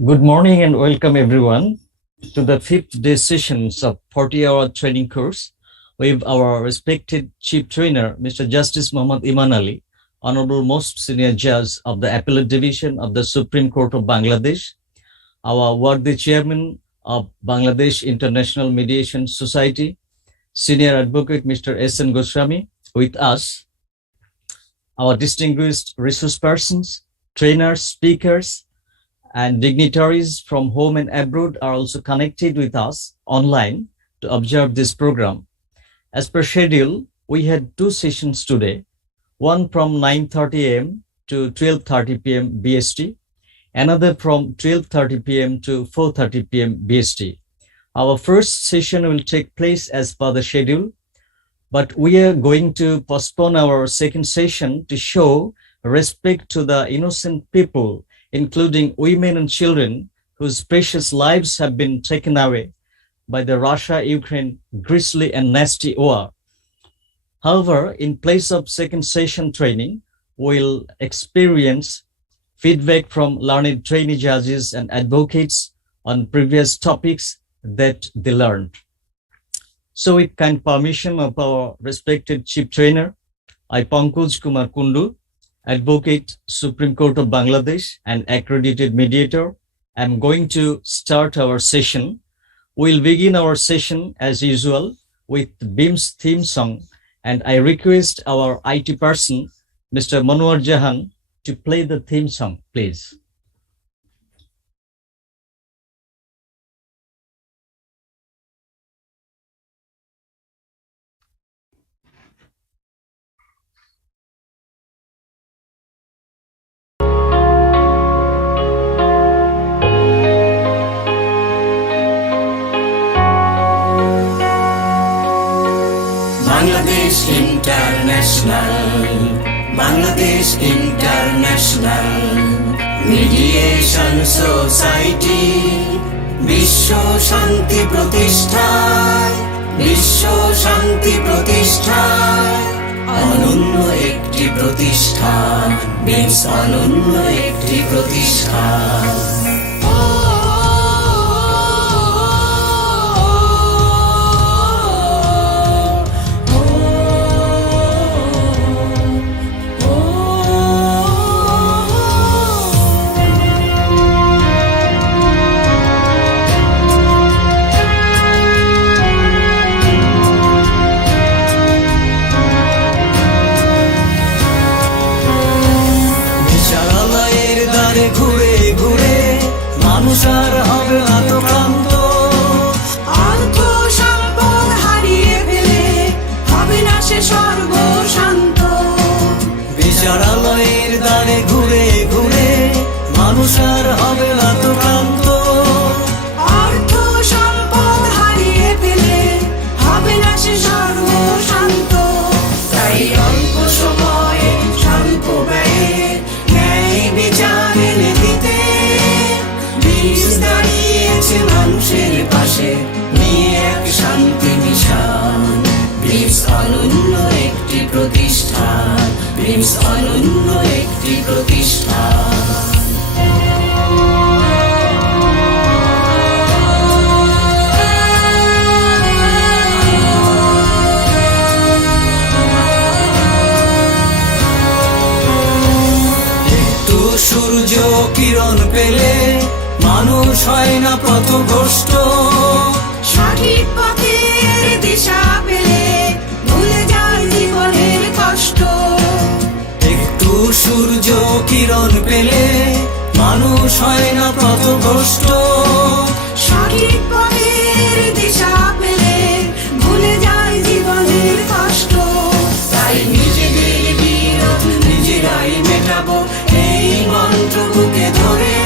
Good morning and welcome everyone to the fifth day sessions of 40-hour training course with our respected Chief Trainer, Mr. Justice Muhammad Iman Ali, Honorable Most Senior Judge of the Appellate Division of the Supreme Court of Bangladesh, our worthy Chairman of Bangladesh International Mediation Society, Senior Advocate Mr. S.N. Goswami, with us, our distinguished resource persons, trainers, speakers, and dignitaries from home and abroad are also connected with us online to observe this program. As per schedule, we had two sessions today, one from 9:30 a.m. to 12:30 p.m. BST, another from 12:30 p.m. to 4:30 p.m. BST. Our first session will take place as per the schedule, but we are going to postpone our second session to show respect to the innocent people, including women and children whose precious lives have been taken away by the Russia-Ukraine grisly and nasty war. However, in place of second session training, we'll experience feedback from learned trainee judges and advocates on previous topics that they learned. So with kind permission of our respected Chief Trainer, I Pankaj Kumar Kundu, Advocate, Supreme Court of Bangladesh, and accredited mediator, I'm going to start our session. We'll begin our session as usual with BIMS theme song, and I request our IT person, Mr. Manwar Jahan, to play the theme song, please. Bangladesh International Mediation Society বিশ্ব শান্তি প্রতিষ্ঠায় অনন্য একটি প্রতিষ্ঠান BIMS অনন্য একটি প্রতিষ্ঠান ঘুরে ঘুরে মানুষ আর হবে না তো ক্লান্ত অর্থ সম্পদ হারিয়ে ফেলে হবে না সে সর্বশান্ত বিচারালয়ের দ্বারে ঘুরে ঘুরে মানুষ আর হবে না তো ক্লান্ত অর্থ সম্পদ হারিয়ে ফেলে হবে না সে সর্বশান্ত তাই অল্প সময়ে স্বল্প ব্যয়ে বিচার এনে দিতে BIMS দাঁড়িয়েছে মানুষের পাশে নিয়ে এক শান্তি নিশান BIMS অনন্য একটি প্রতিষ্ঠান BIMS অনন্য একটি প্রতিষ্ঠান সূর্য কিরণ পেলে মানুষ হয় না পথভ্রষ্ট সঠিক পথের দিশা পেলে ভুলে যায় জীবনের কষ্ট একটু সূর্য কিরণ পেলে মানুষ হয় না পথভ্রষ্ট সঠিক পথের দিশা পেলে ভুলে যায় জীবনের কষ্ট তাই নিজেদের বিরোধ নিজেরাই মেটাবো এই মন্ত্র বুকে ধরে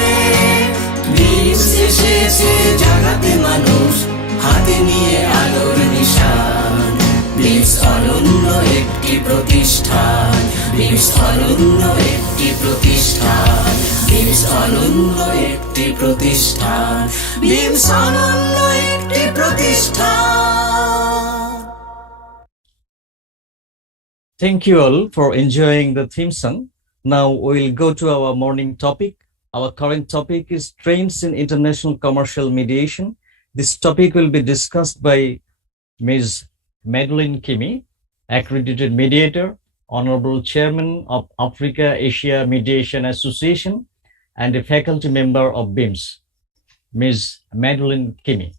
BIMS এসেছে জাগাতে মানুষ হাতে নিয়ে আলোর নিশান BIMS অনন্য একটি প্রতিষ্ঠান BIMS অনন্য একটি প্রতিষ্ঠান BIMS অনন্য একটি প্রতিষ্ঠান BIMS অনন্য একটি প্রতিষ্ঠান Thank you all for enjoying the theme song. Now we'll go to our morning topic, Our current topic is trends in international commercial mediation. This topic will be discussed by Ms. Madeline Kimi, accredited mediator, Honorable Chairman of Africa-Asia Mediation Association, and a faculty member of BIMS, Ms. Madeline Kimi.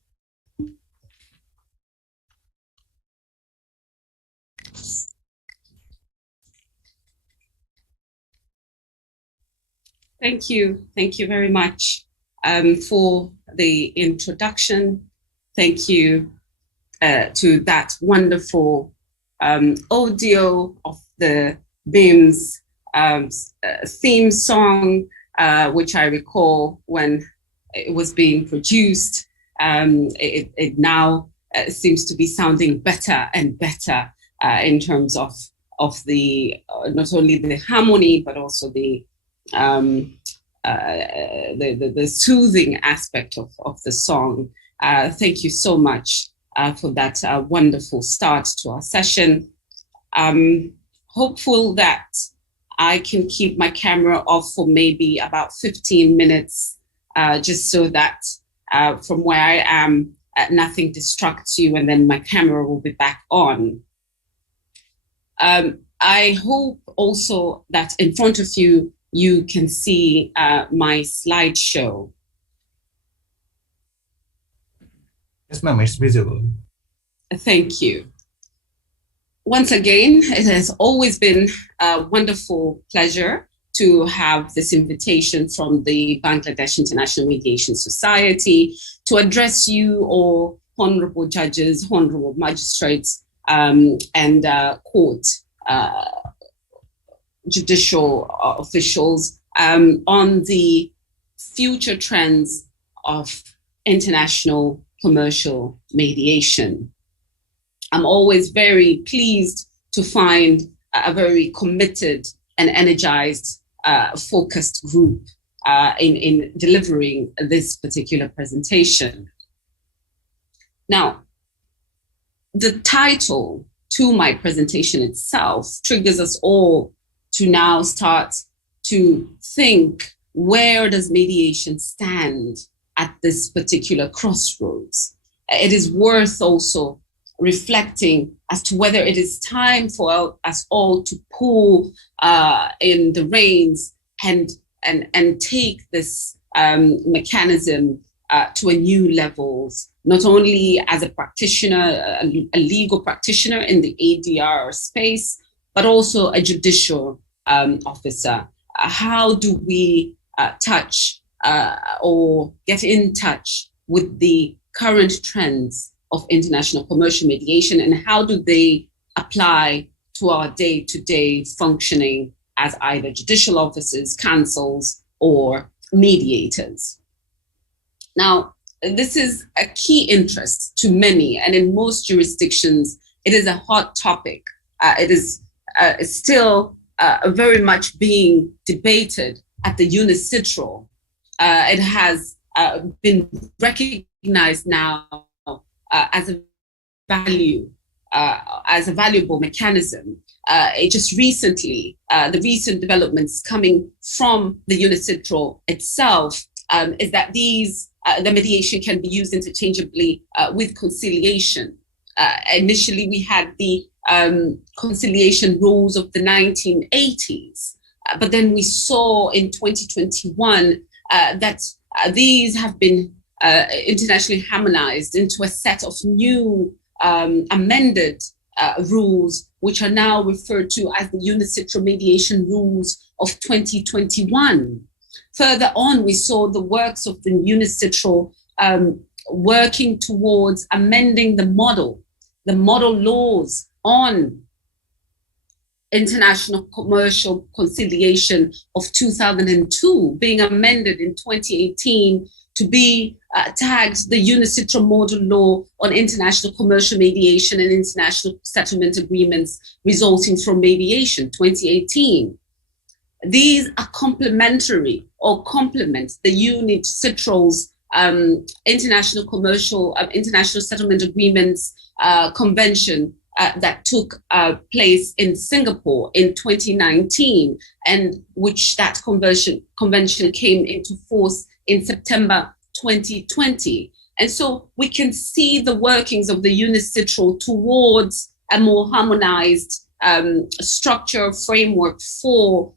Thank you. Thank you very much for the introduction. Thank you to that wonderful audio of the BIMS theme song, which I recall when it was being produced. It now seems to be sounding better and better in terms of the not only the harmony but also the soothing aspect of the song. Thank you so much for that wonderful start to our session. I'm hopeful that I can keep my camera off for maybe about 15 minutes, just so that from where I am, nothing distracts you, and then my camera will be back on. I hope also that in front of you, you can see my slideshow. Yes, ma'am, it's visible. Thank you. Once again, it has always been a wonderful pleasure to have this invitation from the Bangladesh International Mediation Society to address you all honorable judges, honorable magistrates, and court judicial officials on the future trends of international commercial mediation. I'm always very pleased to find a very committed and energized, focused group in delivering this particular presentation. Now, the title to my presentation itself triggers us all to now start to think, where does mediation stand at this particular crossroads? It is worth also reflecting as to whether it is time for us all to pull in the reins and take this mechanism to a new levels, not only as a practitioner, a legal practitioner in the ADR space, but also a judicial officer. How do we touch or get in touch with the current trends of international commercial mediation, and how do they apply to our day-to-day functioning as either judicial officers, counsels, or mediators? Now, this is a key interest to many, and in most jurisdictions, it is a hot topic. It is still very much being debated at the UNICITRAL. It has been recognized now as a value, as a valuable mechanism. It just recently, the recent developments coming from the UNICITRAL itself is that the mediation can be used interchangeably with conciliation. Initially, we had the conciliation rules of the 1980s, but then we saw in 2021 that these have been internationally harmonized into a set of new amended rules, which are now referred to as the UNICITRAL Mediation Rules of 2021. Further on, we saw the works of the UNICITRAL working towards amending the model laws on international commercial conciliation of 2002, being amended in 2018 to be tagged the UNICITRAL Model Law on International Commercial Mediation and International Settlement Agreements Resulting from Mediation, 2018. These are complementary or complement the UNICITRAL's International Commercial, International Settlement Agreements Convention that took place in Singapore in 2019, and which that convention came into force in September 2020. And so we can see the workings of the UNICITRAL towards a more harmonized structure framework for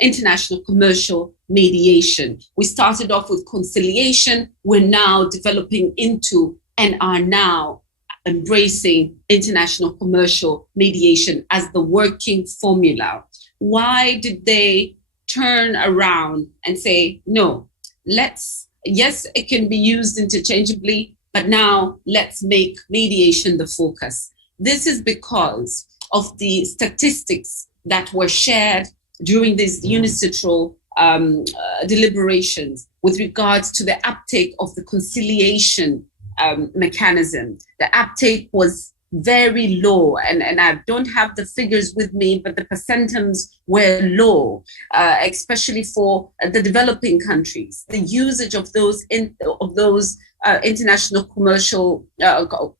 international commercial mediation. We started off with conciliation. We're now developing into and are now embracing international commercial mediation as the working formula. Why did they turn around and say, no, yes, it can be used interchangeably, but now let's make mediation the focus. This is because of the statistics that were shared during these UNICITRAL deliberations with regards to the uptake of the conciliation mechanism. The uptake was very low, and I don't have the figures with me, but the percentages were low, especially for the developing countries. The usage of those international commercial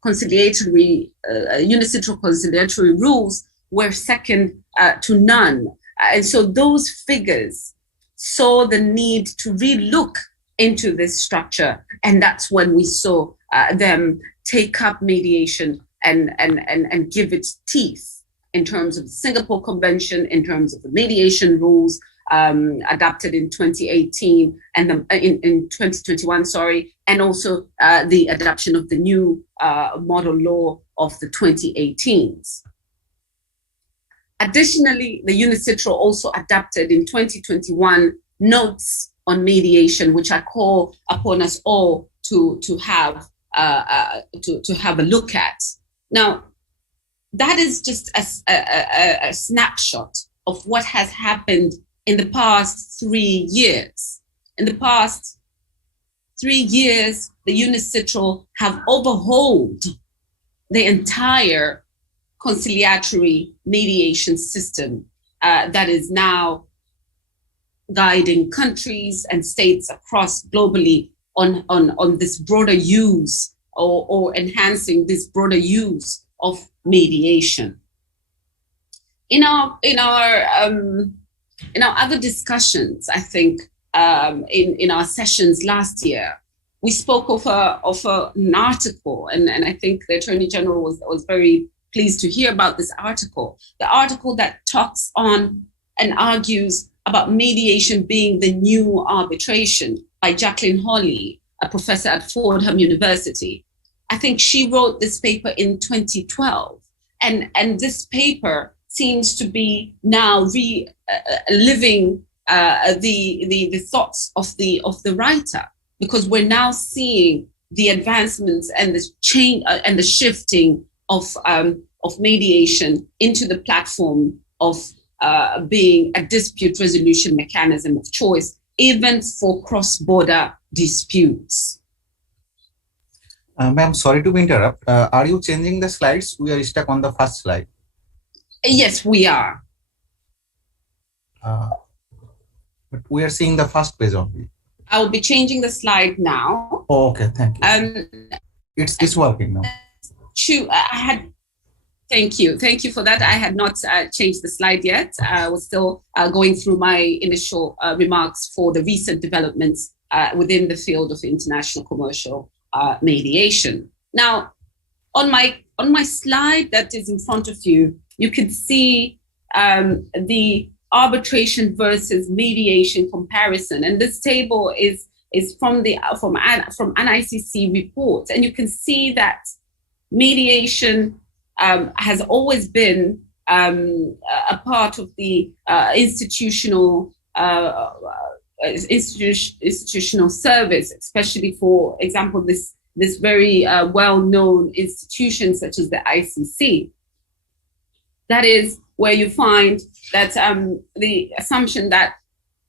conciliatory UNICITRAL conciliatory rules were second to none. And so those figures saw the need to relook into this structure. And that's when we saw them take up mediation and give it teeth in terms of the Singapore Convention, in terms of the mediation rules adopted in 2018 and in 2021, and also the adoption of the new model law of the 2018s. Additionally, the UNICITRAL also adopted in 2021 notes on mediation, which I call upon us all to have a look at. Now, that is just a snapshot of what has happened in the past 3 years. In the past 3 years, the UNICITRAL have overhauled the entire conciliatory mediation system that is now guiding countries and states across globally on this broader use or enhancing this broader use of mediation. In our other discussions, I think in our sessions last year, we spoke of an article, and I think the Attorney General was very pleased to hear about this article. The article that talks on and argues about mediation being the new arbitration by Jacqueline Hawley, a professor at Fordham University. I think she wrote this paper in 2012, and this paper seems to be now living the thoughts of the writer, because we're now seeing the advancements and the change and the shifting of mediation into the platform of being a dispute resolution mechanism of choice, even for cross-border disputes. Ma'am, sorry to interrupt. Are you changing the slides? We are stuck on the first slide. Yes, we are. But we are seeing the first page only. I will be changing the slide now. Oh, okay, thank you. It's working now. Thank you for that. I had not changed the slide yet. I was still going through my initial remarks for the recent developments within the field of international commercial mediation. Now, on my slide that is in front of you, you can see the arbitration versus mediation comparison, and this table is from an ICC report, and you can see that mediation has always been a part of the institutional service, especially, for example, this very well-known institution such as the ICC. That is where you find that the assumption that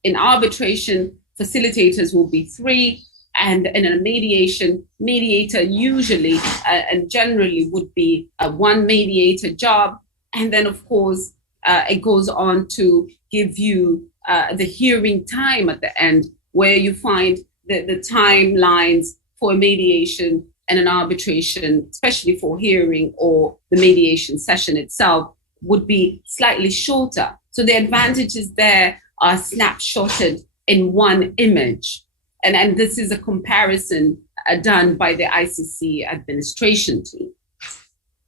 in arbitration, facilitators will be 3, and in a mediator usually and generally would be a one mediator job. And then, of course, it goes on to give you the hearing time at the end, where you find the timelines for mediation and an arbitration, especially for hearing or the mediation session itself, would be slightly shorter. So the advantages there are snapshotted in one image. And this is a comparison done by the ICC administration team.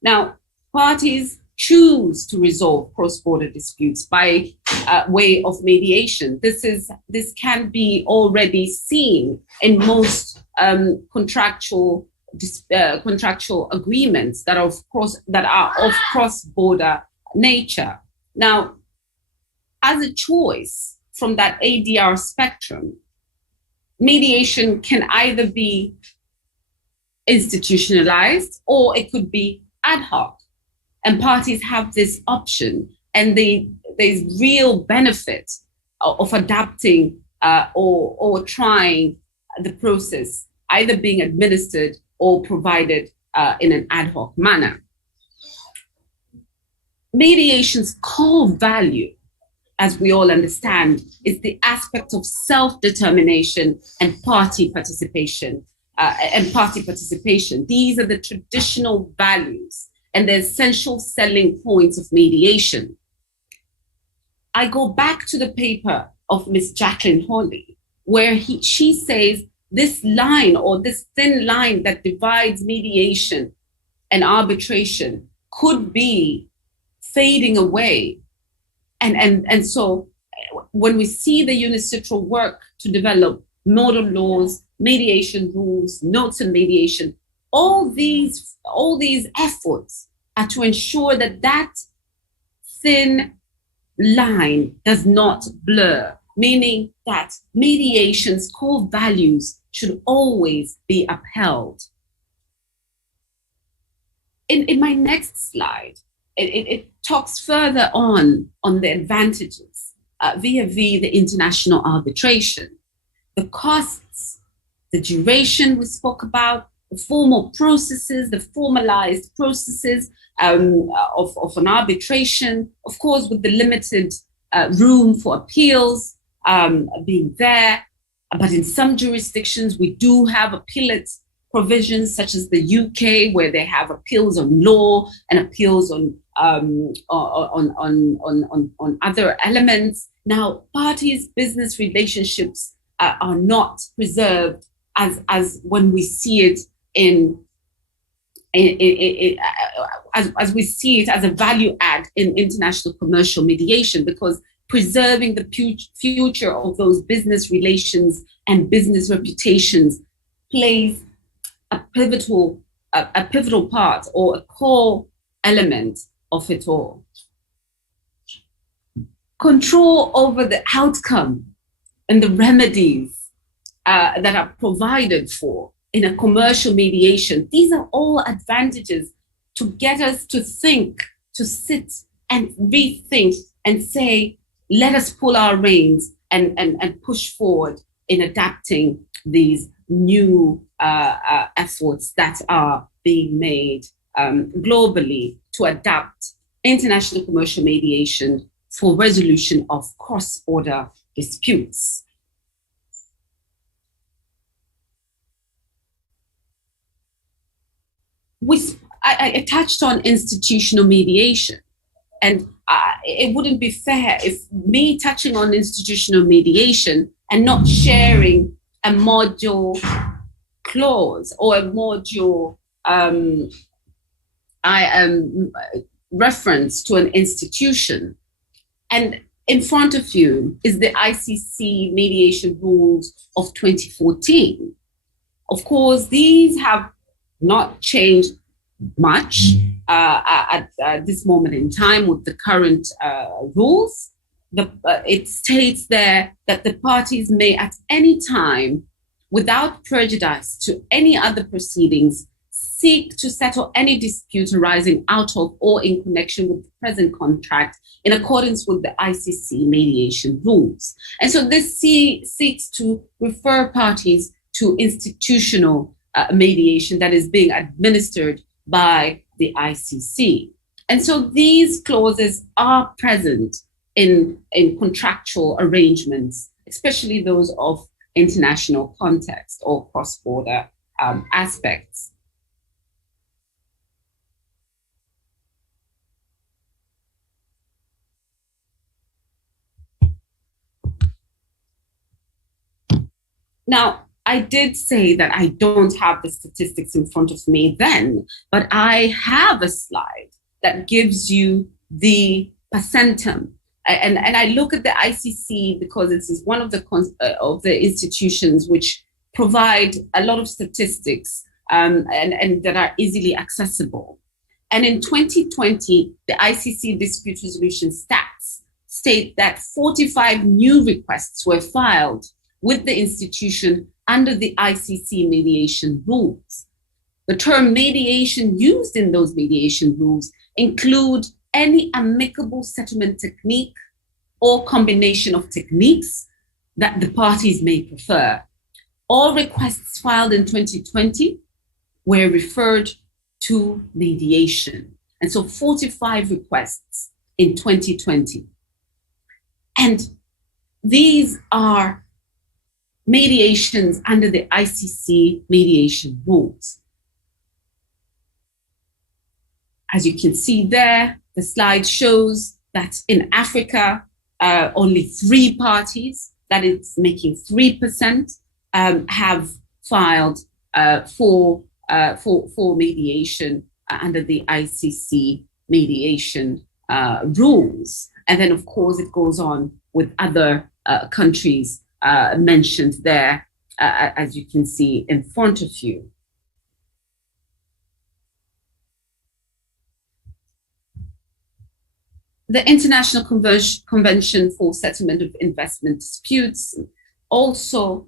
Now, parties choose to resolve cross-border disputes by way of mediation. This can be already seen in most contractual agreements that are of cross-border nature. Now, as a choice from that ADR spectrum, mediation can either be institutionalized or it could be ad hoc. And parties have this option, and there's real benefit of adapting or trying the process, either being administered or provided in an ad hoc manner. Mediation's core value, as we all understand, is the aspect of self-determination and party participation. These are the traditional values and the essential selling points of mediation. I go back to the paper of Miss Jacqueline Hawley, where she says this line, or this thin line that divides mediation and arbitration, could be fading away. And so when we see the UNICITRAL work to develop model laws, mediation rules, notes on mediation, all these efforts are to ensure that that thin line does not blur, meaning that mediation's core values should always be upheld. In my next slide, it talks further on the advantages vis-a-vis the international arbitration, the costs, the duration we spoke about, the formal processes, the formalized processes of an arbitration, of course, with the limited room for appeals being there. But in some jurisdictions, we do have appellate provisions, such as the UK, where they have appeals on law and appeals on other elements. Now, parties' business relationships are not preserved as when we see it as we see it as a value add in international commercial mediation, because preserving the future of those business relations and business reputations plays a pivotal part or a core element of it all. Control over the outcome and the remedies that are provided for in a commercial mediation, these are all advantages to get us to think, to sit and rethink and say, let us pull our reins and push forward in adapting these new efforts that are being made globally to adapt international commercial mediation for resolution of cross-border disputes. I touched on institutional mediation, and it wouldn't be fair if me touching on institutional mediation and not sharing a module clause or a module reference to an institution. And in front of you is the ICC mediation rules of 2014. Of course, these have not changed much at this moment in time with the current rules. It states there that the parties may at any time, without prejudice to any other proceedings, seek to settle any dispute arising out of or in connection with the present contract in accordance with the ICC mediation rules. And so this seeks to refer parties to institutional mediation that is being administered by the ICC. And so these clauses are present in contractual arrangements, especially those of international context or cross-border aspects. Now, I did say that I don't have the statistics in front of me then, but I have a slide that gives you the percentum. And I look at the ICC because it is one of the institutions which provide a lot of statistics and that are easily accessible. And in 2020, the ICC dispute resolution stats state that 45 new requests were filed with the institution under the ICC mediation rules. The term mediation used in those mediation rules include any amicable settlement technique or combination of techniques that the parties may prefer. All requests filed in 2020 were referred to mediation. And so 45 requests in 2020. And these are mediations under the ICC mediation rules. As you can see there, the slide shows that in Africa, only 3 parties, that is making 3%, have filed for mediation under the ICC mediation rules. And then, of course, it goes on with other countries mentioned there, as you can see in front of you. The International Convention for Settlement of Investment Disputes also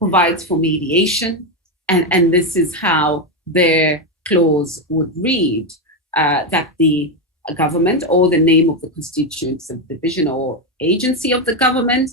provides for mediation, and this is how their clause would read, that the government or the name of the constituent subdivision or agency of the government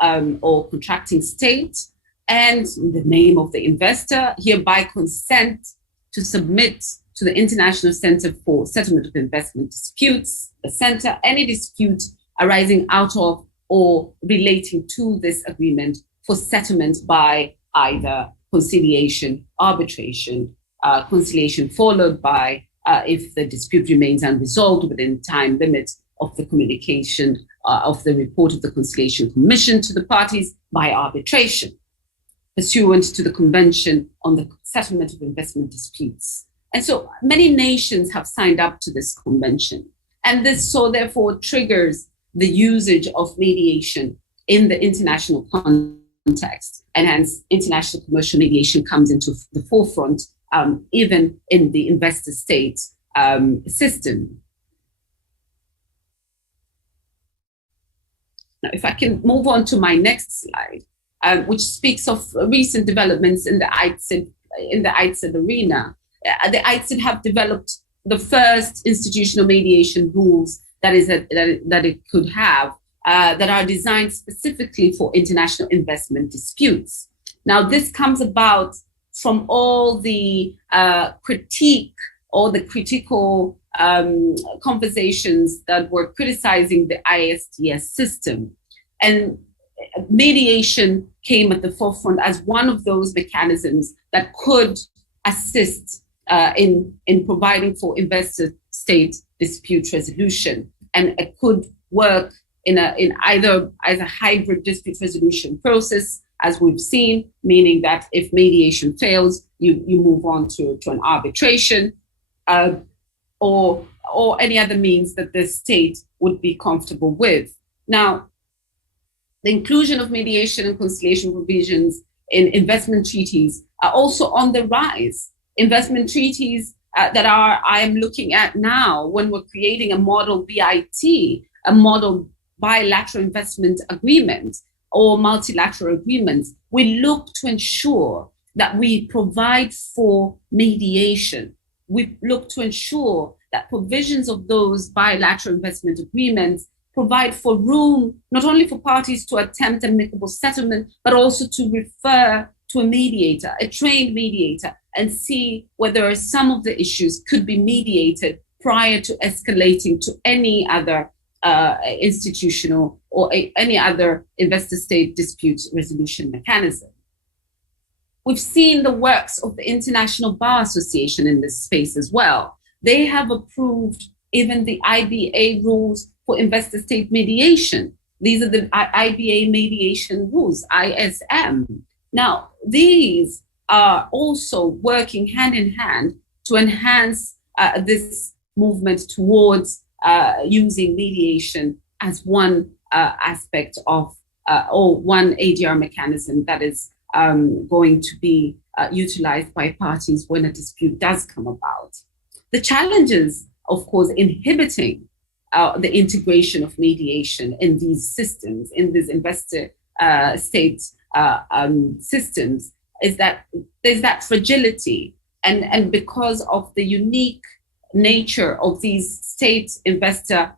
or contracting state and the name of the investor hereby consent to submit to the International Center for Settlement of Investment Disputes, the center, any dispute arising out of or relating to this agreement for settlement by either conciliation, arbitration, conciliation followed by, if the dispute remains unresolved within time limit of the communication of the report of the Conciliation Commission to the parties, by arbitration, pursuant to the Convention on the Settlement of Investment Disputes. And so many nations have signed up to this convention. And this so therefore triggers the usage of mediation in the international context. And hence international commercial mediation comes into the forefront, even in the investor state system. Now, if I can move on to my next slide, which speaks of recent developments in the ICSID arena. The ICSID have developed the first institutional mediation rules that it could have, that are designed specifically for international investment disputes. Now, this comes about from all the critique or the critical conversations that were criticizing the ISDS system. And mediation came at the forefront as one of those mechanisms that could assist in providing for investor-state dispute resolution, and it could work in either as a hybrid dispute resolution process, as we've seen, meaning that if mediation fails, you move on to an arbitration, or any other means that the state would be comfortable with. Now, the inclusion of mediation and conciliation provisions in investment treaties are also on the rise. Investment treaties that I am looking at now when we're creating a model BIT, a model bilateral investment agreement or multilateral agreements, we look to ensure that we provide for mediation. We look to ensure that provisions of those bilateral investment agreements provide for room, not only for parties to attempt amicable settlement, but also to refer to a mediator, a trained mediator, and see whether some of the issues could be mediated prior to escalating to any other institutional or any other investor-state dispute resolution mechanism. We've seen the works of the International Bar Association in this space as well. They have approved even the IBA rules for investor-state mediation. These are the IBA mediation rules, ISM. Now, these are also working hand in hand to enhance this movement towards using mediation as one aspect of or one ADR mechanism that is going to be utilized by parties when a dispute does come about. The challenges, of course, inhibiting the integration of mediation in these systems, in these investor state systems, is that there's that fragility. And because of the unique nature of these state investor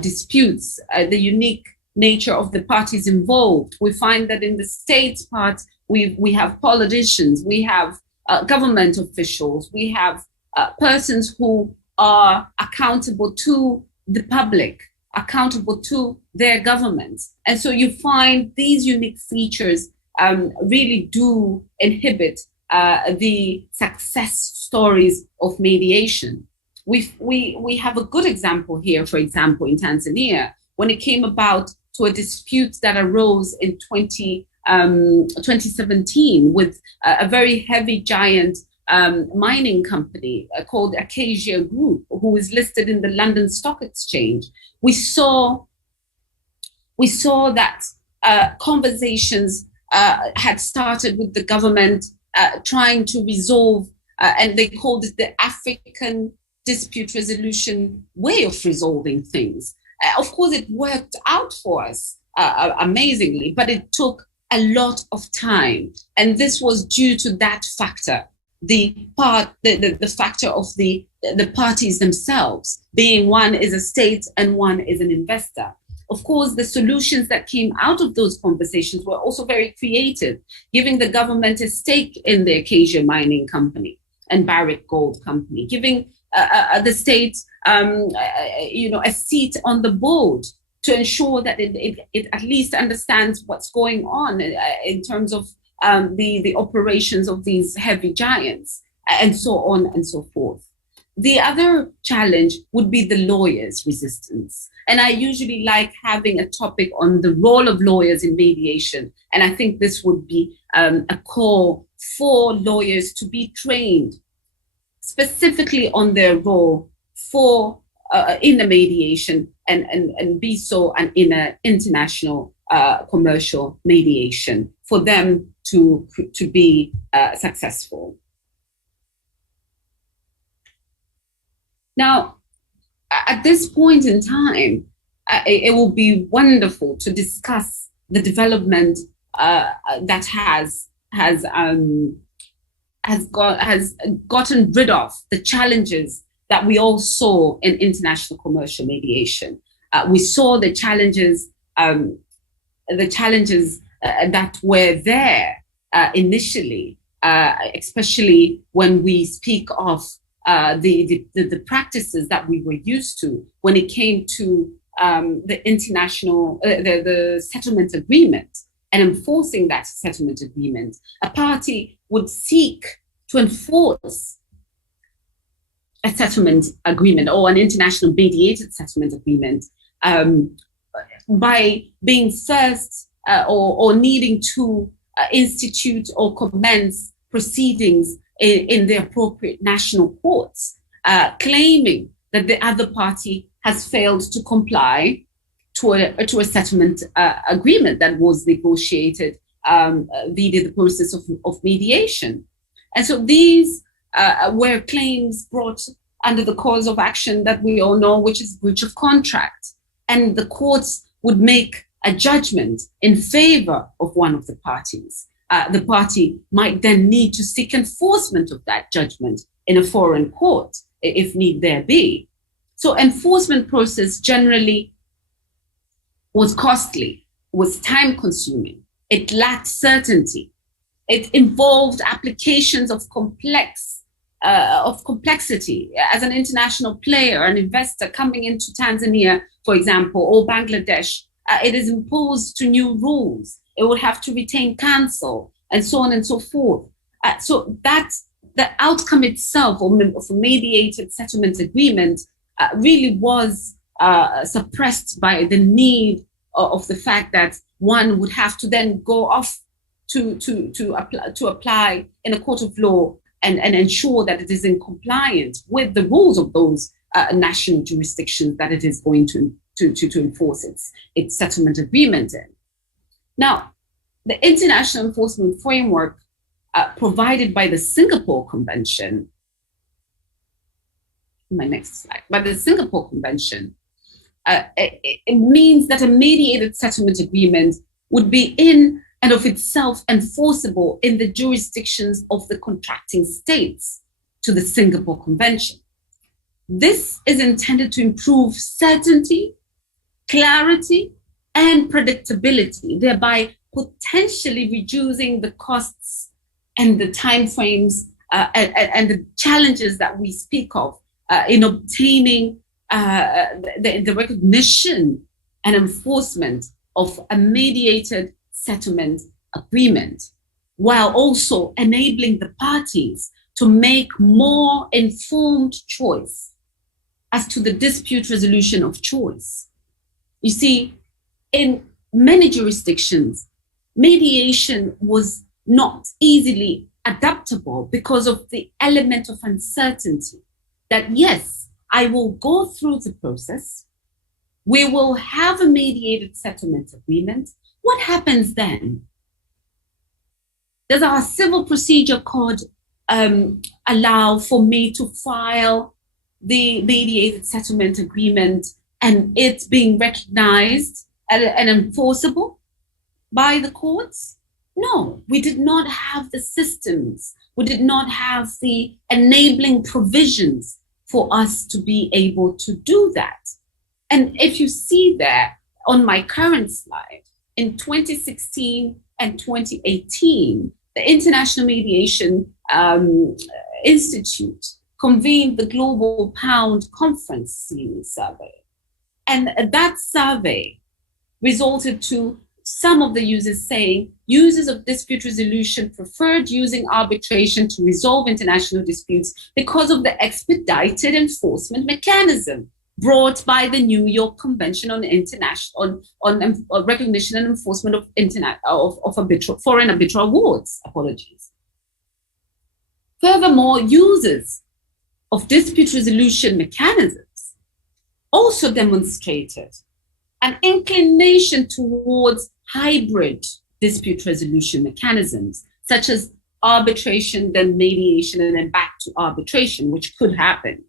disputes, the unique nature of the parties involved, we find that in the state part, we have politicians, we have government officials, we have persons who are accountable to the public, accountable to their governments. And so you find these unique features really do inhibit the success stories of mediation. We have a good example here, for example, in Tanzania, when it came about to a dispute that arose in 2017 with a very heavy giant mining company called Acacia Group, who is listed in the London Stock Exchange. We saw that conversations had started with the government trying to resolve, and they called it the African dispute resolution way of resolving things. Of course, it worked out for us amazingly, but it took a lot of time. And this was due to that factor, the factor of the parties themselves, being one is a state and one is an investor. Of course, the solutions that came out of those conversations were also very creative, giving the government a stake in the Acacia Mining Company and Barrick Gold Company, giving the state, a seat on the board to ensure that it at least understands what's going on in terms of the operations of these heavy giants, and so on and so forth. The other challenge would be the lawyers' resistance. And I usually like having a topic on the role of lawyers in mediation. And I think this would be a call for lawyers to be trained specifically on their role for in the mediation and be so in an international commercial mediation for them to be successful. Now, at this point in time, it will be wonderful to discuss the development that has gotten rid of the challenges that we all saw in international commercial mediation. We saw the challenges that were there initially, especially when we speak of the practices that we were used to when it came to the international, the settlement agreement and enforcing that settlement agreement. A party would seek to enforce a settlement agreement or an international mediated settlement agreement by being first or needing to institute or commence proceedings in the appropriate national courts, claiming that the other party has failed to comply to a settlement agreement that was negotiated via the process of mediation. And so these were claims brought under the cause of action that we all know, which is breach of contract. And the courts would make a judgment in favor of one of the parties. The party might then need to seek enforcement of that judgment in a foreign court, if need there be. So enforcement process generally was costly, was time consuming. It lacked certainty. It involved applications of complexity. As an international player, an investor coming into Tanzania, for example, or Bangladesh, it is imposed to new rules. It would have to retain counsel and so on and so forth. So that's the outcome itself of a mediated settlement agreement really was suppressed by the need of the fact that one would have to then go off to apply in a court of law and ensure that it is in compliance with the rules of those national jurisdictions that it is going to enforce its settlement agreement in. Now, the international enforcement framework provided by the Singapore Convention, my next slide, by the Singapore Convention, it means that a mediated settlement agreement would be in and of itself enforceable in the jurisdictions of the contracting states to the Singapore Convention. This is intended to improve certainty, clarity, and predictability, thereby potentially reducing the costs and the timeframes and the challenges that we speak of in obtaining the recognition and enforcement of a mediated settlement agreement, while also enabling the parties to make more informed choice as to the dispute resolution of choice. You see, in many jurisdictions, mediation was not easily adaptable because of the element of uncertainty that, yes, I will go through the process, we will have a mediated settlement agreement. What happens then? Does our civil procedure code allow for me to file the mediated settlement agreement and it being recognized and enforceable by the courts? No, we did not have the systems. We did not have the enabling provisions for us to be able to do that. And if you see there on my current slide, in 2016 and 2018, the International Mediation Institute convened the Global Pound Conference Series Survey. And that survey resulted to some of the users saying users of dispute resolution preferred using arbitration to resolve international disputes because of the expedited enforcement mechanism brought by the New York Convention on International on recognition and enforcement of foreign arbitral awards. Apologies. Furthermore, users of dispute resolution mechanisms also demonstrated an inclination towards hybrid dispute resolution mechanisms, such as arbitration, then mediation, and then back to arbitration, which could happen,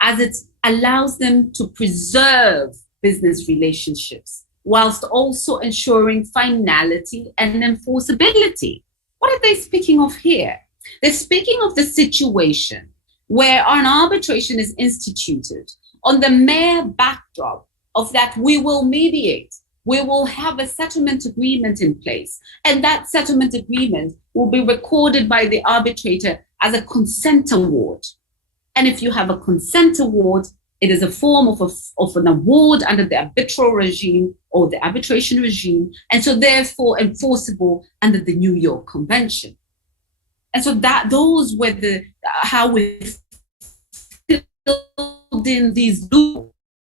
as it allows them to preserve business relationships whilst also ensuring finality and enforceability. What are they speaking of here? They're speaking of the situation where an arbitration is instituted on the mere backdrop of that we will mediate, we will have a settlement agreement in place, and that settlement agreement will be recorded by the arbitrator as a consent award. And if you have a consent award, it is a form of an award under the arbitral regime or the arbitration regime, and so therefore enforceable under the New York Convention. And so that those were how we filled in these loopholes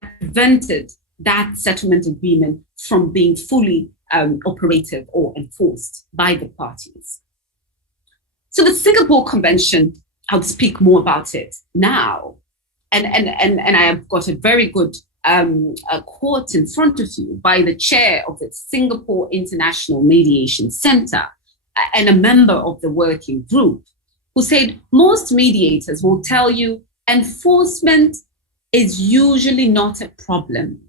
that prevented that settlement agreement from being fully operative or enforced by the parties. So the Singapore Convention, I'll speak more about it now. And I have got a very good quote in front of you by the chair of the Singapore International Mediation Center and a member of the working group, who said most mediators will tell you enforcement is usually not a problem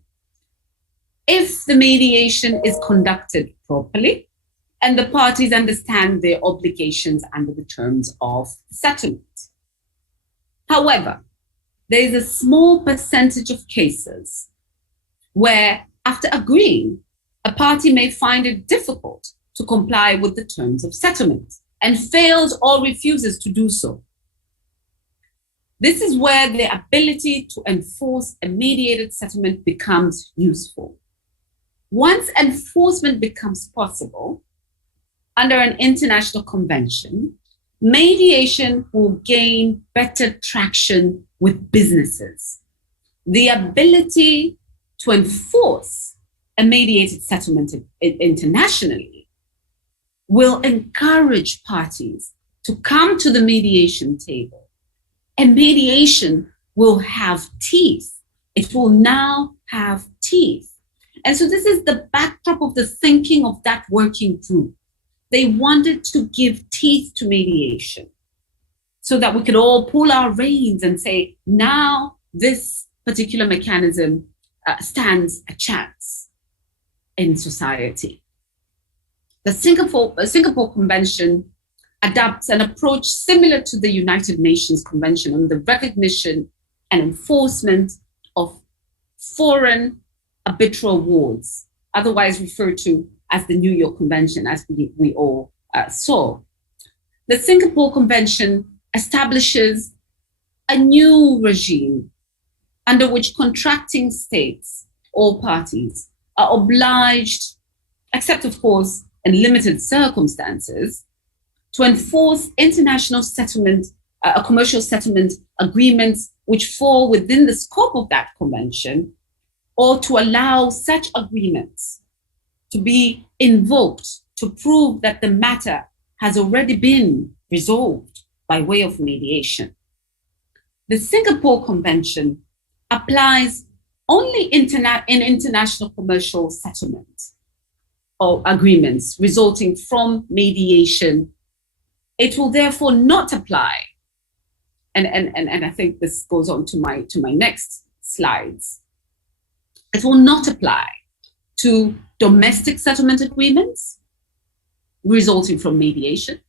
if the mediation is conducted properly and the parties understand their obligations under the terms of settlement. However, there is a small percentage of cases where, after agreeing, a party may find it difficult to comply with the terms of settlement and fails or refuses to do so. This is where the ability to enforce a mediated settlement becomes useful. Once enforcement becomes possible under an international convention, mediation will gain better traction with businesses. The ability to enforce a mediated settlement internationally will encourage parties to come to the mediation table, and mediation will have teeth. It will now have teeth. And so this is the backdrop of the thinking of that working group. They wanted to give teeth to mediation so that we could all pull our reins and say, now this particular mechanism stands a chance in society. The Singapore Convention adopts an approach similar to the United Nations Convention on the recognition and enforcement of foreign arbitral awards, otherwise referred to as the New York Convention, as we all saw. The Singapore Convention establishes a new regime under which contracting states or parties are obliged, except of course in limited circumstances, to enforce international settlement, commercial settlement agreements which fall within the scope of that convention, or to allow such agreements to be invoked to prove that the matter has already been resolved by way of mediation. The Singapore Convention applies only in international commercial settlements or agreements resulting from mediation. It will therefore not apply, and I think this goes on to my next slides. It will not apply to domestic settlement agreements resulting from mediation.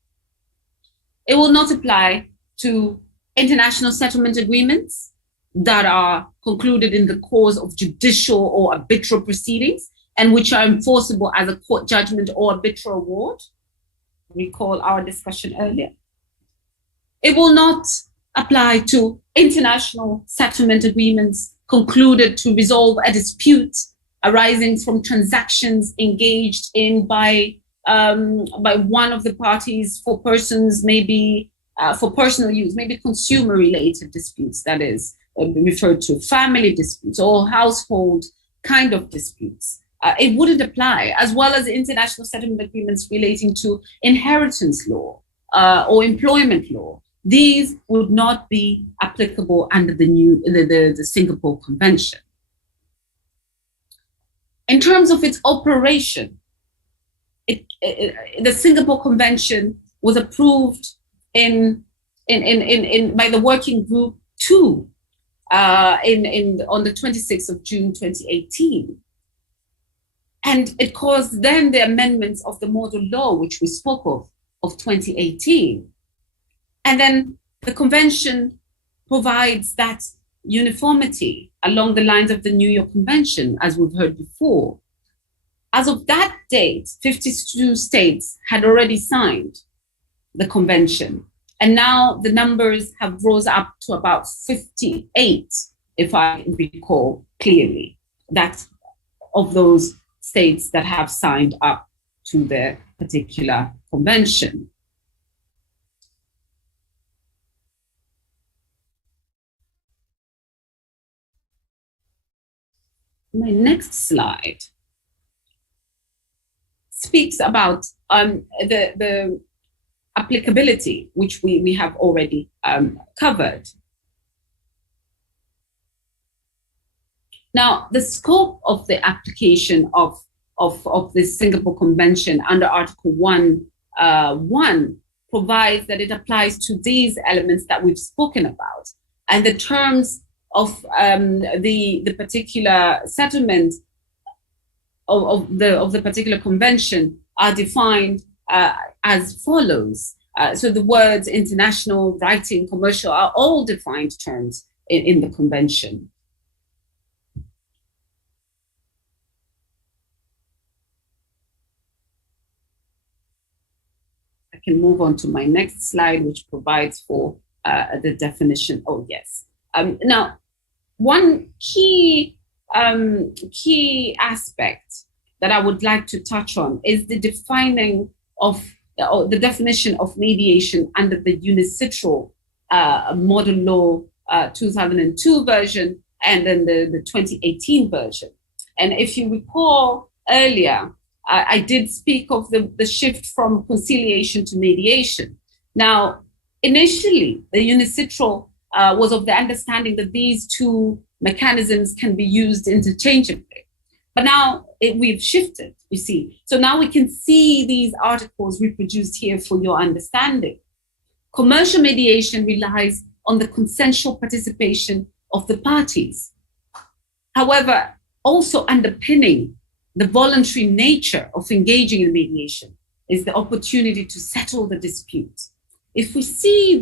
It will not apply to international settlement agreements that are concluded in the course of judicial or arbitral proceedings and which are enforceable as a court judgment or arbitral award. Recall our discussion earlier. It will not apply to international settlement agreements concluded to resolve a dispute arising from transactions engaged in by one of the parties for persons, maybe for personal use, maybe consumer-related disputes, that is referred to family disputes or household kind of disputes. It wouldn't apply, as well as international settlement agreements relating to inheritance law or employment law. These would not be applicable under the Singapore Convention. In terms of its operation, the Singapore Convention was approved by the Working Group 2 on the 26th of June 2018. And it caused then the amendments of the model law, which we spoke of 2018. And then the convention provides that uniformity along the lines of the New York Convention, as we've heard before. As of that date, 52 states had already signed the convention. And now the numbers have rose up to about 58, if I recall clearly, that of those states that have signed up to the particular convention. My next slide speaks about the applicability, which we have already covered. Now, the scope of the application of this Singapore Convention under Article 1.1 provides that it applies to these elements that we've spoken about, and the terms of the particular settlement of the particular convention are defined as follows. So the words international, writing, commercial are all defined terms in the convention. I can move on to my next slide, which provides for the definition. Oh, yes. Now, one key aspect that I would like to touch on is the defining of the definition of mediation under the UNICITRAL Model Law 2002 version and then the 2018 version. And if you recall earlier, I did speak of the shift from conciliation to mediation. Now, initially, the UNICITRAL was of the understanding that these two mechanisms can be used interchangeably. But now we've shifted, you see. So now we can see these articles reproduced here for your understanding. Commercial mediation relies on the consensual participation of the parties. However, also underpinning the voluntary nature of engaging in mediation is the opportunity to settle the dispute. If we see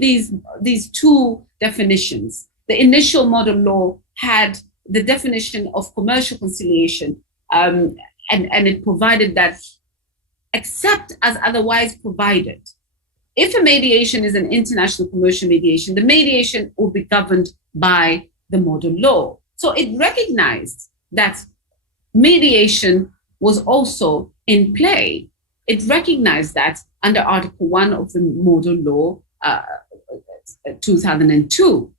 these two definitions, the initial model law had the definition of commercial conciliation, and it provided that except as otherwise provided, if a mediation is an international commercial mediation, the mediation will be governed by the model law. So it recognized that mediation was also in play. It recognized that under Article 1 of the Model Law 2002.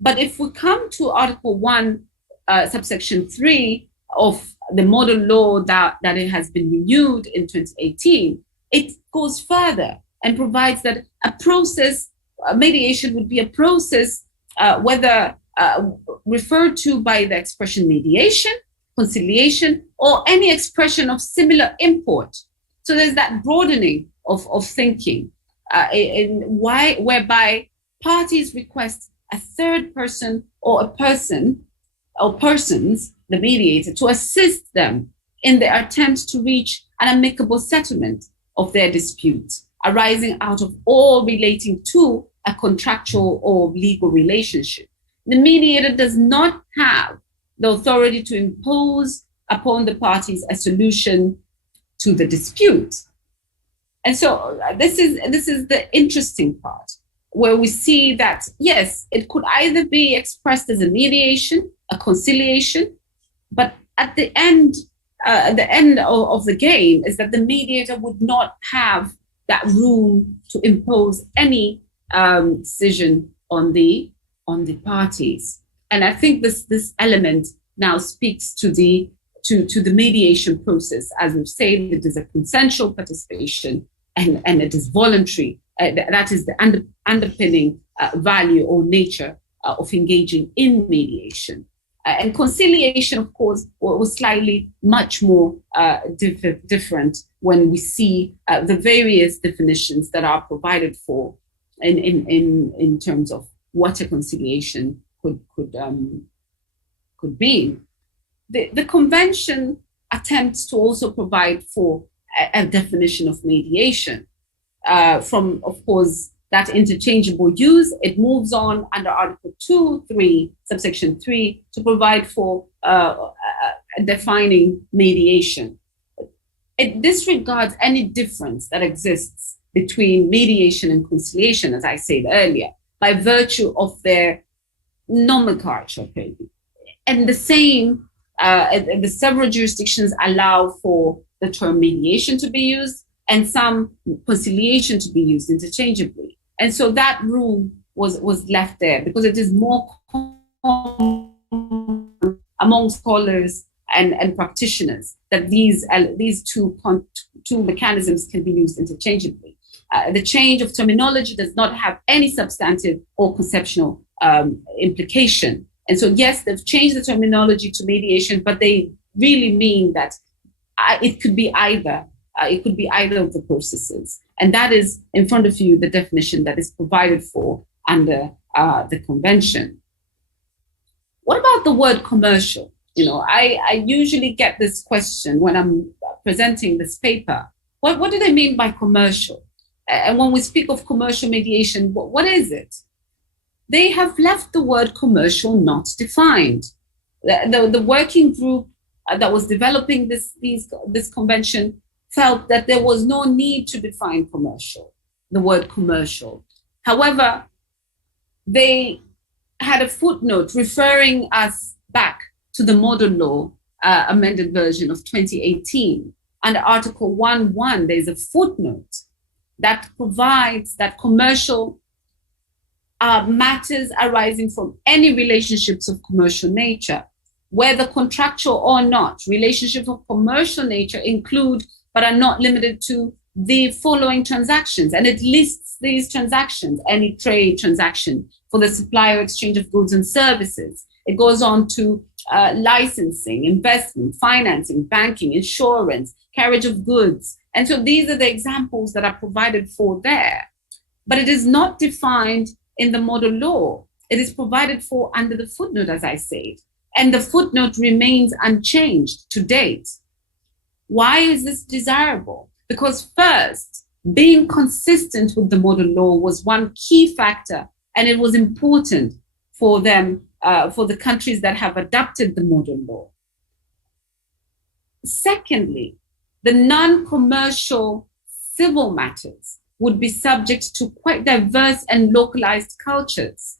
But if we come to Article 1, subsection 3 of the Model Law that it has been renewed in 2018, it goes further and provides that a process, mediation would be a process, whether referred to by the expression mediation, conciliation, or any expression of similar import. So there's that broadening of thinking, whereby parties request a third person or a person or persons, the mediator, to assist them in their attempts to reach an amicable settlement of their disputes arising out of or relating to a contractual or legal relationship. The mediator does not have the authority to impose upon the parties a solution to the dispute. And so this is the interesting part, where we see that, yes, it could either be expressed as a mediation, a conciliation, but at the end of the game is that the mediator would not have that room to impose any decision on the parties. And I think this element now speaks to the mediation process. As we've said, it is a consensual participation and it is voluntary. That is the underpinning value or nature of engaging in mediation. And conciliation, of course, was slightly much more different when we see the various definitions that are provided for in terms of what a conciliation could be. The convention attempts to also provide for a definition of mediation. From, of course, that interchangeable use, it moves on under Article 2.3, subsection 3, to provide for defining mediation. It disregards any difference that exists between mediation and conciliation, as I said earlier, by virtue of their nomenclature. And the same, the several jurisdictions allow for the term mediation to be used and some conciliation to be used interchangeably. And so that room was left there because it is more common among scholars and practitioners that these two mechanisms can be used interchangeably. The change of terminology does not have any substantive or conceptual implication. And so, yes, they've changed the terminology to mediation, but they really mean that it could be either. It could be either of the processes. And that is in front of you, the definition that is provided for under the convention. What about the word commercial? You know, I usually get this question when I'm presenting this paper. What do they mean by commercial? And when we speak of commercial mediation, what is it? They have left the word commercial not defined. The working group that was developing this convention felt that there was no need to define the word commercial. However, they had a footnote referring us back to the Model Law amended version of 2018. Under Article 1.1, there's a footnote that provides that commercial matters arising from any relationships of commercial nature, whether contractual or not. Relationships of commercial nature include but are not limited to the following transactions. And it lists these transactions: any trade transaction for the supply or exchange of goods and services. It goes on to licensing, investment, financing, banking, insurance, carriage of goods. And so these are the examples that are provided for there. But it is not defined in the model law. It is provided for under the footnote, as I said. And the footnote remains unchanged to date. Why is this desirable? Because first, being consistent with the model law was one key factor, and it was important for them, for the countries that have adopted the model law. Secondly, the non-commercial civil matters would be subject to quite diverse and localized cultures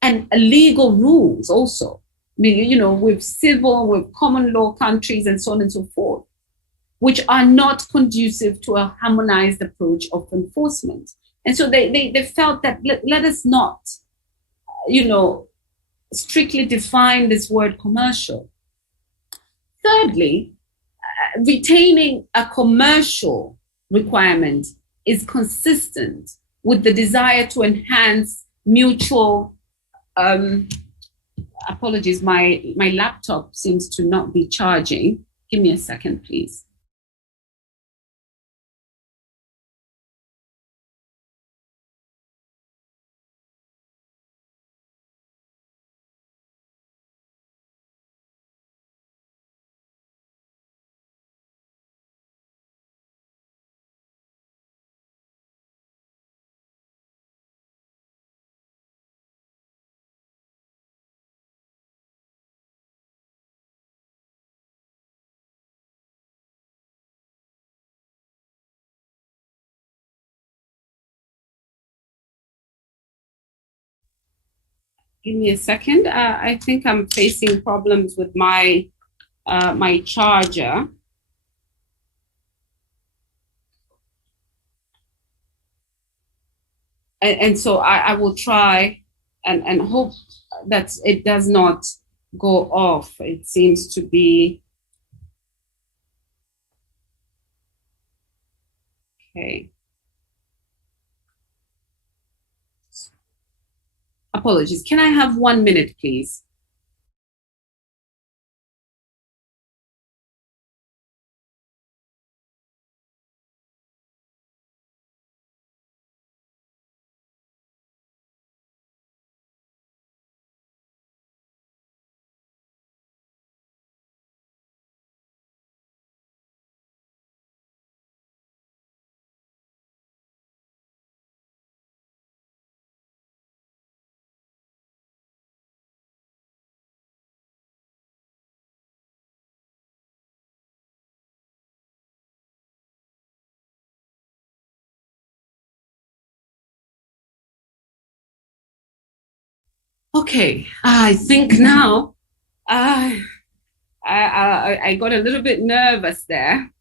and legal rules also, with civil, with common law countries and so on and so forth, which are not conducive to a harmonized approach of enforcement. And so they felt that let us not, strictly define this word commercial. Thirdly, retaining a commercial requirement is consistent with the desire to enhance mutual, apologies, my laptop seems to not be charging. Give me a second, please. Give me a second. I think I'm facing problems with my my charger. And so I will try and hope that it does not go off. It seems to be okay. Apologies. Can I have 1 minute, please? Okay, I think now I got a little bit nervous there,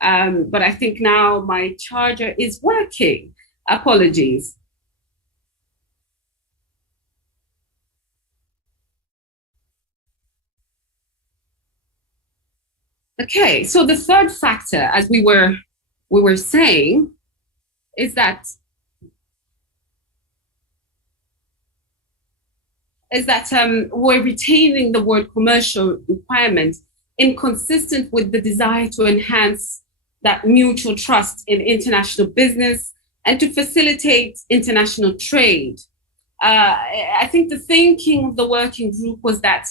but I think now my charger is working. Apologies. Okay, so the third factor, as we were saying, is that we're retaining the word commercial requirement inconsistent with the desire to enhance that mutual trust in international business and to facilitate international trade. I think the thinking of the working group was that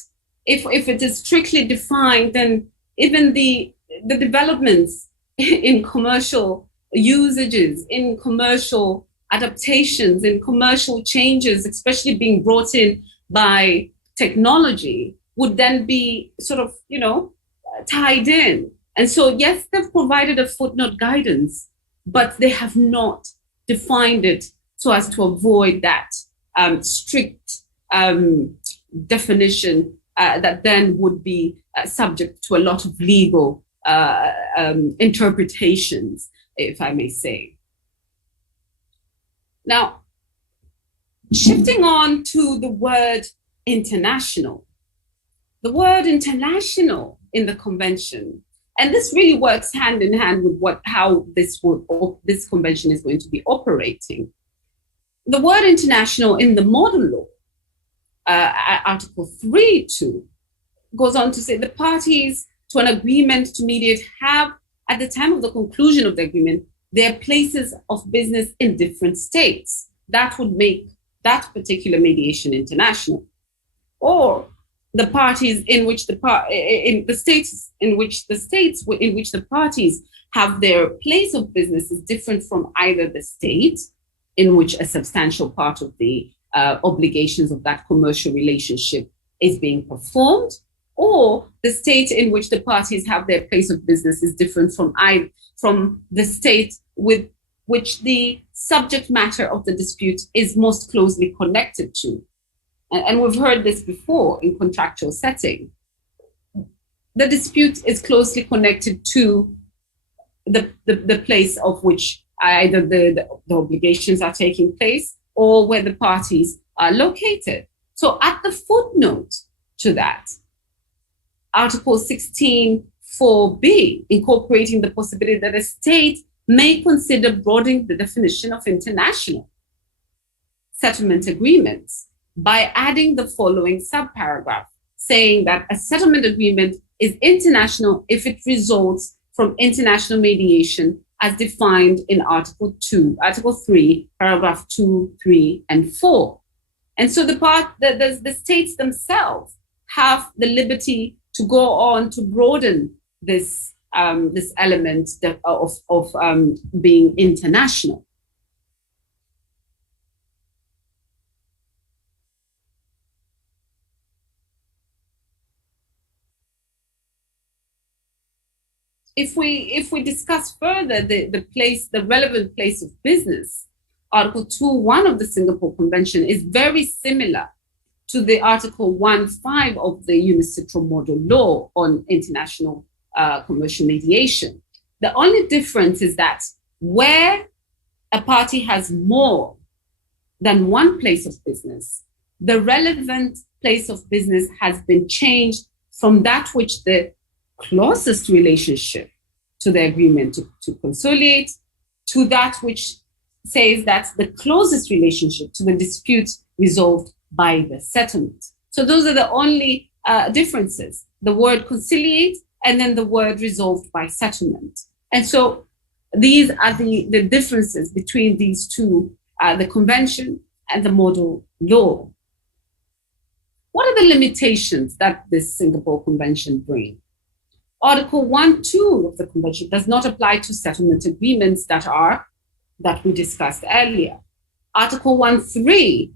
if it is strictly defined, then even the developments in commercial usages, in commercial adaptations, in commercial changes, especially being brought in by technology, would then be sort of, tied in. And so, yes, they've provided a footnote guidance, but they have not defined it so as to avoid that strict definition that then would be subject to a lot of legal interpretations, if I may say. Now, shifting on to the word international. The word international in the convention And this really works hand in hand with how this convention is going to be operating. The word international in the model law, Article 3(2), goes on to say the parties to an agreement to mediate have, at the time of the conclusion of the agreement, their places of business in different states. That would make that particular mediation international. Or the parties in which the states in which the parties have their place of business is different from either the state in which a substantial part of the obligations of that commercial relationship is being performed, or the state in which the parties have their place of business is different from the state with which the subject matter of the dispute is most closely connected to. And we've heard this before in contractual setting. The dispute is closely connected to the place of which either the obligations are taking place or where the parties are located. So at the footnote to that, Article 16(4)(b), incorporating the possibility that a state may consider broadening the definition of international settlement agreements by adding the following subparagraph, saying that a settlement agreement is international if it results from international mediation as defined in Article 3, paragraph 2, 3, and 4. And so the states themselves have the liberty to go on to broaden this element of being international. If we discuss further the relevant place of business, Article 2(1) of the Singapore Convention is very similar to the Article 1(5) of the Unicitral Model Law on international commercial mediation. The only difference is that where a party has more than one place of business, the relevant place of business has been changed from that which the closest relationship to the agreement to conciliate to that which says that's the closest relationship to the dispute resolved by the settlement. So those are the only differences, the word conciliate and then the word resolved by settlement. And so these are the differences between these two, the convention and the model law. What are the limitations that this Singapore Convention brings? Article 1(2) of the Convention does not apply to settlement agreements that we discussed earlier. Article 1(3),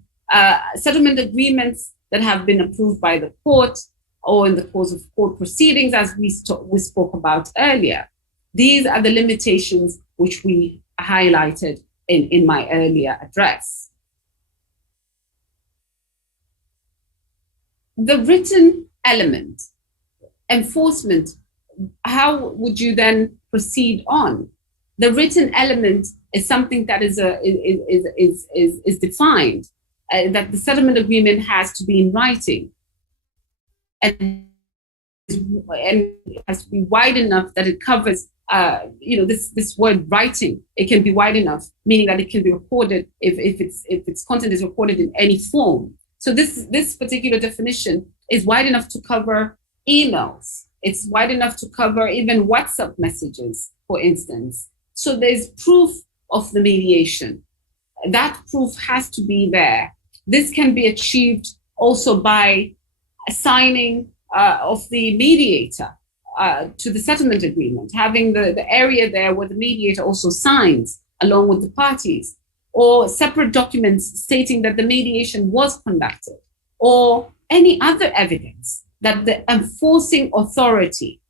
settlement agreements that have been approved by the court or in the course of court proceedings, as we spoke about earlier. These are the limitations which we highlighted in my earlier address. The written element, enforcement, how would you then proceed on? The written element is something that is defined, that the settlement agreement has to be in writing, and it has to be wide enough that it covers, this word writing. It can be wide enough, meaning that it can be recorded if its content is recorded in any form. So this particular definition is wide enough to cover emails. It's wide enough to cover even WhatsApp messages, for instance. So there's proof of the mediation. That proof has to be there. This can be achieved also by assigning of the mediator to the settlement agreement, having the area there where the mediator also signs along with the parties, or separate documents stating that the mediation was conducted, or any other evidence that the enforcing authority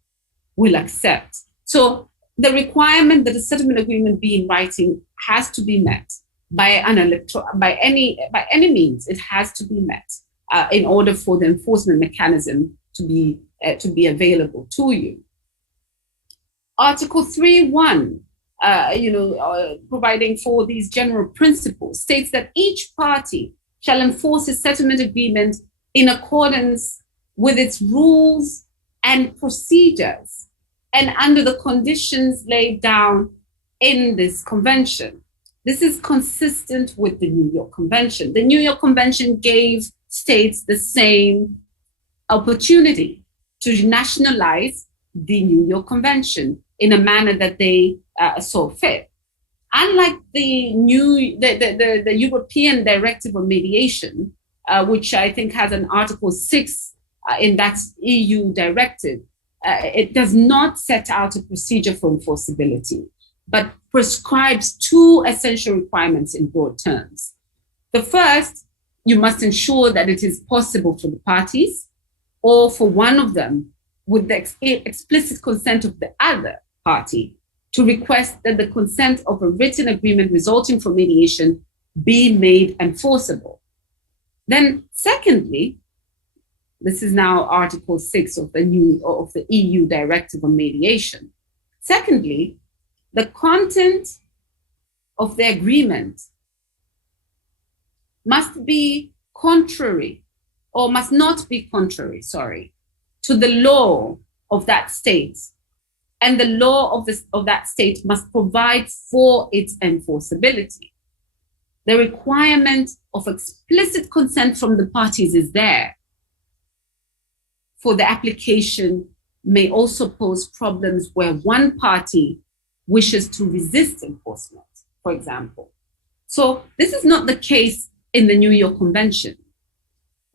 will accept. So the requirement that a settlement agreement be in writing has to be met by any means. It has to be met in order for the enforcement mechanism to be available to you. Article 3(1), providing for these general principles, states that each party shall enforce a settlement agreement in accordance with its rules and procedures and under the conditions laid down in this convention. This is consistent with the New York Convention. The New York Convention gave states the same opportunity to nationalize the New York Convention in a manner that they saw fit. Unlike the European Directive on Mediation, which I think has an Article 6 in that EU directive, it does not set out a procedure for enforceability, but prescribes two essential requirements in broad terms. The first, you must ensure that it is possible for the parties, or for one of them, with the explicit consent of the other party, to request that the consent of a written agreement resulting from mediation be made enforceable. Then secondly, this is now Article 6 of the EU Directive on Mediation. Secondly, the content of the agreement must be contrary, or must not be contrary, to the law of that state. And the law of that state must provide for its enforceability. The requirement of explicit consent from the parties is there. For the application may also pose problems where one party wishes to resist enforcement, for example. So this is not the case in the New York Convention.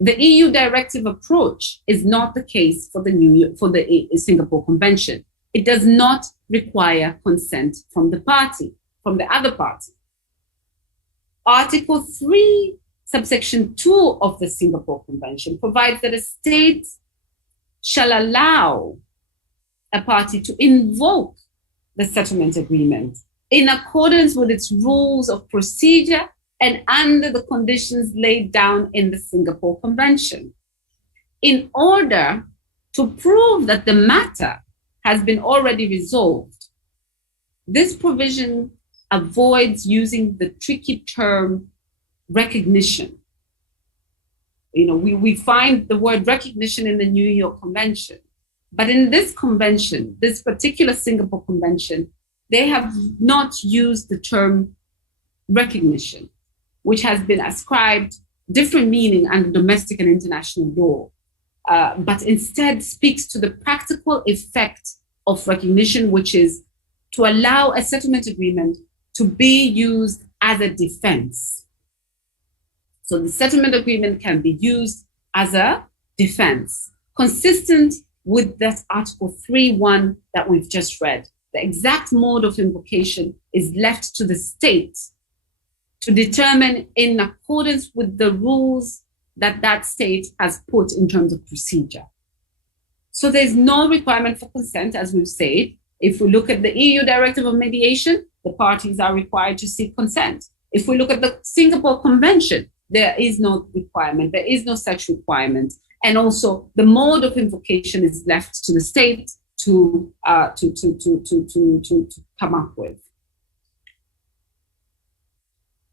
The EU directive approach is not the case for the Singapore Convention. It does not require consent from the other party. Article 3, subsection 2 of the Singapore Convention provides that a state shall allow a party to invoke the settlement agreement in accordance with its rules of procedure and under the conditions laid down in the Singapore Convention. In order to prove that the matter has been already resolved, this provision avoids using the tricky term recognition. We find the word recognition in the New York Convention, but in this convention, this particular Singapore Convention, they have not used the term recognition, which has been ascribed different meaning under domestic and international law, but instead speaks to the practical effect of recognition, which is to allow a settlement agreement to be used as a defense. So the settlement agreement can be used as a defense, consistent with that Article 3.1 that we've just read. The exact mode of invocation is left to the state to determine in accordance with the rules that that state has put in terms of procedure. So there's no requirement for consent, as we've said. If we look at the EU Directive on Mediation, the parties are required to seek consent. If we look at the Singapore Convention, there is no requirement, there is no such requirement. And also the mode of invocation is left to the state to come up with.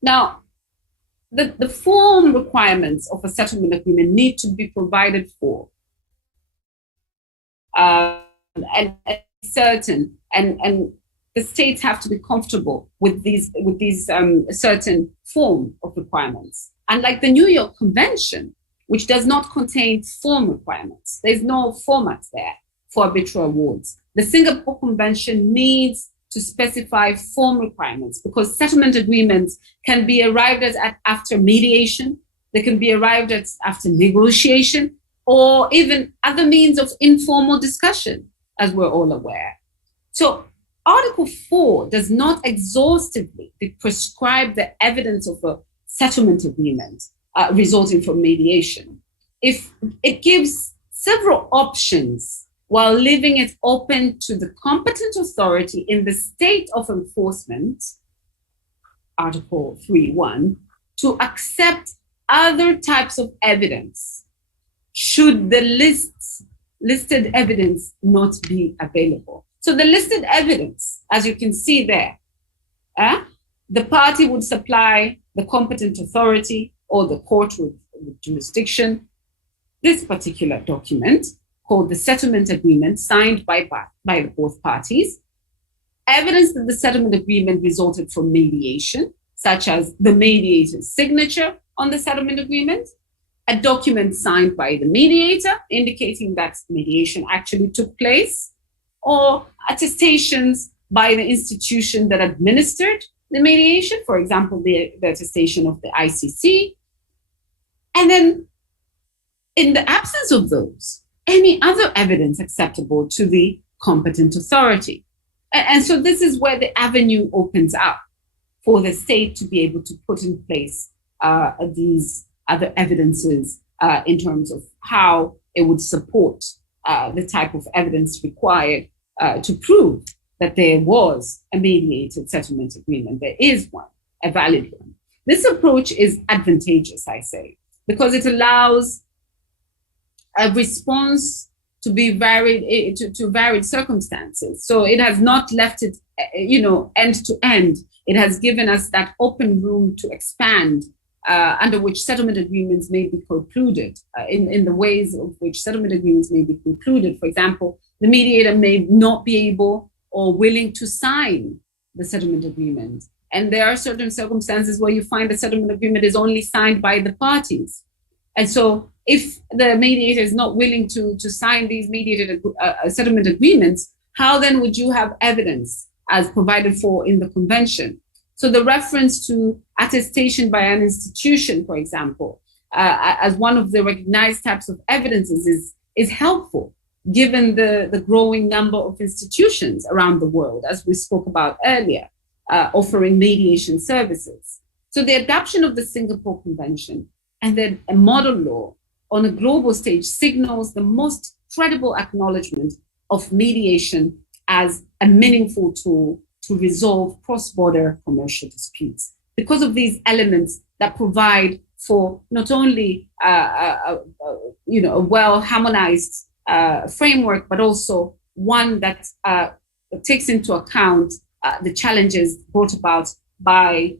Now, the form requirements of a settlement agreement need to be provided for and certain, and the states have to be comfortable with these certain form of requirements. Unlike the New York Convention, which does not contain form requirements, there's no format there for arbitral awards. The Singapore Convention needs to specify form requirements because settlement agreements can be arrived at after mediation, they can be arrived at after negotiation, or even other means of informal discussion, as we're all aware. So Article 4 does not exhaustively prescribe the evidence of a settlement agreement resulting from mediation. If it gives several options while leaving it open to the competent authority in the state of enforcement, Article 3.1, to accept other types of evidence should the listed evidence not be available. So the listed evidence, as you can see there, the party would supply the competent authority or the court with jurisdiction this particular document called the settlement agreement signed by both parties, evidence that the settlement agreement resulted from mediation, such as the mediator's signature on the settlement agreement, a document signed by the mediator indicating that mediation actually took place, or attestations by the institution that administered the mediation, for example, the attestation of the ICC. And then, in the absence of those, any other evidence acceptable to the competent authority. And so this is where the avenue opens up for the state to be able to put in place these other evidences in terms of how it would support the type of evidence required to prove that there was a mediated settlement agreement. There is one, a valid one. This approach is advantageous, I say, because it allows a response to be varied to varied circumstances. So it has not left it, end to end. It has given us that open room to expand under which settlement agreements may be concluded, in the ways of which settlement agreements may be concluded. For example, the mediator may not be able or willing to sign the settlement agreement. And there are certain circumstances where you find the settlement agreement is only signed by the parties. And so if the mediator is not willing to sign these mediated settlement agreements, how then would you have evidence as provided for in the convention? So the reference to attestation by an institution, for example, as one of the recognized types of evidences is helpful, given the growing number of institutions around the world, as we spoke about earlier, offering mediation services. So the adoption of the Singapore Convention and then a model law on a global stage signals the most credible acknowledgement of mediation as a meaningful tool to resolve cross-border commercial disputes, because of these elements that provide for not only a well-harmonized framework, but also one that takes into account the challenges brought about by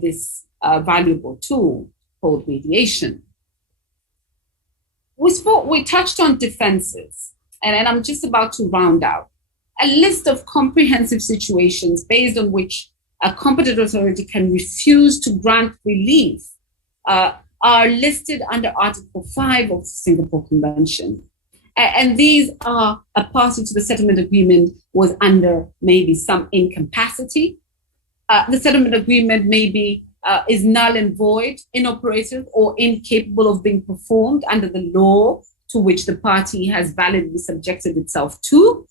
this valuable tool called mediation. We touched on defenses, and I'm just about to round out a list of comprehensive situations based on which a competent authority can refuse to grant relief are listed under Article 5 of the Singapore Convention. And these are a party to the settlement agreement was under maybe some incapacity. The settlement agreement maybe is null and void, inoperative, or incapable of being performed under the law to which the party has validly subjected itself to.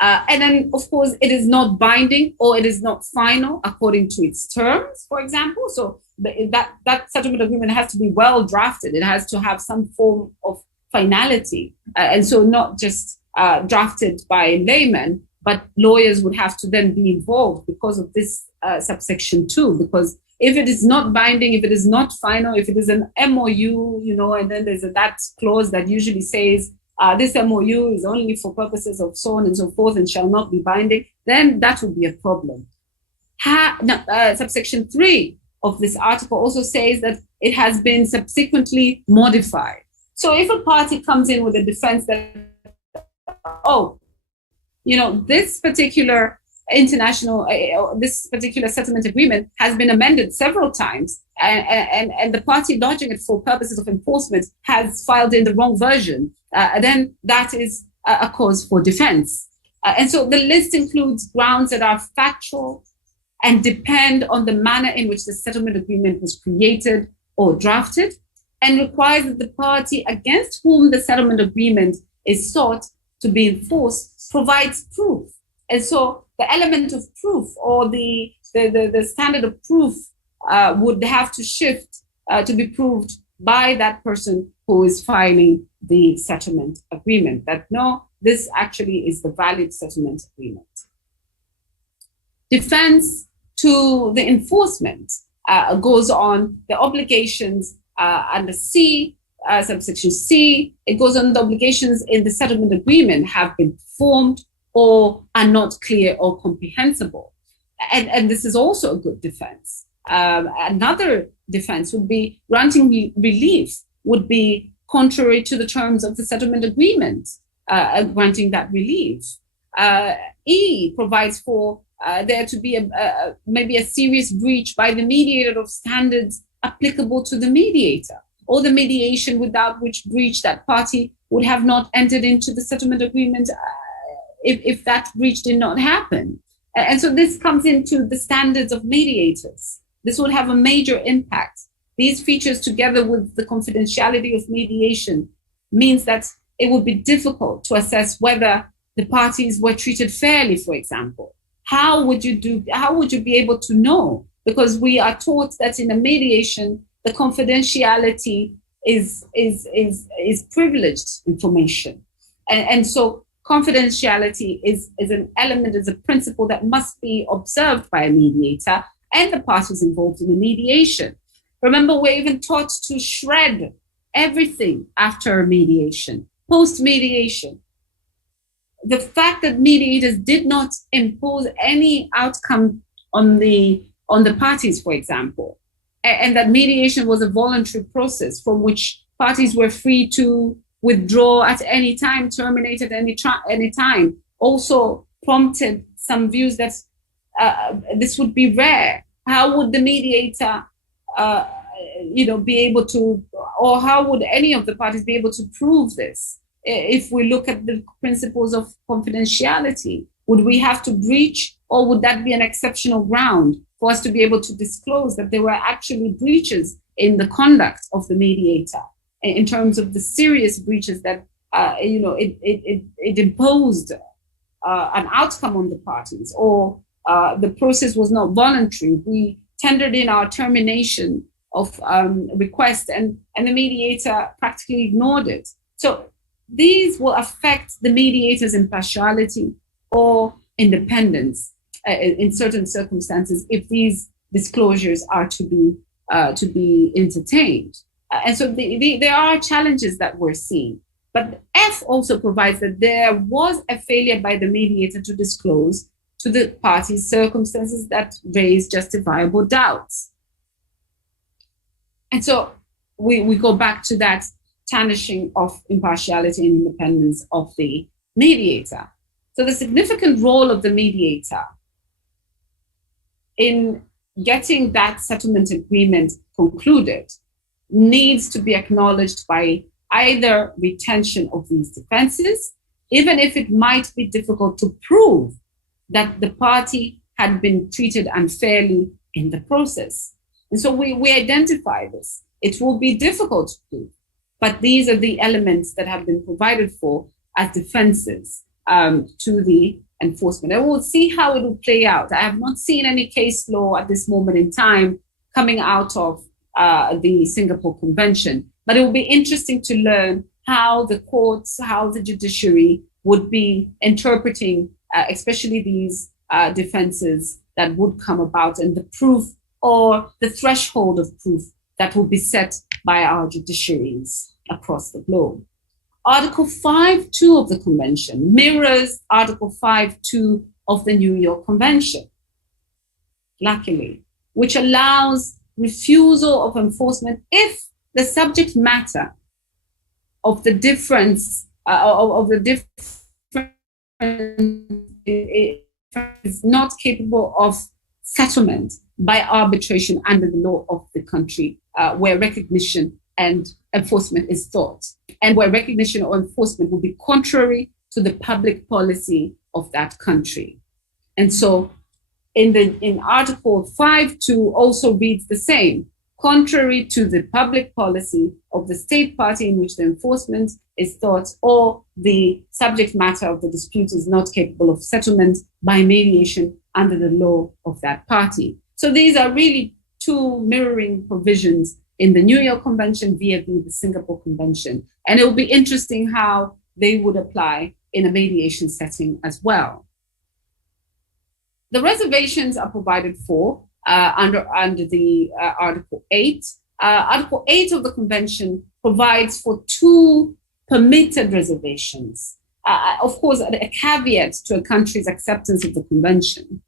And then, of course, it is not binding or it is not final according to its terms, for example. So that settlement agreement has to be well drafted. It has to have some form of finality. And so not just drafted by laymen, but lawyers would have to then be involved because of this subsection 2, because if it is not binding, if it is not final, if it is an MOU, and then there's that clause that usually says this MOU is only for purposes of so on and so forth and shall not be binding, then that would be a problem. Subsection 3 of this article also says that it has been subsequently modified. So if a party comes in with a defense that, this particular this particular settlement agreement has been amended several times, and the party lodging it for purposes of enforcement has filed in the wrong version, then that is a cause for defense. And so the list includes grounds that are factual and depend on the manner in which the settlement agreement was created or drafted, and requires that the party against whom the settlement agreement is sought to be enforced provides proof. And so the element of proof, or the standard of proof would have to shift to be proved by that person who is filing the settlement agreement, that no, this actually is the valid settlement agreement. Defense to the enforcement goes on the obligations under C, subsection C. It goes on the obligations in the settlement agreement have been performed or are not clear or comprehensible. And this is also a good defense. Another defense would be granting relief would be contrary to the terms of the settlement agreement. granting that relief. E provides for there to be maybe a serious breach by the mediator of standards applicable to the mediator, or the mediation without which breach that party would have not entered into the settlement agreement if that breach did not happen. And so this comes into the standards of mediators. This would have a major impact. These features, together with the confidentiality of mediation, means that it would be difficult to assess whether the parties were treated fairly, for example. How would you be able to know? Because we are taught that in a mediation, the confidentiality is privileged information. And so confidentiality is an element, is a principle that must be observed by a mediator and the parties involved in the mediation. Remember, we're even taught to shred everything after a mediation, post-mediation. The fact that mediators did not impose any outcome on the parties, for example, and that mediation was a voluntary process from which parties were free to withdraw at any time, terminate at any time, also prompted some views that this would be rare. How would the mediator, be able to, or how would any of the parties be able to prove this? If we look at the principles of confidentiality, would we have to breach, or would that be an exceptional ground for us to be able to disclose that there were actually breaches in the conduct of the mediator in terms of the serious breaches that, it imposed an outcome on the parties, or the process was not voluntary? We tendered in our termination of request and the mediator practically ignored it. So these will affect the mediator's impartiality or independence in certain circumstances if these disclosures are to be entertained. And so there are challenges that we're seeing. But F also provides that there was a failure by the mediator to disclose to the parties circumstances that raise justifiable doubts. And so we go back to that tarnishing of impartiality and independence of the mediator. So the significant role of the mediator in getting that settlement agreement concluded needs to be acknowledged by either retention of these defenses, even if it might be difficult to prove that the party had been treated unfairly in the process. And so we identify this. It will be difficult to prove, but these are the elements that have been provided for as defenses to the enforcement. And we'll see how it will play out. I have not seen any case law at this moment in time coming out of the Singapore Convention, but it will be interesting to learn how the courts, how the judiciary would be interpreting, especially these defenses that would come about, and the proof or the threshold of proof that will be set by our judiciaries across the globe. Article 5.2 of the Convention mirrors Article 5.2 of the New York Convention, luckily, which allows refusal of enforcement if the subject matter of the difference is not capable of settlement by arbitration under the law of the country where recognition and enforcement is sought, and where recognition or enforcement will be contrary to the public policy of that country. And so in Article 5.2 also reads the same: contrary to the public policy of the state party in which the enforcement is sought, or the subject matter of the dispute is not capable of settlement by mediation under the law of that party. So these are really two mirroring provisions in the New York Convention vis-a-vis the Singapore Convention. And it will be interesting how they would apply in a mediation setting as well. The reservations are provided for under the Article 8. Article 8 of the Convention provides for two permitted reservations. Of course, a caveat to a country's acceptance of the Convention.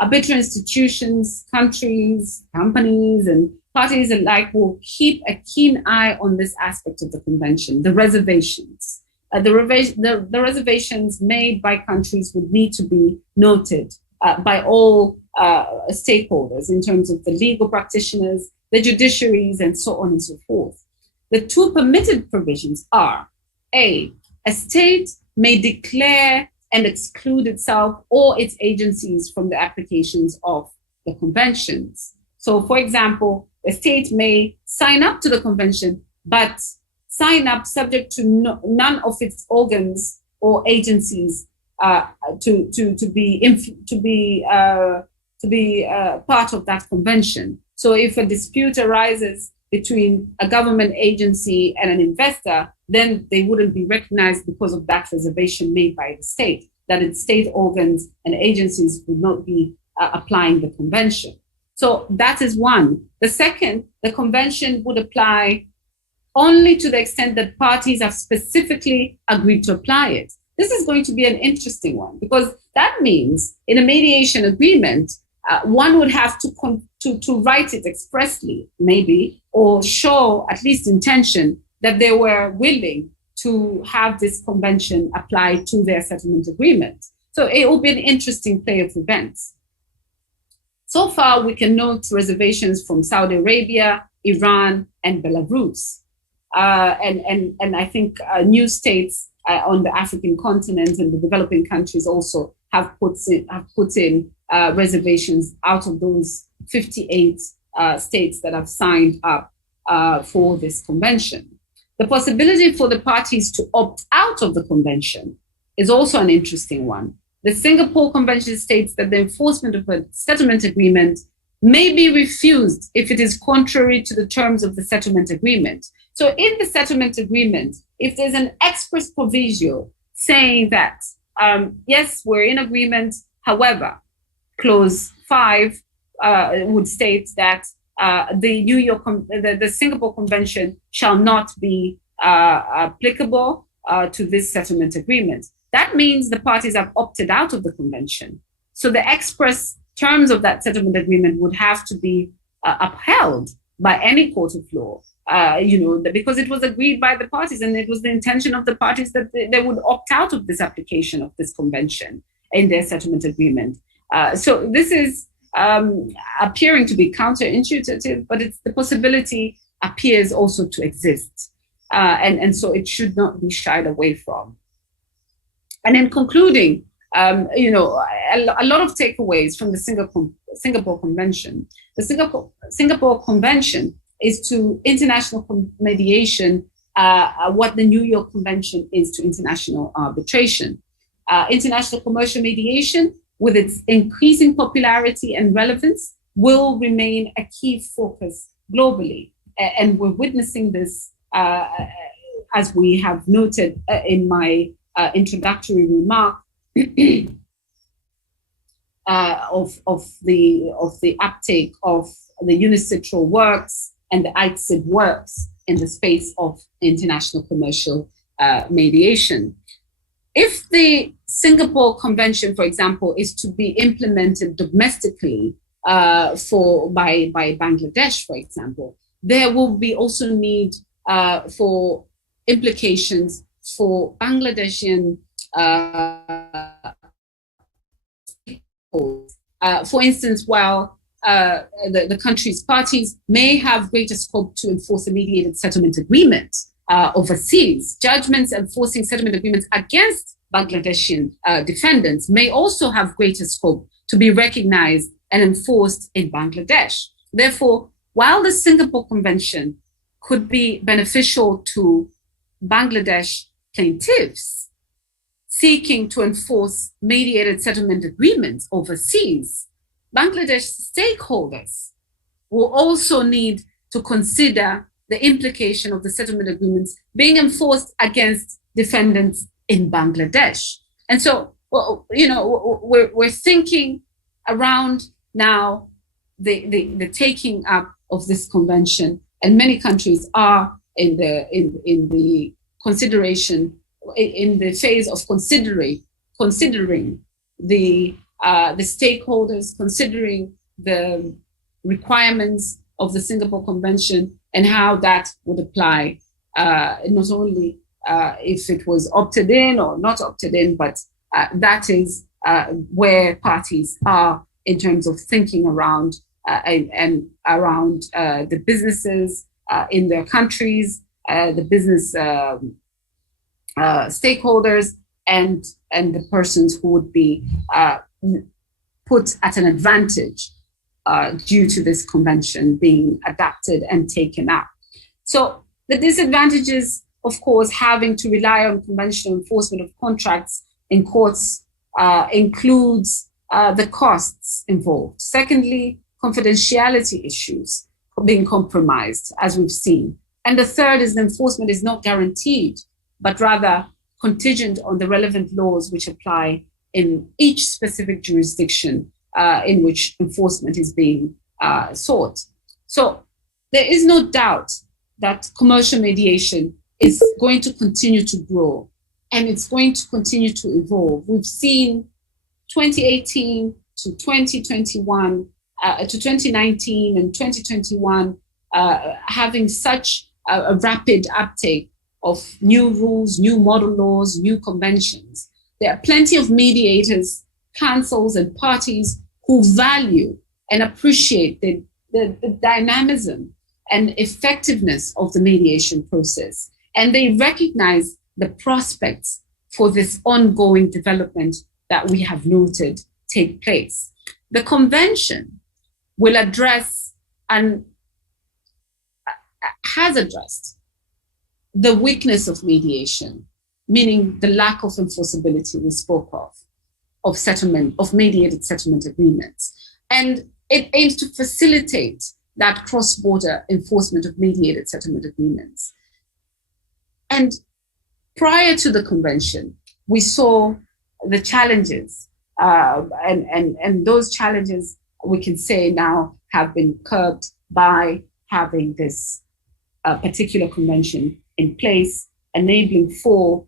Arbitral institutions, countries, companies, and parties alike will keep a keen eye on this aspect of the Convention, the reservations. the reservations made by countries would need to be noted by all stakeholders in terms of the legal practitioners, the judiciaries, and so on and so forth. The two permitted provisions are: A state may declare and exclude itself or its agencies from the applications of the conventions. So, for example, a state may sign up to the convention, but sign up subject to none of its organs or agencies to be part of that convention. So, if a dispute arises between a government agency and an investor, then they wouldn't be recognized because of that reservation made by the state, that its state organs and agencies would not be applying the convention. So that is one. The second, the convention would apply only to the extent that parties have specifically agreed to apply it. This is going to be an interesting one, because that means in a mediation agreement, one would have to write it expressly, maybe, or show at least intention that they were willing to have this convention applied to their settlement agreement. So it will be an interesting play of events. So far, we can note reservations from Saudi Arabia, Iran, and Belarus. And I think new states on the African continent and the developing countries also have put in reservations out of those 58 states that have signed up for this convention. The possibility for the parties to opt out of the convention is also an interesting one. The Singapore Convention states that the enforcement of a settlement agreement may be refused if it is contrary to the terms of the settlement agreement. So in the settlement agreement, if there's an express proviso saying that, yes, we're in agreement, however, clause 5 would state that the Singapore Convention shall not be applicable to this settlement agreement. That means the parties have opted out of the convention. So the express terms of that settlement agreement would have to be upheld by any court of law, because it was agreed by the parties, and it was the intention of the parties that they would opt out of this application of this convention in their settlement agreement. So this is appearing to be counterintuitive, but the possibility appears also to exist. And so it should not be shied away from. And in concluding, a lot of takeaways from the Singapore Convention. The Singapore Convention is to international mediation what the New York Convention is to international arbitration. International commercial mediation, with its increasing popularity and relevance, will remain a key focus globally. And we're witnessing this, as we have noted in my introductory remark, of the uptake of the UNICITRAL works and the ICSID works in the space of international commercial mediation. If the Singapore Convention, for example, is to be implemented domestically by Bangladesh, for example, there will be also need for implications for Bangladeshi for instance, while the country's parties may have greater scope to enforce a mediated settlement agreement overseas, judgments enforcing settlement agreements against Bangladeshi defendants may also have greater scope to be recognized and enforced in Bangladesh. Therefore, while the Singapore Convention could be beneficial to Bangladesh plaintiffs seeking to enforce mediated settlement agreements overseas, Bangladesh stakeholders will also need to consider the implication of the settlement agreements being enforced against defendants in Bangladesh. And so, we're thinking around now the taking up of this convention, and many countries are in the consideration, in the phase of considering the stakeholders, considering the requirements of the Singapore Convention and how that would apply not only if it was opted in or not opted in, but that is where parties are in terms of thinking around and around the businesses in their countries, the business stakeholders, and the persons who would be put at an advantage due to this convention being adapted and taken up. So the disadvantages, of course, having to rely on conventional enforcement of contracts in courts includes the costs involved. Secondly, confidentiality issues being compromised, as we've seen. And the third is the enforcement is not guaranteed, but rather contingent on the relevant laws which apply in each specific jurisdiction in which enforcement is being sought. So there is no doubt that commercial mediation is going to continue to grow and it's going to continue to evolve. We've seen 2018 to 2021 to 2019 and 2021 having such a rapid uptake of new rules, new model laws, new conventions. There are plenty of mediators, councils, and parties who value and appreciate the dynamism and effectiveness of the mediation process. And they recognize the prospects for this ongoing development that we have noted take place. The convention will address and has addressed the weakness of mediation, meaning the lack of enforceability we spoke of settlement, of mediated settlement agreements. And it aims to facilitate that cross-border enforcement of mediated settlement agreements. And prior to the convention, we saw the challenges, and those challenges we can say now have been curbed by having this particular convention in place, enabling for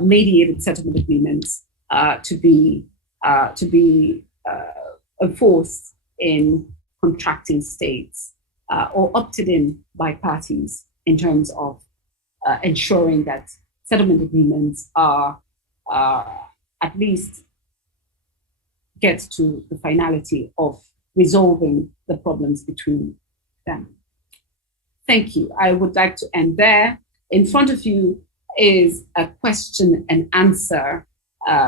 mediated settlement agreements to be enforced in contracting states or opted in by parties in terms of ensuring that settlement agreements are at least get to the finality of resolving the problems between them. Thank you. I would like to end there. In front of you is a question and answer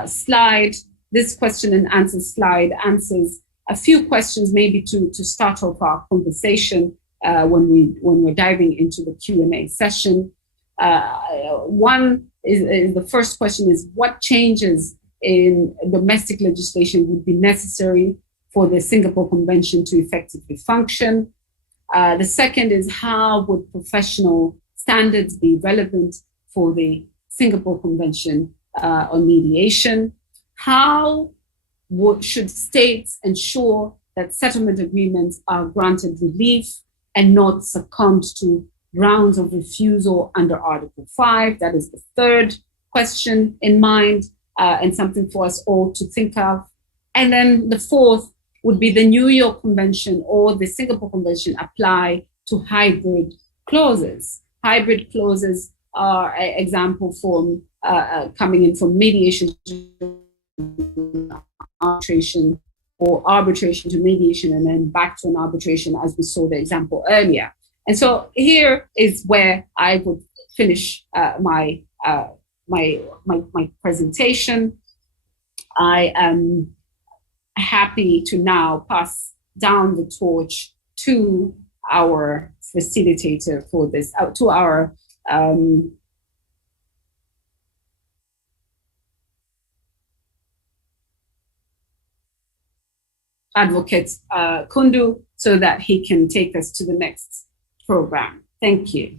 slide. This question and answer slide answers a few questions, maybe to start off our conversation when we're diving into the Q&A session. One is the first question is, what changes in domestic legislation would be necessary for the Singapore Convention to effectively function? The second is, how would professional standards be relevant for the Singapore Convention on mediation? How should states ensure that settlement agreements are granted relief and not succumbed to grounds of refusal under Article 5? That is the third question in mind, and something for us all to think of. And then the fourth would be, the New York Convention or the Singapore Convention apply to hybrid clauses. Hybrid clauses are an example from coming in from mediation to arbitration, or arbitration to mediation, and then back to an arbitration, as we saw the example earlier. And so here is where I would finish my presentation. I am happy to now pass down the torch to our facilitator for this, to our advocate Kundu, so that he can take us to the next program. Thank you.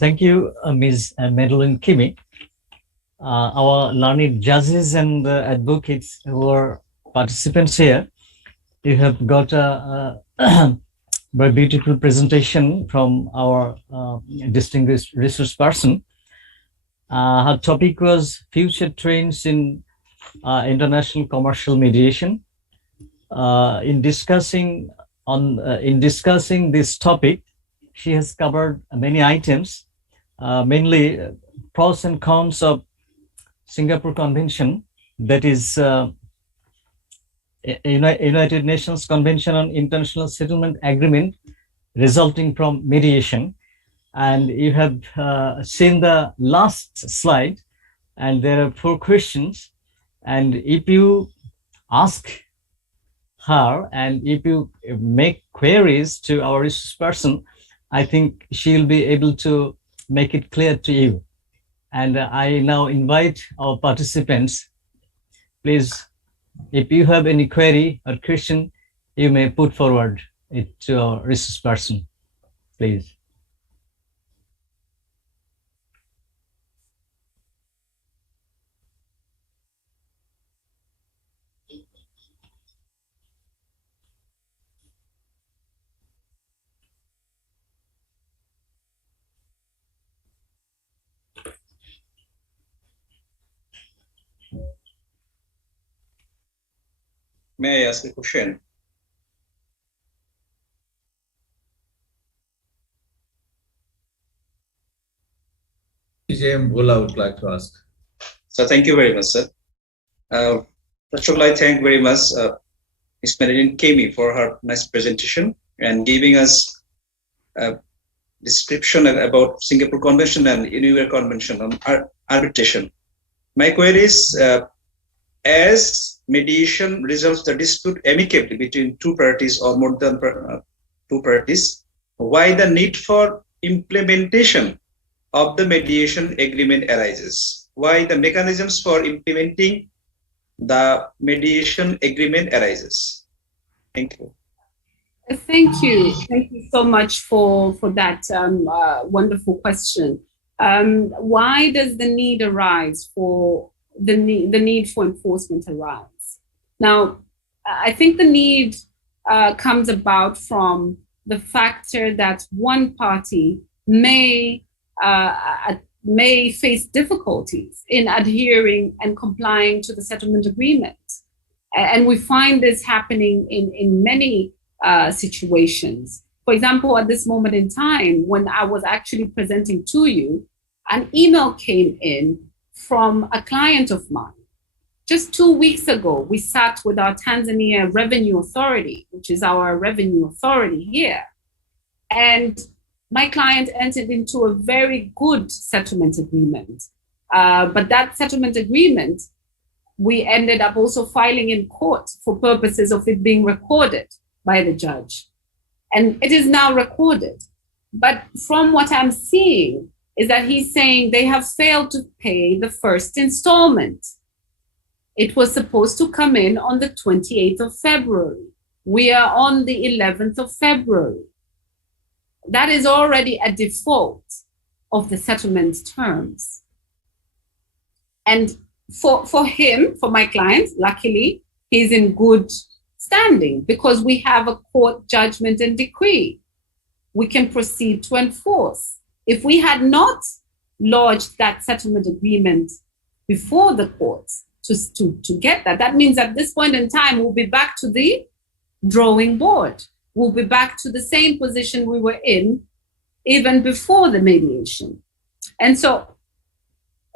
Thank you, Ms. Madeline Kimi. Our learned judges and advocates who are participants here, you have got a very beautiful presentation from our distinguished resource person. Her topic was future trends in international commercial mediation. In discussing this topic, she has covered many items. mainly pros and cons of Singapore Convention, that is United Nations Convention on International Settlement Agreement resulting from mediation. And you have seen the last slide, and there are 4 questions. And if you ask her and if you make queries to our resource person, I think she'll be able to make it clear to you. And I now invite our participants, please, if you have any query or question, you may put forward it to our resource person, please. May I ask a question? PJM Bhola would like to ask. So thank you very much, sir. First of all, I thank very much Ms. Marilyn Kami for her nice presentation and giving us a description about Singapore Convention and Universal Convention on arbitration. My query is, as mediation resolves the dispute amicably between 2 parties or more than 2 parties, why the need for implementation of the mediation agreement arises? Why the mechanisms for implementing the mediation agreement arises? Thank you. Thank you. Thank you so much for that wonderful question. Why does the need arise for the need for enforcement arise? Now, I think the need comes about from the factor that one party may face difficulties in adhering and complying to the settlement agreement. And we find this happening in many situations. For example, at this moment in time, when I was actually presenting to you, an email came in from a client of mine. Just 2 weeks ago, we sat with our Tanzania Revenue Authority, which is our revenue authority here. And my client entered into a very good settlement agreement. But that settlement agreement, we ended up also filing in court for purposes of it being recorded by the judge. And it is now recorded. But from what I'm seeing is that he's saying they have failed to pay the first installment. It was supposed to come in on the 28th of February. We are on the 11th of February. That is already a default of the settlement terms. And for him, for my client, luckily, he's in good standing because we have a court judgment and decree. We can proceed to enforce. If we had not lodged that settlement agreement before the courts to get that, that means at this point in time, we'll be back to the drawing board. We'll be back to the same position we were in even before the mediation. And so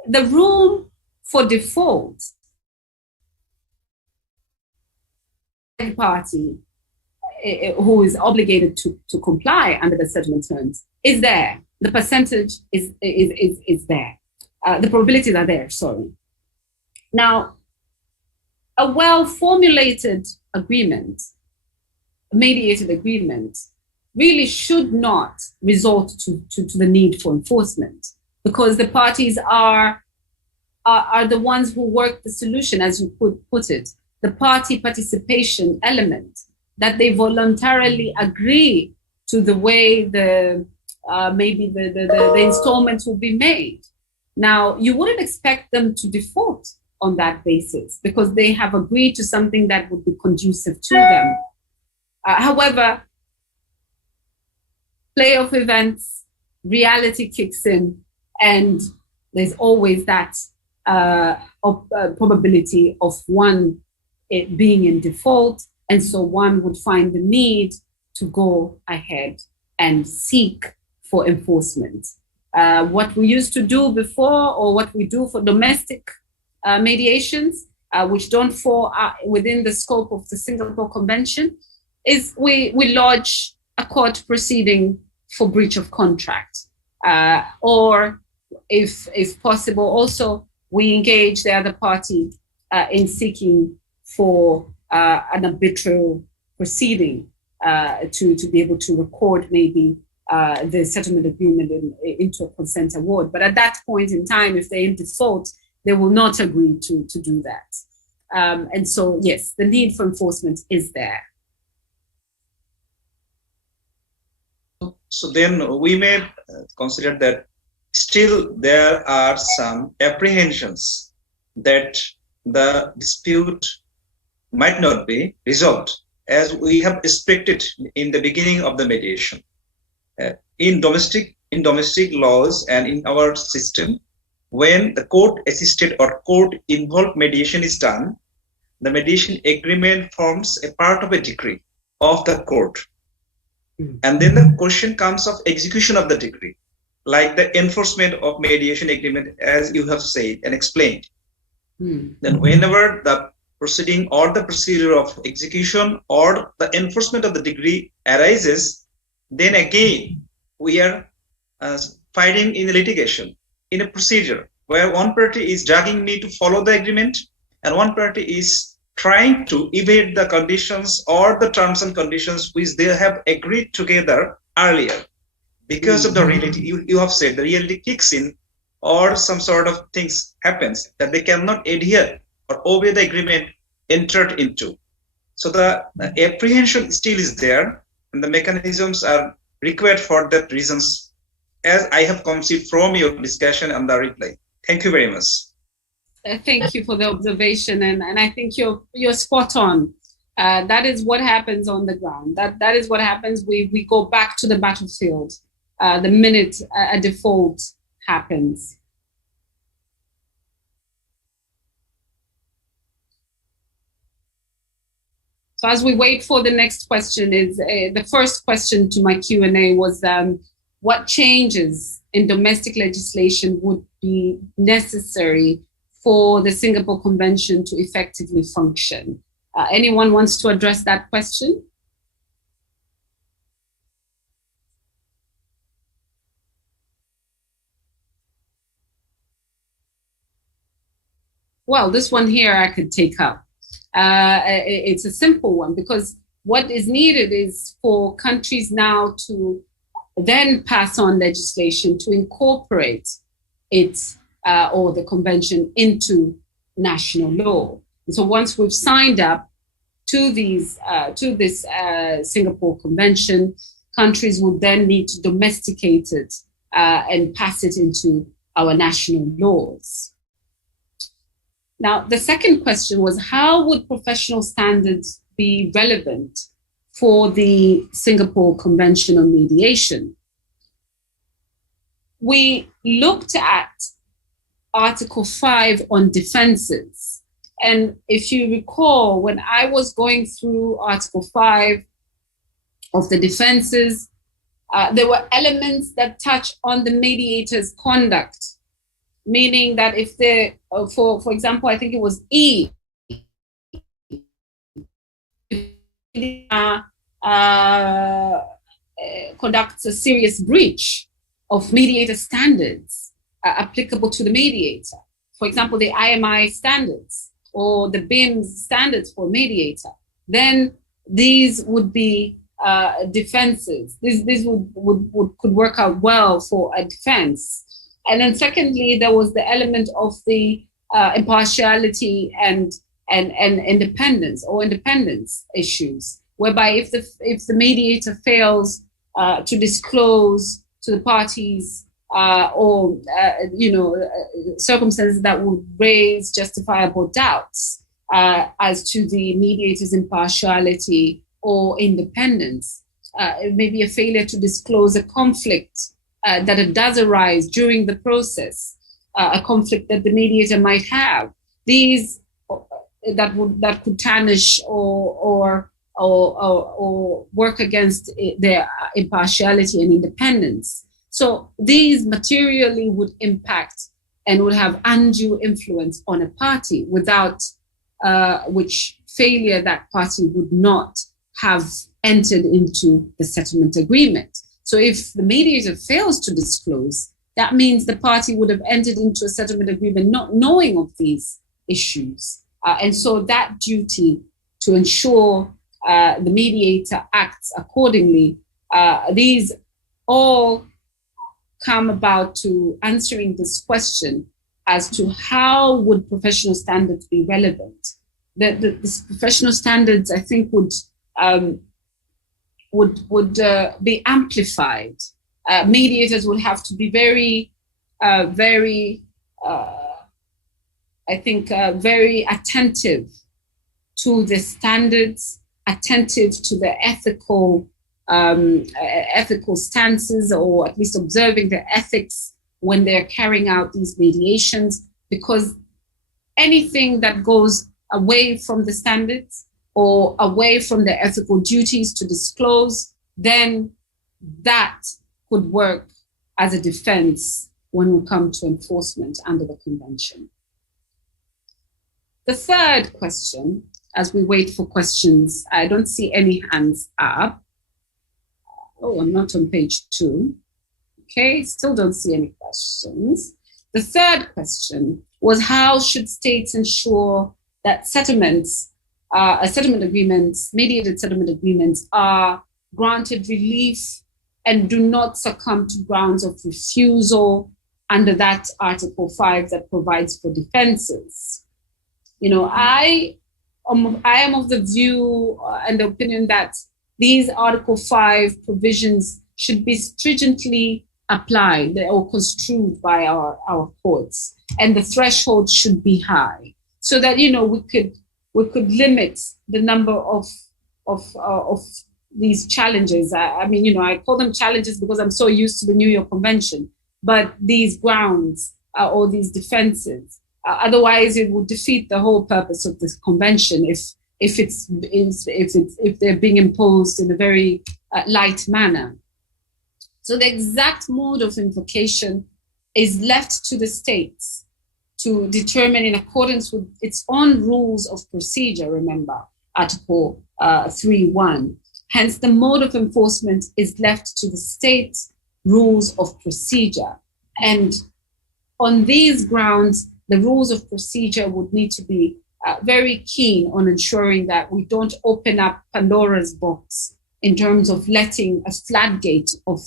the room for default party who is obligated to comply under the settlement terms is there. The percentage is there. The probabilities are there, sorry. Now, a well-formulated agreement, a mediated agreement, really should not resort to the need for enforcement because the parties are the ones who work the solution, as you put it, the party participation element, that they voluntarily agree to the way the installments will be made. Now, you wouldn't expect them to default on that basis because they have agreed to something that would be conducive to them. However, playoff events, reality kicks in, and there's always that probability of one being in default, and so one would find the need to go ahead and seek for enforcement. what we used to do before or what we do for domestic mediations, which don't fall within the scope of the Singapore Convention, is we lodge a court proceeding for breach of contract. Or if possible, also we engage the other party in seeking for an arbitral proceeding to be able to record maybe the settlement agreement into a consent award. But at that point in time, if they're in default, they will not agree to do that. And so, yes, the need for enforcement is there. So then we may consider that still there are some apprehensions that the dispute might not be resolved as we have expected in the beginning of the mediation. In domestic laws and in our system, when the court-assisted or court-involved mediation is done, the mediation agreement forms a part of a decree of the court. And then the question comes of execution of the decree, like the enforcement of mediation agreement, as you have said and explained. Then whenever the proceeding or the procedure of execution or the enforcement of the decree arises, then again, we are fighting in litigation, in a procedure where one party is dragging me to follow the agreement and one party is trying to evade the conditions or the terms and conditions which they have agreed together earlier. Because of the reality, you have said the reality kicks in or some sort of things happens that they cannot adhere or obey the agreement entered into. So the apprehension still is there and the mechanisms are required for that reasons, as I have conceived from your discussion and the reply. Thank you very much. Thank you for the observation, and I think you're spot on. That is what happens on the ground. That is what happens. We go back to the battlefield the minute a default happens. So as we wait for the next question, is the first question to my Q&A was what changes in domestic legislation would be necessary for the Singapore Convention to effectively function? Anyone wants to address that question? Well, this one here I could take up. It's a simple one, because what is needed is for countries now to then pass on legislation to incorporate it or the convention into national law. And so once we've signed up to this Singapore Convention, countries will then need to domesticate it and pass it into our national laws. Now, the second question was, how would professional standards be relevant for the Singapore Convention on Mediation? We looked at Article 5 on defenses. And if you recall, when I was going through Article 5 of the defenses, there were elements that touch on the mediator's conduct, meaning that if they, for example, I think it was E, conducts a serious breach of mediator standards applicable to the mediator. For example, the IMI standards or the BIMS standards for mediator, then these would be defenses. This could work out well for a defense. And then secondly, there was the element of the impartiality and independence or independence issues, whereby if the mediator fails to disclose to the parties circumstances that would raise justifiable doubts as to the mediator's impartiality or independence, it may be a failure to disclose a conflict that it does arise during the process, a conflict that the mediator might have. These that could tarnish or work against their impartiality and independence. So these materially would impact and would have undue influence on a party, without which failure that party would not have entered into the settlement agreement. So if the mediator fails to disclose, that means the party would have entered into a settlement agreement not knowing of these issues. And so that duty to ensure the mediator acts accordingly, these all come about to answering this question as to how would professional standards be relevant. The professional standards, I think, would be amplified. Mediators will have to be very attentive to the standards, attentive to the ethical stances, or at least observing the ethics when they're carrying out these mediations, because anything that goes away from the standards or away from the ethical duties to disclose, then that could work as a defense when we come to enforcement under the convention. The third question, as we wait for questions, I don't see any hands up. Oh, I'm not on page 2. Okay, still don't see any questions. The third question was, how should states ensure that settlements, mediated settlement agreements, are granted relief and do not succumb to grounds of refusal under that Article 5 that provides for defenses? You know, I am of the view and the opinion that these Article 5 provisions should be stringently applied or construed by our courts, and the threshold should be high, so that, you know, we could limit the number of these challenges. I mean, you know, I call them challenges because I'm so used to the New York Convention, but these grounds or these defenses. Otherwise, it would defeat the whole purpose of this convention if they're being imposed in a very light manner. So the exact mode of invocation is left to the states to determine in accordance with its own rules of procedure. Remember, Article 3.1. Hence, the mode of enforcement is left to the state rules of procedure. And on these grounds, the rules of procedure would need to be very keen on ensuring that we don't open up Pandora's box in terms of letting a floodgate of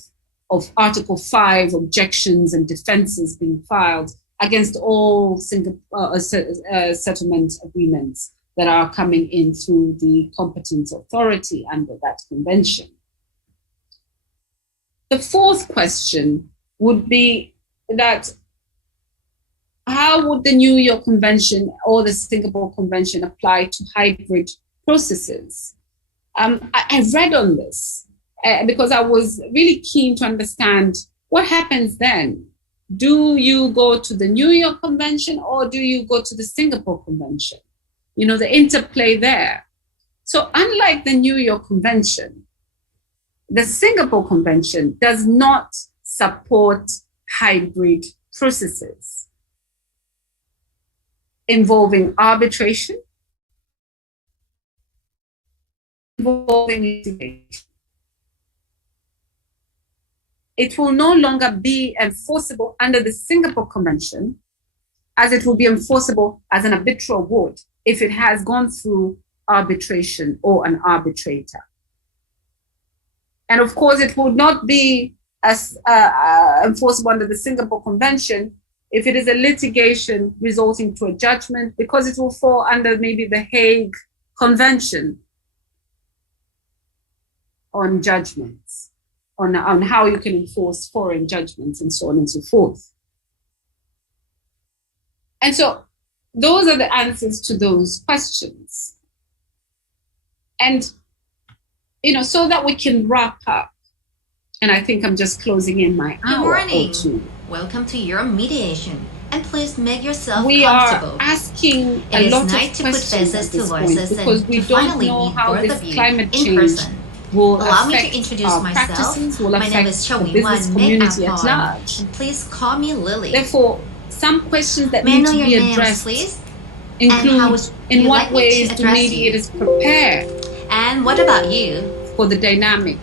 Article 5 objections and defenses being filed against all settlement agreements that are coming in through the competent authority under that convention. The fourth question would be that, how would the New York Convention or the Singapore Convention apply to hybrid processes? I read on this because I was really keen to understand what happens then. Do you go to the New York Convention or do you go to the Singapore Convention? You know, the interplay there. So unlike the New York Convention, the Singapore Convention does not support hybrid processes involving arbitration, involving litigation. It will no longer be enforceable under the Singapore Convention, as it will be enforceable as an arbitral award if it has gone through arbitration or an arbitrator. And of course, it will not be as enforceable under the Singapore Convention if it is a litigation resulting to a judgment, because it will fall under maybe the Hague Convention on judgments, on how you can enforce foreign judgments and so on and so forth. And so those are the answers to those questions. And, you know, so that we can wrap up, and I think I'm just closing in my hour or two. Welcome to your mediation, and please make yourself we comfortable. Are asking it a lot is nice of to put questions faces at to this point voices because and we to don't finally know meet how both this of you climate in change person. will Allow me to affect introduce our myself. practices, will My name affect is the Chawin business Wan, community at Meg large. and please call me Lily. Therefore, some questions that May I need know to your be names, addressed please? And how include would in you what like me to ways do address you? mediators prepare And what about you? for the dynamic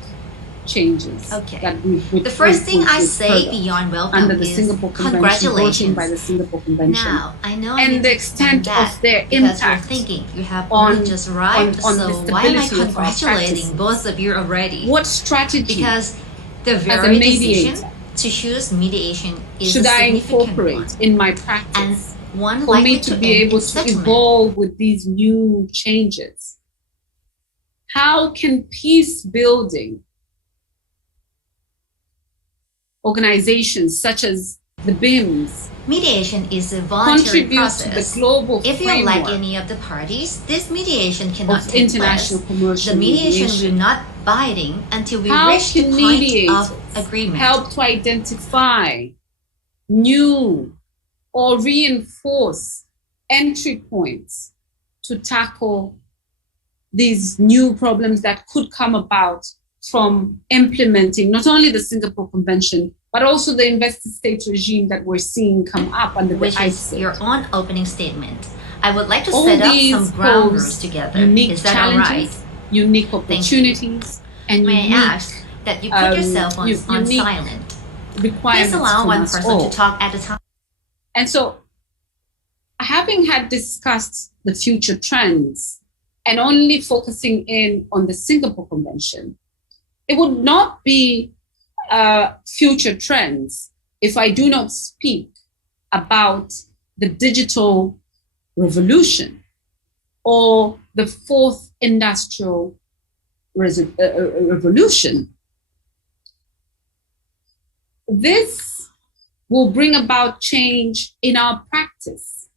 changes Okay. that we've The first thing I say heard of beyond welcome under the is Singapore Convention, brought in congratulations. by the Singapore Convention, Now, I know I and need the to explain extent that of their because you're impact thinking you have on- only just arrived, on so the why am I stability of our congratulating practices. both of you already? What strategy Because the as a very decision mediator to choose mediation is should a I significant incorporate one, in my and practice one for likely me to to be end able in to settlement. evolve with these new changes? How can peace building organizations such as the BIMS Mediation is a voluntary contribute to the process. global If you like framework any of the parties, this mediation cannot of take international place. commercial The mediation mediation? will not binding until we How reach the can point mediators of agreement. help to identify new or reinforce entry points to tackle these new problems that could come about from implementing not only the Singapore Convention, but also the invested state regime that we're seeing come up under the Which is ICE. your own opening statement. I would like to All set up these some ground pose rules together. unique Is that all right? challenges, unique you. opportunities, and May I unique ask that you put yourself on unique silent? requirements Please allow from one us person all. to talk at a time. And so, having had discussed the future trends and only focusing in on the Singapore Convention, it would not be future trends if I do not speak about the digital revolution or the fourth industrial revolution. This will bring about change in our practice.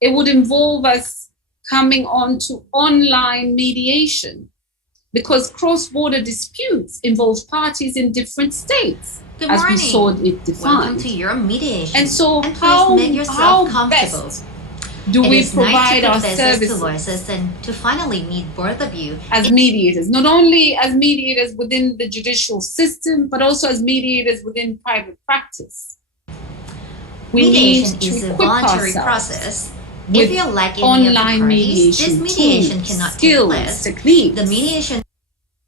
It would involve us coming on to online mediation, because cross-border disputes involve parties in different states, Good as morning. we saw it Welcome defined. to your mediation. And so please how make yourself how comfortable. best do It we is nice provide to our put faces to services voices and to finally meet both of you. as mediators, not only as mediators within the judicial system, but also as mediators within private practice? We Mediation need to is a equip voluntary ourselves process. with If you like any of the online parties, this mediation mediation tools, cannot take skills, place. techniques. The mediation,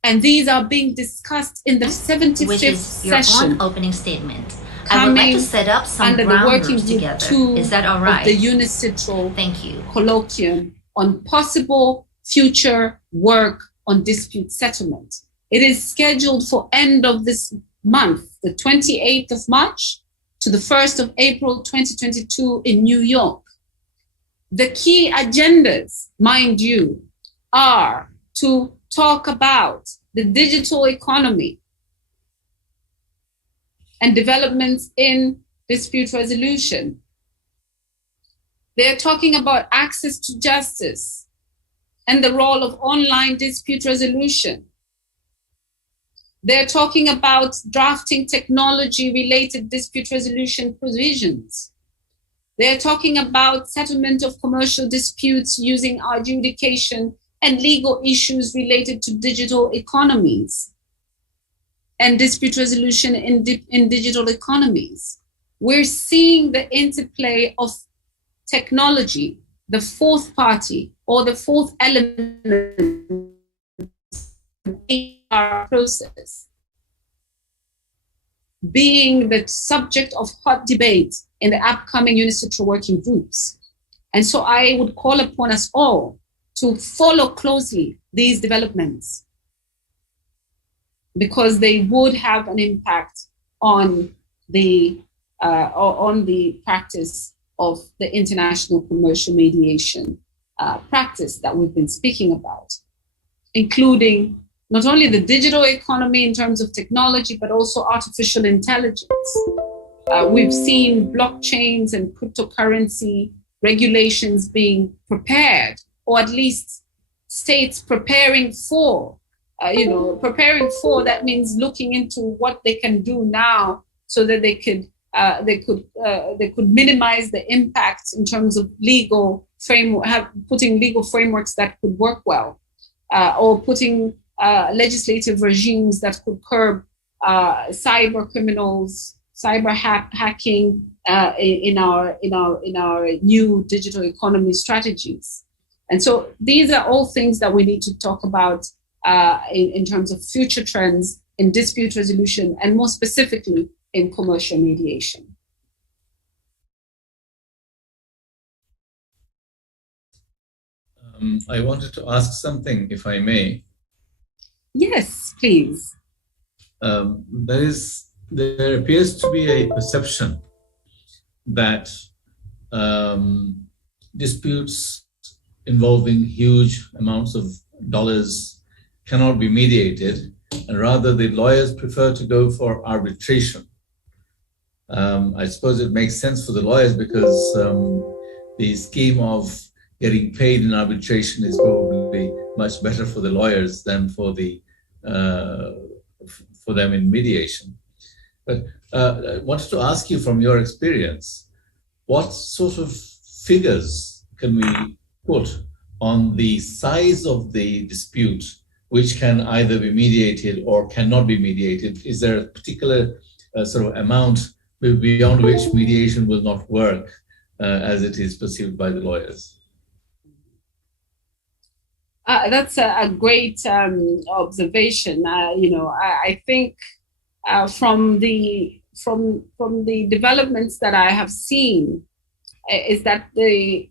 And these are being discussed in the 75th which is your session own opening statement. I would like to coming set up some under the ground working rules group together. 2 Is that all of right? the UNICITRAL Thank you. colloquium on possible future work on dispute settlement. It is scheduled for end of this month, the 28th of March to the 1st of April 2022 in New York. The key agendas, mind you, are to talk about the digital economy and developments in dispute resolution. They're talking about access to justice and the role of online dispute resolution. They're talking about drafting technology-related dispute resolution provisions. They're talking about settlement of commercial disputes using adjudication and legal issues related to digital economies and dispute resolution in digital economies. We're seeing the interplay of technology, the fourth party or the fourth element in our process, being the subject of hot debate in the upcoming UNICITRAL working groups. And so I would call upon us all to follow closely these developments, because they would have an impact on the practice of the international commercial mediation practice that we've been speaking about, including not only the digital economy in terms of technology, but also artificial intelligence. We've seen blockchains and cryptocurrency regulations being prepared, or at least states preparing for. That means looking into what they can do now so that they could minimize the impact in terms of legal framework, putting legal frameworks that could work well, or putting legislative regimes that could curb cyber criminals, cyber hacking in our new digital economy strategies. And so these are all things that we need to talk about in terms of future trends in dispute resolution, and more specifically in commercial mediation. I wanted to ask something, if I may. Yes, please. There appears to be a perception that disputes involving huge amounts of dollars cannot be mediated, and rather the lawyers prefer to go for arbitration. I suppose it makes sense for the lawyers because the scheme of getting paid in arbitration is probably much better for the lawyers than for them in mediation. But I wanted to ask you, from your experience, what sort of figures can we put on the size of the dispute which can either be mediated or cannot be mediated? Is there a particular sort of amount beyond which mediation will not work as it is perceived by the lawyers? That's a great observation. I think from the developments that I have seen is that the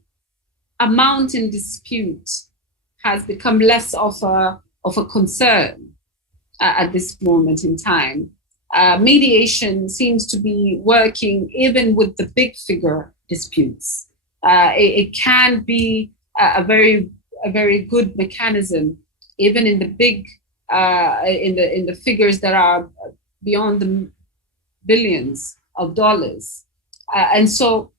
amount in dispute has become less of a concern at this moment in time. Mediation seems to be working even with the big figure disputes. It can be a very good mechanism, even in the big, in the figures that are beyond the billions of dollars. And so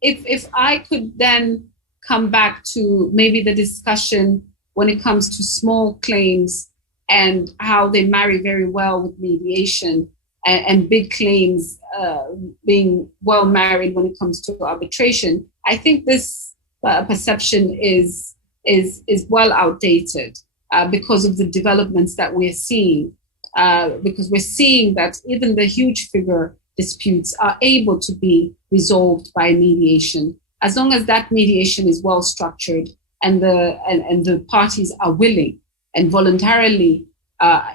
if I could then come back to maybe the discussion when it comes to small claims and how they marry very well with mediation, and big claims being well married when it comes to arbitration, I think this perception is well outdated because of the developments that we're seeing. Because we're seeing that even the huge figure disputes are able to be resolved by mediation, as long as that mediation is well structured and the parties are willing and voluntarily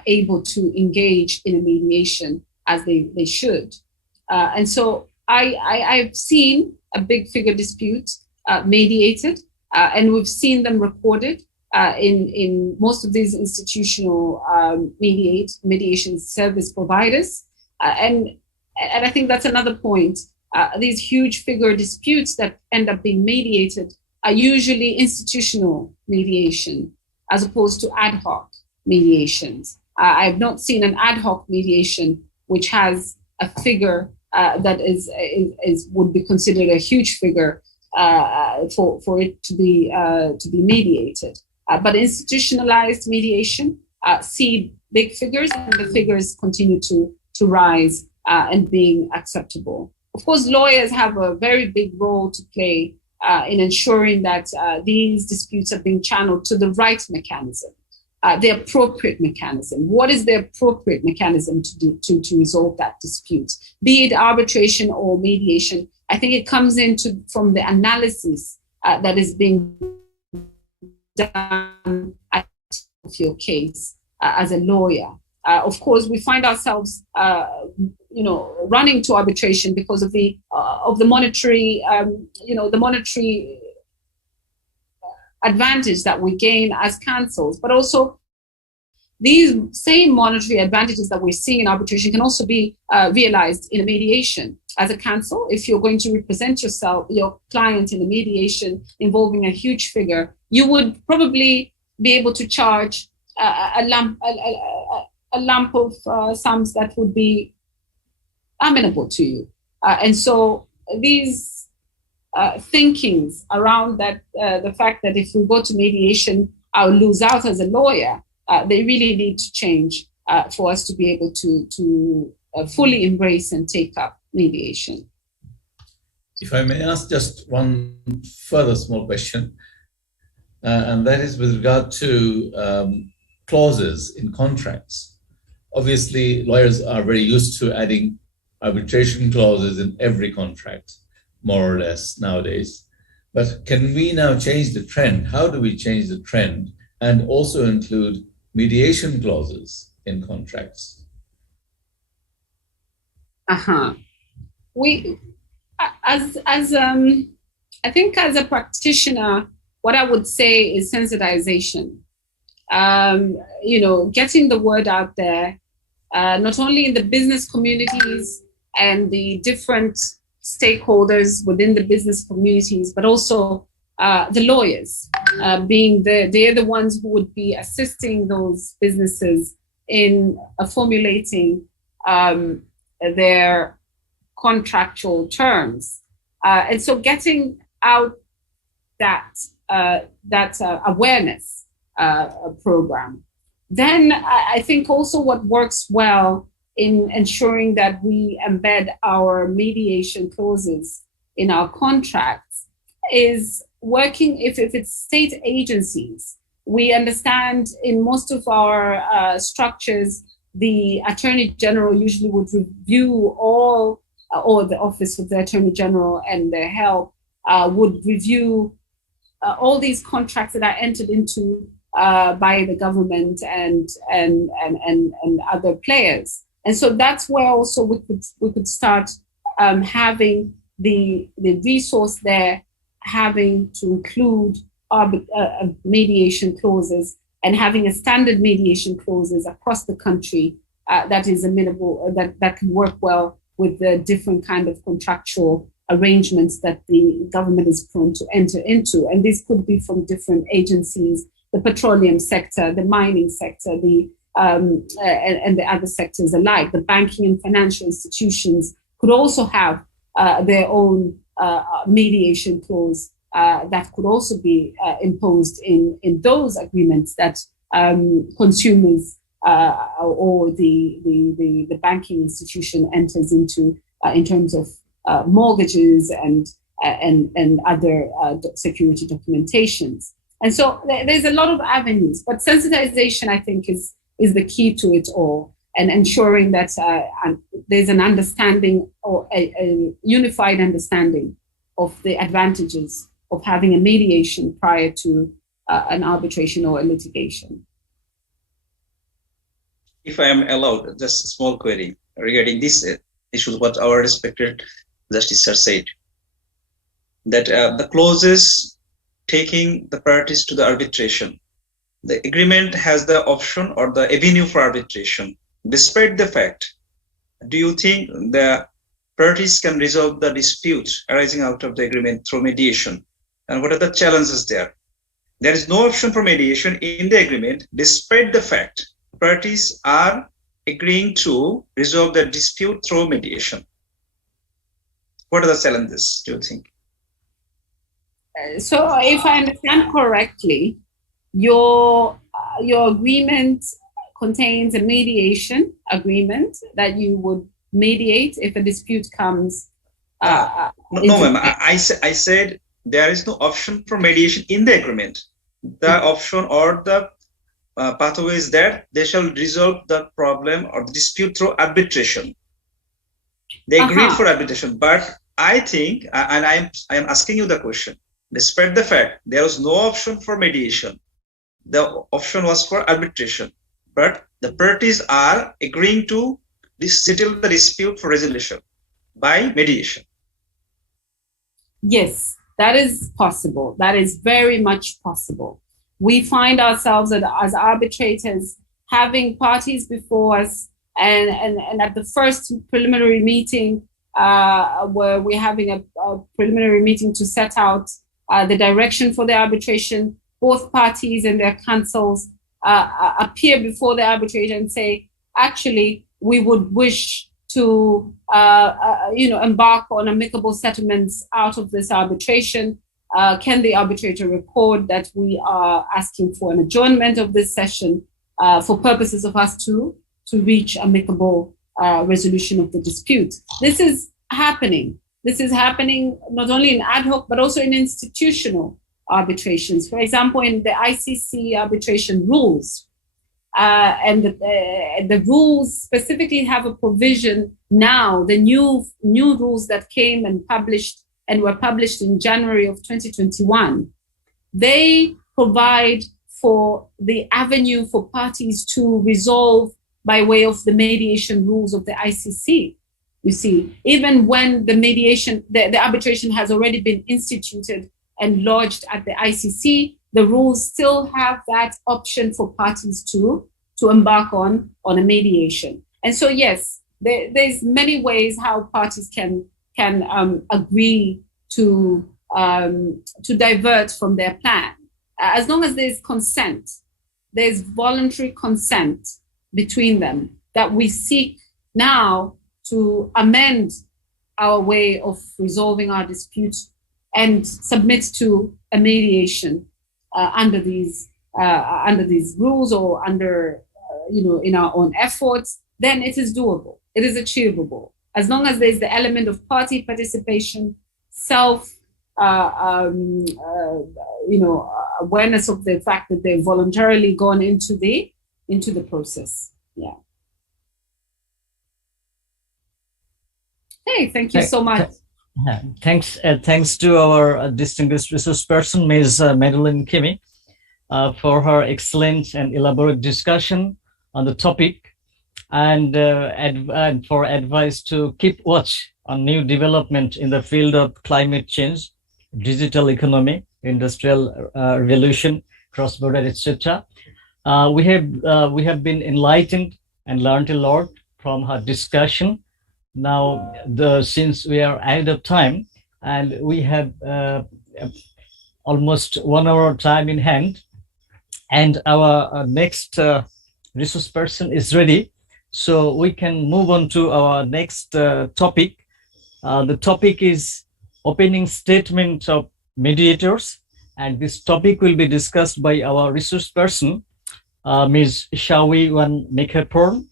able to engage in a mediation as they should. And so I've seen a big figure dispute mediated, and we've seen them recorded in most of these institutional mediation service providers. And I think that's another point. These huge figure disputes that end up being mediated are usually institutional mediation as opposed to ad hoc mediations. I've not seen an ad hoc mediation which has a figure that would be considered a huge figure for it to be mediated. But institutionalized mediation see big figures, and the figures continue to rise and being acceptable. Of course, lawyers have a very big role to play in ensuring that these disputes are being channeled to the right mechanism, the appropriate mechanism. What is the appropriate mechanism to resolve that dispute? Be it arbitration or mediation, I think it comes from the analysis that is being done of your case as a lawyer. Of course, we find ourselves, running to arbitration because of the monetary, the monetary advantage that we gain as counsels, but also these same monetary advantages that we're seeing in arbitration can also be realized in a mediation. As a counsel, if you're going to represent your client in a mediation involving a huge figure, you would probably be able to charge a lump of sums that would be amenable to you. And so these thinkings around that, the fact that if we go to mediation, I'll lose out as a lawyer, they really need to change for us to be able to fully embrace and take up mediation. If I may ask just one further small question. and that is with regard to clauses in contracts. Obviously, lawyers are very used to adding arbitration clauses in every contract, more or less, nowadays. But can we now change the trend? How do we change the trend and also include mediation clauses in contracts? We, I think as a practitioner, what I would say is sensitization. Getting the word out there, not only in the business communities and the different stakeholders within the business communities, but also the lawyers, they're the ones who would be assisting those businesses in formulating their contractual terms. And so getting out that awareness program. Then I think also what works well in ensuring that we embed our mediation clauses in our contracts is working, if it's state agencies. We understand in most of our structures, the Attorney General usually would review or the Office of the Attorney General and their help would review all these contracts that are entered into by the government and other players. And so that's where also we could start having the resource there, having to include mediation clauses and having a standard mediation clauses across the country that is amenable, that can work well with the different kind of contractual arrangements that the government is prone to enter into. And this could be from different agencies, the petroleum sector, the mining sector, and the other sectors alike. The banking and financial institutions could also have their own mediation clause that could also be imposed in those agreements that consumers or the banking institution enters into in terms of mortgages and other security documentations. And so there's a lot of avenues, but sensitization, I think, is the key to it all, and ensuring that there's an understanding or a unified understanding of the advantages of having a mediation prior to an arbitration or a litigation. If I am allowed, just a small query regarding this issue, what our respected Justice Sir said, that the clauses taking the parties to the arbitration, the agreement has the option or the avenue for arbitration. Despite the fact, do you think the parties can resolve the dispute arising out of the agreement through mediation? And what are the challenges there? There is no option for mediation in the agreement, despite the fact parties are agreeing to resolve the dispute through mediation. What are the challenges, do you think? So if I understand correctly, your agreement contains a mediation agreement that you would mediate if a dispute comes. No, ma'am. I said there is no option for mediation in the agreement. The option or the pathway is that they shall resolve the problem or the dispute through arbitration. They agreed for arbitration, but I think, and I am asking you the question, despite the fact there was no option for mediation, the option was for arbitration, but the parties are agreeing to settle the dispute for resolution by mediation. Yes, that is possible. That is very much possible. We find ourselves as arbitrators having parties before us, and at the first preliminary meeting, where we're having a preliminary meeting to set out the direction for the arbitration, both parties and their counsels appear before the arbitrator and say, actually, we would wish to embark on amicable settlements out of this arbitration. Can the arbitrator record that we are asking for an adjournment of this session for purposes of us to reach amicable resolution of the dispute? This is happening. This is happening not only in ad hoc, but also in institutional arbitrations. For example, in the ICC arbitration rules, and the rules specifically have a provision now, the new rules that came and were published in January of 2021, they provide for the avenue for parties to resolve by way of the mediation rules of the ICC. You see, even when the arbitration has already been instituted and lodged at the ICC, the rules still have that option for parties to embark on a mediation. And so, yes, there's many ways how parties can agree to divert from their plan, as long as there's consent, there's voluntary consent between them, that we seek now to amend our way of resolving our dispute and submit to a mediation under these rules, or under in our own efforts. Then it is doable. It is achievable, as long as there's the element of party participation, awareness of the fact that they've voluntarily gone into the process. Yeah. Hey, thank you so much. Thanks to our distinguished resource person, Ms. Madeline Kimi, for her excellent and elaborate discussion on the topic, and for advice to keep watch on new development in the field of climate change, digital economy, industrial revolution, cross-border, etc. We have been enlightened and learned a lot from her discussion. Now, since we are ahead of time and we have almost 1 hour time in hand, and our next resource person is ready, so we can move on to our next topic. The topic is opening statement of mediators, and this topic will be discussed by our resource person, Ms. Shawi Wan Mekhaporn.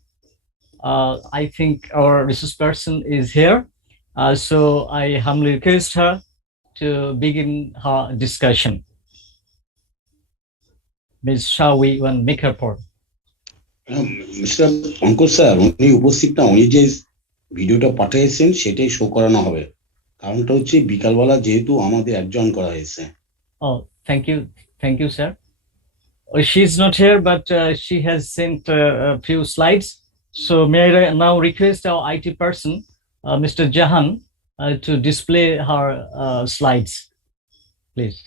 I think our resource person is here, so I humbly request her to begin her discussion. Ms. Shawi Wan Mekhaporn. Mister Pankaj স্যার, উনি উপস্থিত না, উনি যে ভিডিওটা পাঠিয়েছেন সেটাই শো করানো হবে। কারণটা হচ্ছে বিকালবেলা যেহেতু আমাদের অ্যাডজয়েন করা হয়েছে। Oh, thank you, sir. She's not here, but she has sent a few slides. So may I now request our IT person, Mr. Jahan, to display her slides, please.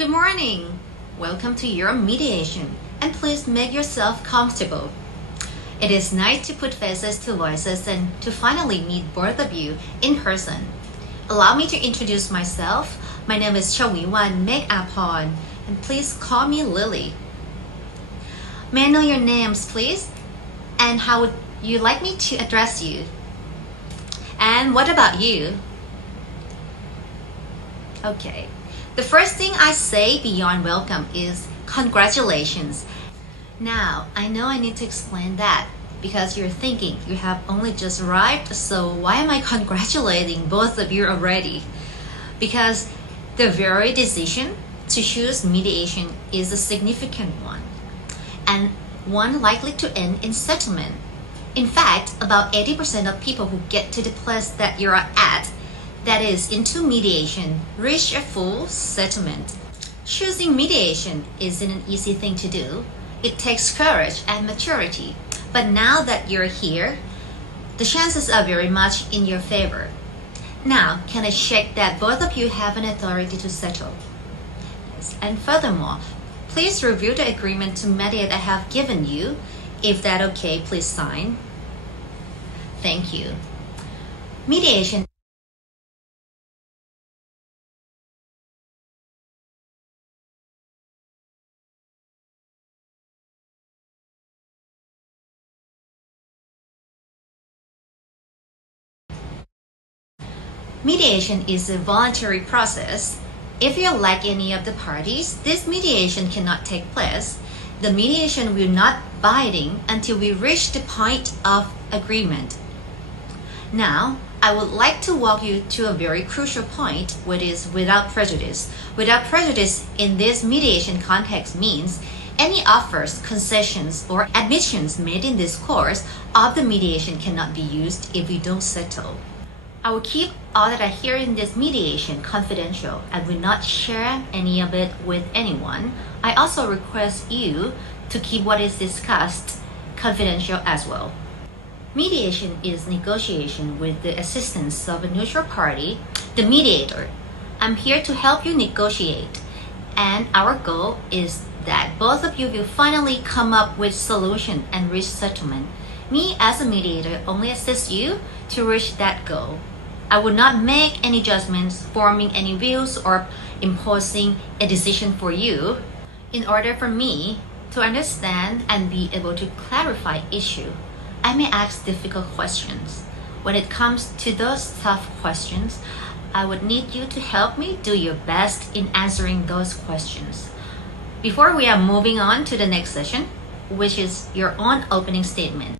Good morning. Welcome to your mediation, and please make yourself comfortable. It is nice to put faces to voices and to finally meet both of you in person. Allow me to introduce myself. My name is Chawiwan Mekhaporn, and please call me Lily. May I know your names, please? And how would you like me to address you? And what about you? Okay. The first thing I say beyond welcome is congratulations. Now, I know I need to explain that because you're thinking you have only just arrived, so why am I congratulating both of you already? Because the very decision to choose mediation is a significant one, and one likely to end in settlement. In fact, about 80% of people who get to the place that you're at, that is into mediation, reach a full settlement. Choosing mediation isn't an easy thing to do. It takes courage and maturity. But now that you're here, the chances are very much in your favor. Now, can I check that both of you have an authority to settle? Yes. And furthermore, please review the agreement to mediate I have given you. If that okay, please sign. Thank you. Mediation. Mediation is a voluntary process. If you like any of the parties, this mediation cannot take place, The mediation will not binding until we reach the point of agreement. Now, I would like to walk you to a very crucial point, which is without prejudice. Without prejudice in this mediation context means any offers, concessions, or admissions made in this course of the mediation cannot be used if we don't settle. I will keep all that I hear in this mediation confidential and will not share any of it with anyone. I also request you to keep what is discussed confidential as well. Mediation is negotiation with the assistance of a neutral party, the mediator. I'm here to help you negotiate, and our goal is that both of you will finally come up with solution and reach settlement. Me as a mediator only assist you to reach that goal. I will not make any judgments, forming any views, or imposing a decision for you. In order for me to understand and be able to clarify issue, I may ask difficult questions. When it comes to those tough questions, I would need you to help me do your best in answering those questions. Before we are moving on to the next session, which is your own opening statement.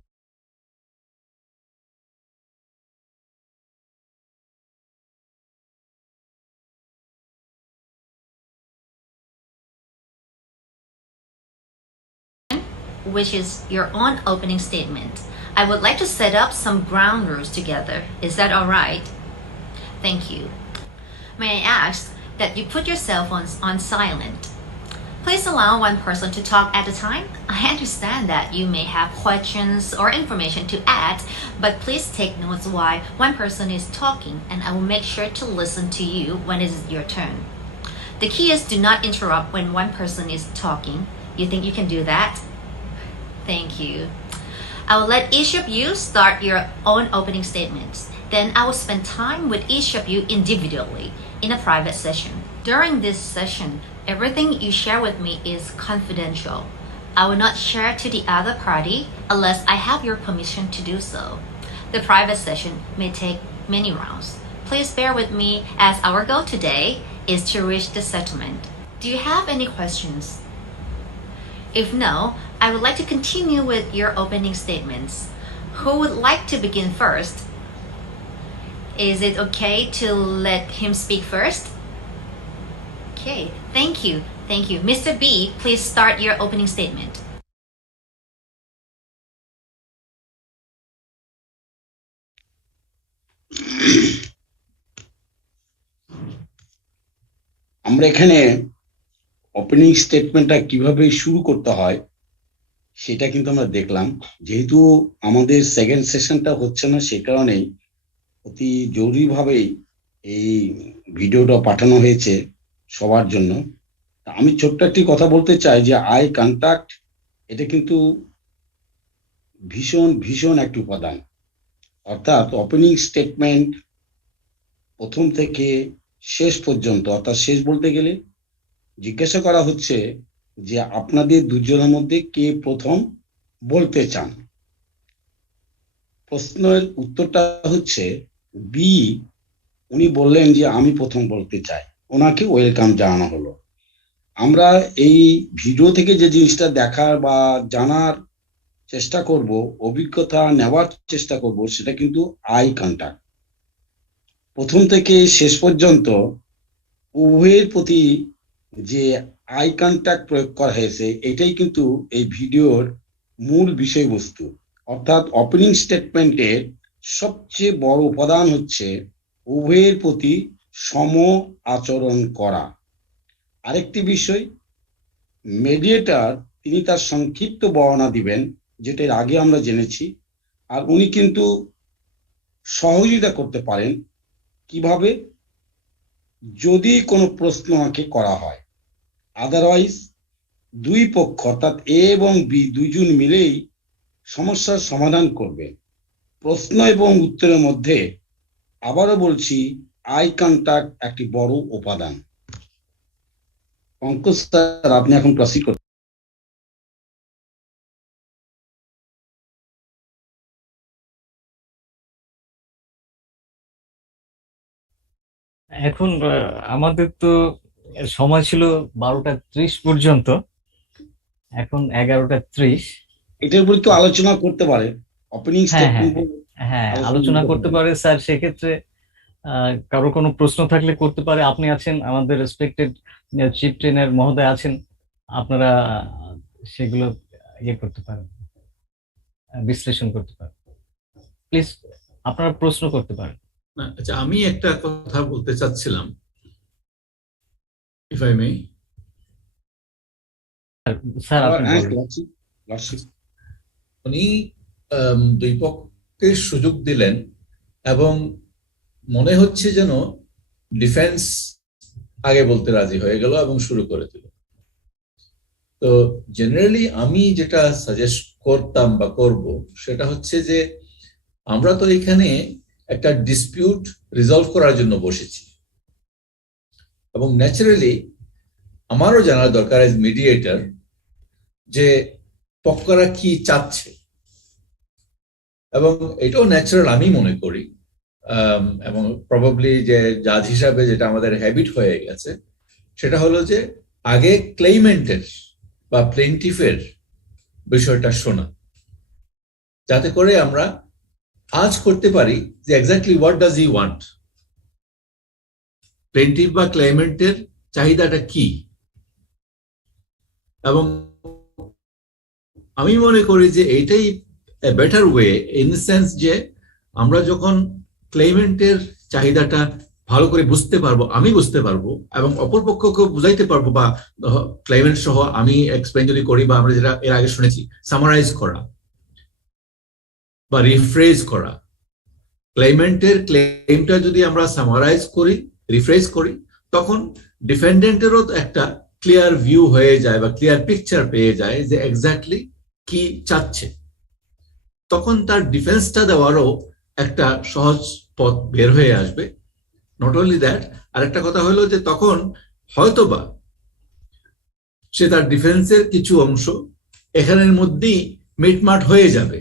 Which is your own opening statement. I would like to set up some ground rules together. Is that all right? Thank you. May I ask that you put your cell phones on silent? Please allow one person to talk at a time. I understand that you may have questions or information to add, but please take notes while one person is talking, and I will make sure to listen to you when it is your turn. The key is do not interrupt when one person is talking. You think you can do that? Thank you. I will let each of you start your own opening statements. Then I will spend time with each of you individually in a private session. During this session, everything you share with me is confidential. I will not share to the other party unless I have your permission to do so. The private session may take many rounds. Please bear with me as our goal today is to reach the settlement. Do you have any questions? If no, I would like to continue with your opening statements. Who would like to begin first? Is it okay to let him speak first? Okay, thank you. Thank you. Mr. B, please start your opening statement. আমরা এখানে ওপেনিং স্টেটমেন্টটা কিভাবে শুরু করতে হয় সেটা কিন্তু আমরা দেখলাম। যেহেতু আমাদের সেকেন্ড সেশনটা হচ্ছে না, সে কারণেই অতি জরুরিভাবেই এই ভিডিওটা পাঠানো হয়েছে সবার জন্য। আমি ছোট্ট একটি কথা বলতে চাই যে আই কন্টাক্ট এটা কিন্তু ভীষণ ভীষণ একটি উপাদান। অর্থাৎ ওপেনিং স্টেটমেন্ট প্রথম থেকে শেষ পর্যন্ত, অর্থাৎ শেষ বলতে গেলে জিজ্ঞাসা করা হচ্ছে যে আপনাদের দুজনের মধ্যে কে প্রথম বলতে চান। প্রশ্নের উত্তরটা হচ্ছে বি, উনি বললেন যে আমি প্রথম বলতে চাই, ওনাকে ওয়েলকাম জানানো হলো। আমরা এই ভিডিও থেকে যে জিনিসটা দেখার বা জানার চেষ্টা করব, অভিজ্ঞতা নেওয়ার চেষ্টা করব, সেটা কিন্তু আই কন্টাক্ট। প্রথম থেকে শেষ পর্যন্ত উভয়ের প্রতি যে আই কন্টাক্ট প্রয়োগ করা হয়েছে এটাই কিন্তু এই ভিডিওর মূল বিষয়বস্তু। অর্থাৎ ওপেনিং স্টেটমেন্টের সবচেয়ে বড় উপাদান হচ্ছে উভয়ের প্রতি সম আচরণ করা। আরেকটি বিষয়, মেডিয়েটর তিনি তার সংক্ষিপ্ত বর্ণনা দিবেন, যেটা এর আগে আমরা জেনেছি, আর উনি কিন্তু সহযোগিতা করতে পারেন কিভাবে, যদি কোনো প্রশ্ন আমাকে করা হয়। আদারওয়াইজ দুই পক্ষ অর্থাৎ এ এবং বি দুইজন মিলেই সমস্যার সমাধান করবে। প্রশ্ন এবং উত্তরের মধ্যে আবারও বলছি আই কন্টাক্ট একটি বড় উপাদান। পঙ্কজ স্যার, আপনি এখন প্রসিড করুন। এখন আমাদের তো সময় ছিল 12:30 পর্যন্ত। এখন 11:30। এটার উপর একটু আলোচনা করতে পারে, ওপেনিং হ্যাঁ হ্যাঁ স্টেটমেন্ট হ্যাঁ, আলোচনা করতে পারে স্যার। সেক্ষেত্রে কারো কোনো প্রশ্ন থাকলে করতে পারে। আপনি আছেন, আমাদের রেসপেক্টেড চিফ ট্রেনার মহোদয় আছেন, আপনারা সেগুলো ইয়ে করতে পারেন, বিশ্লেষণ করতে পারেন। প্লিজ আপনারা প্রশ্ন করতে পারেন। না, আচ্ছা, আমি একটা কথা বলতে চাচ্ছিলাম, ইফ আই মে। স্যার আপনি হ্যাঁ, বলেন। লর্ডশিপ। উনি দুই পক্ষকে সুযোগ দিলেন এবং মনে হচ্ছে যেন ডিফেন্স আগে বলতে রাজি হয়ে গেল এবং শুরু করে দিল। তো জেনারেলি আমি যেটা সাজেস্ট করতাম বা করব সেটা হচ্ছে যে আমরা তো এখানে একটা ডিসপিউট রিজলভ করার জন্য বসেছি, এবং ন্যাচারালি আমারও জানার দরকার এজ মিডিয়েটর যে পক্ষরা কি চাচ্ছে, এবং এটাও ন্যাচারাল আমি মনে করি, এবং প্রবাবলি যে জাজ হিসাবে যেটা আমাদের হ্যাবিট হয়ে গেছে সেটা হলো যে আগে ক্লেইমেন্টের বা প্লেন্টিফের বিষয়টা শোনা, যাতে করে আমরা আজ করতে পারি যে exactly what does he want, plaintiff বা ক্লেইমেন্টের চাহিদাটা কি। এবং আমি মনে করি যে এইটাই বেটার ওয়ে, ইন সেন্স যে আমরা যখন ক্লেইমেন্টের চাহিদাটা ভালো করে বুঝতে পারবো, আমি বুঝতে পারবো এবং অপর পক্ষকে বুঝাইতে পারবো, বা ক্লেইমেন্ট সহ আমি এক্সপ্লেইন যদি করি, বা আমরা যেটা এর আগে শুনেছি সামারাইজ করা বা রিফ্রেজ করা, ক্লেইমেন্টের ক্লেইমটা যদি আমরা সামারাইজ করি, রিফ্রেজ করি, তখন ডিফেন্ডেন্টেরও একটা ক্লিয়ার ভিউ হয়ে যায় বা ক্লিয়ার পিকচার পেয়ে যায় যে এক্স্যাক্টলি কি চাচ্ছে। তখন তার ডিফেন্সটা দেওয়ারও একটা সহজ পথ বের হয়ে আসবে। নট অনলি দ্যাট, আর একটা কথা হলো যে তখন হয়তোবা সে তার ডিফেন্সের কিছু অংশ এখানের মধ্যেই মিটমাট হয়ে যাবে।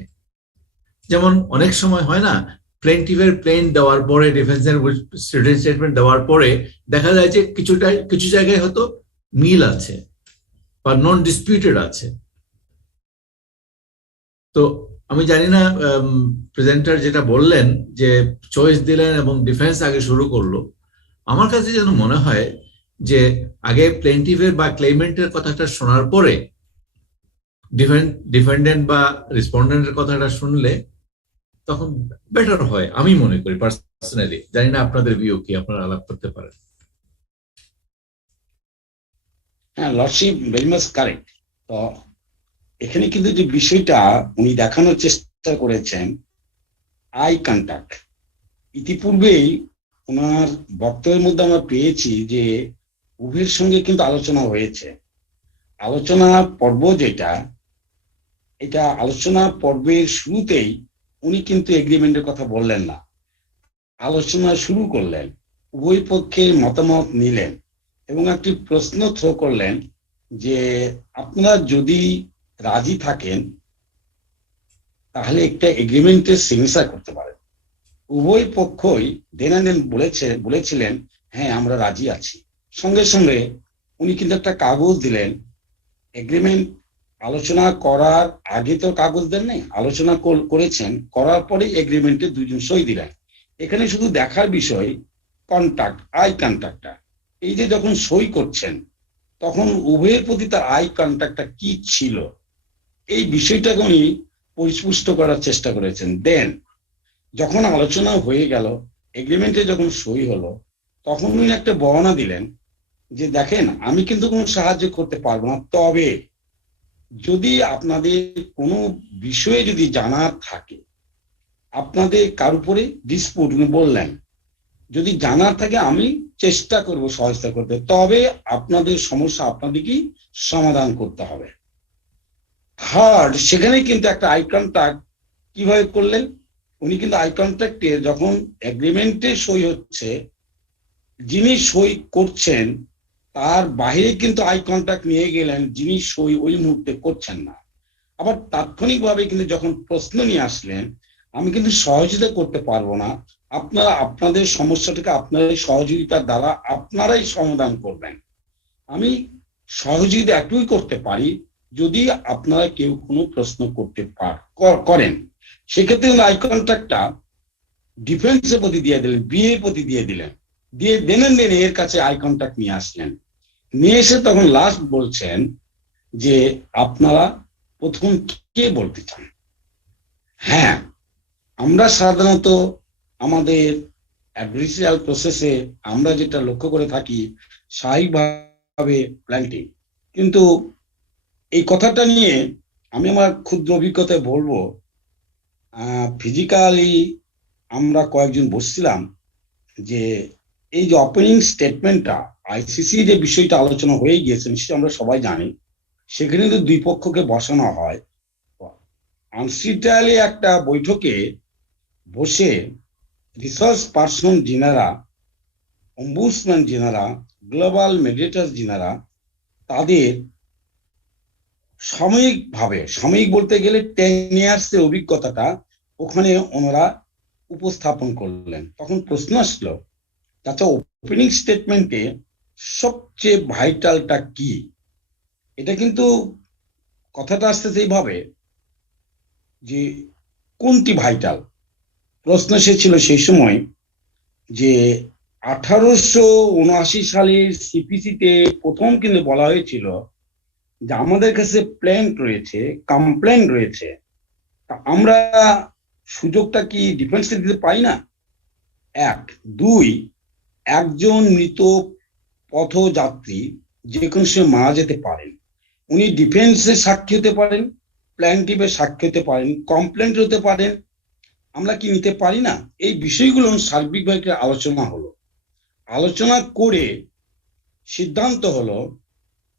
যেমন অনেক সময় হয় না, প্লেন্টিফের প্লেন দেওয়ার পরে, ডিফেন্সের স্টেটমেন্ট দেওয়ার পরে দেখা যায় যে কিছু জায়গায় হয়তো মিল আছে বা নন ডিসপিউটেড আছে। তো আমি জানি না প্রেজেন্টার যেটা বললেন যে চয়েস দিলেন এবং ডিফেন্স আগে শুরু করলো, আমার কাছে যেন মনে হয় যে আগে প্লেন্টিফের বা ক্লেইমেন্টের কথাটা শোনার পরে ডিফেন্ডেন্ট বা রেসপন্ডেন্টের কথাটা শুনলে তখন বেটার হয়, আমি মনে করি পার্সোনালি। জানি না আপনাদের ভিউ কি, আপনারা আলাপ করতে পারেন। হ্যাঁ, লর্ডশিপ ভেরি মাচ কারেক্ট। তো এখানে কিন্তু যে বিষয়টা উনি দেখানোর চেষ্টা করেছেন, আই কন্টাক্ট, ইতিপূর্বেই ওনার বক্তব্যের মধ্যে আমরা পেয়েছি যে উভয়ের সঙ্গে কিন্তু আলোচনা হয়েছে। আলোচনা পর্ব যেটা, এটা আলোচনা পর্বের শুরুতেই উনি কিন্তু এগ্রিমেন্টের কথা বললেন না, আলোচনা শুরু করলেন, উভয় পক্ষের মতামত নিলেন এবং একটি প্রশ্ন থ্রো করলেন যে আপনারা যদি রাজি থাকেন তাহলে একটা এগ্রিমেন্টের সিগনেচার করতে পারেন। উভয় পক্ষই দেন বলেছিলেন হ্যাঁ আমরা রাজি আছি। সঙ্গে সঙ্গে উনি কিন্তু একটা কাগজ দিলেন। এগ্রিমেন্ট আলোচনা করার আগে তো কাগজ দেন নাই, আলোচনা করেছেন, করার পরে এগ্রিমেন্টে দুজন সই দিলেন। এখানে শুধু দেখার বিষয় কন্টাক্ট, আই কন্টাক্টটা, এই যে যখন সই করছেন তখন উভয়ের প্রতি তার আই কন্টাক্টটা কি ছিল, এই বিষয়টাকে উনি পরিস্পুষ্ট করার চেষ্টা করেছেন। দেন যখন আলোচনা হয়ে গেল, এগ্রিমেন্টে যখন সই হলো, তখন উনি একটা বর্ণনা দিলেন যে দেখেন আমি কিন্তু কোনো সাহায্য করতে পারবো না, তবে যদি আপনাদের কোনো বিষয়ে যদি জানার থাকে, আপনাদের কার উপরে ডিসপুট উনি বললেন, যদি জানার থাকে আমি চেষ্টা করব সহায়তা করতে, তবে আপনাদের সমস্যা আপনাদেরকেই সমাধান করতে হবে। থার্ড, সেখানে কিন্তু একটা আই কন্ট্যাক্ট কিভাবে করলেন উনি, কিন্তু আই কন্ট্যাক্টে যখন এগ্রিমেন্টে সই হচ্ছে, যিনি সই করছেন তার বাইরে কিন্তু আই কন্ট্যাক্ট নিয়ে গেলেন, যিনি সই ওই মুহূর্তে করছেন না। আবার তাৎক্ষণিকভাবে কিন্তু যখন প্রশ্ন নিয়ে আসলেন আমি কিন্তু সহযোগিতা করতে পারবো না, আপনারা আপনাদের সমস্যাটাকে আপনাদের সহযোগিতার দ্বারা আপনারাই সমাধান করবেন, আমি সহযোগিতা একটুই করতে পারি যদি আপনারা কেউ কোনো প্রশ্ন করতে করেন, সেক্ষেত্রে আই কন্ট্যাক্টটা ডিফেন্সের প্রতি দিয়ে দিলেন, বিয়ের প্রতি দিয়ে দিলেন, দিয়ে দেন এর কাছে আই কন্ট্যাক্ট নিয়ে আসলেন, নিয়ে এসে তখন লাস্ট বলছেন যে আপনারা প্রথম কে বলতে চান। হ্যাঁ, আমরা সাধারণত আমাদের অ্যাডভার্সারিয়াল প্রসেসে আমরা যেটা লক্ষ্য করে থাকি স্বাভাবিকভাবে প্ল্যান্টিং, কিন্তু এই কথাটা নিয়ে আমি আমার ক্ষুদ্র অভিজ্ঞতায় বলবো, ফিজিক্যালি আমরা কয়েকজন বসছিলাম যে এই যে ওপেনিং স্টেটমেন্টটা আইসিসি যে বিষয়টা আলোচনা হয়ে গিয়েছে নিশ্চয়ই আমরা সবাই জানি, সেখানে তো দুই পক্ষকে বসানো হয়। আনসিটালি একটা বৈঠকে বসে রিসার্চ পার্সন যিনারা, অম্বুডসম্যান যিনারা, গ্লোবাল মেডিয়েটর যিনারা, তাদের সাময়িক বলতে গেলে 10 ইয়ার্স এর অভিজ্ঞতাটা ওখানে ওনারা উপস্থাপন করলেন। তখন প্রশ্ন আসলো, আচ্ছা ওপেনিং স্টেটমেন্টে সবচেয়ে ভাইটালটা কি? এটা কিন্তু কথাটা আসতেছে এইভাবে যে কোনটি ভাইটাল। প্রশ্ন এসেছিল সেই সময় যে 1879 সালের সিপিসিতে প্রথম কিন্তু বলা হয়েছিল যে আমাদের কাছে প্ল্যান্ট রয়েছে, কমপ্লেন রয়েছে, আমরা সুযোগটা কি ডিফেন্সে দিতে পারি না? এক। দুই, একজন মৃত পথযাত্রী যে কোনো সময় মারা যেতে পারেন, উনি ডিফেন্সে সাক্ষী হতে পারেন, প্ল্যান্টিভে সাক্ষী হতে পারেন, কমপ্লেন্ট হতে পারেন, আমরা কি নিতে পারি না? এই বিষয়গুলো সার্বিকভাবে আলোচনা হলো। আলোচনা করে সিদ্ধান্ত হলো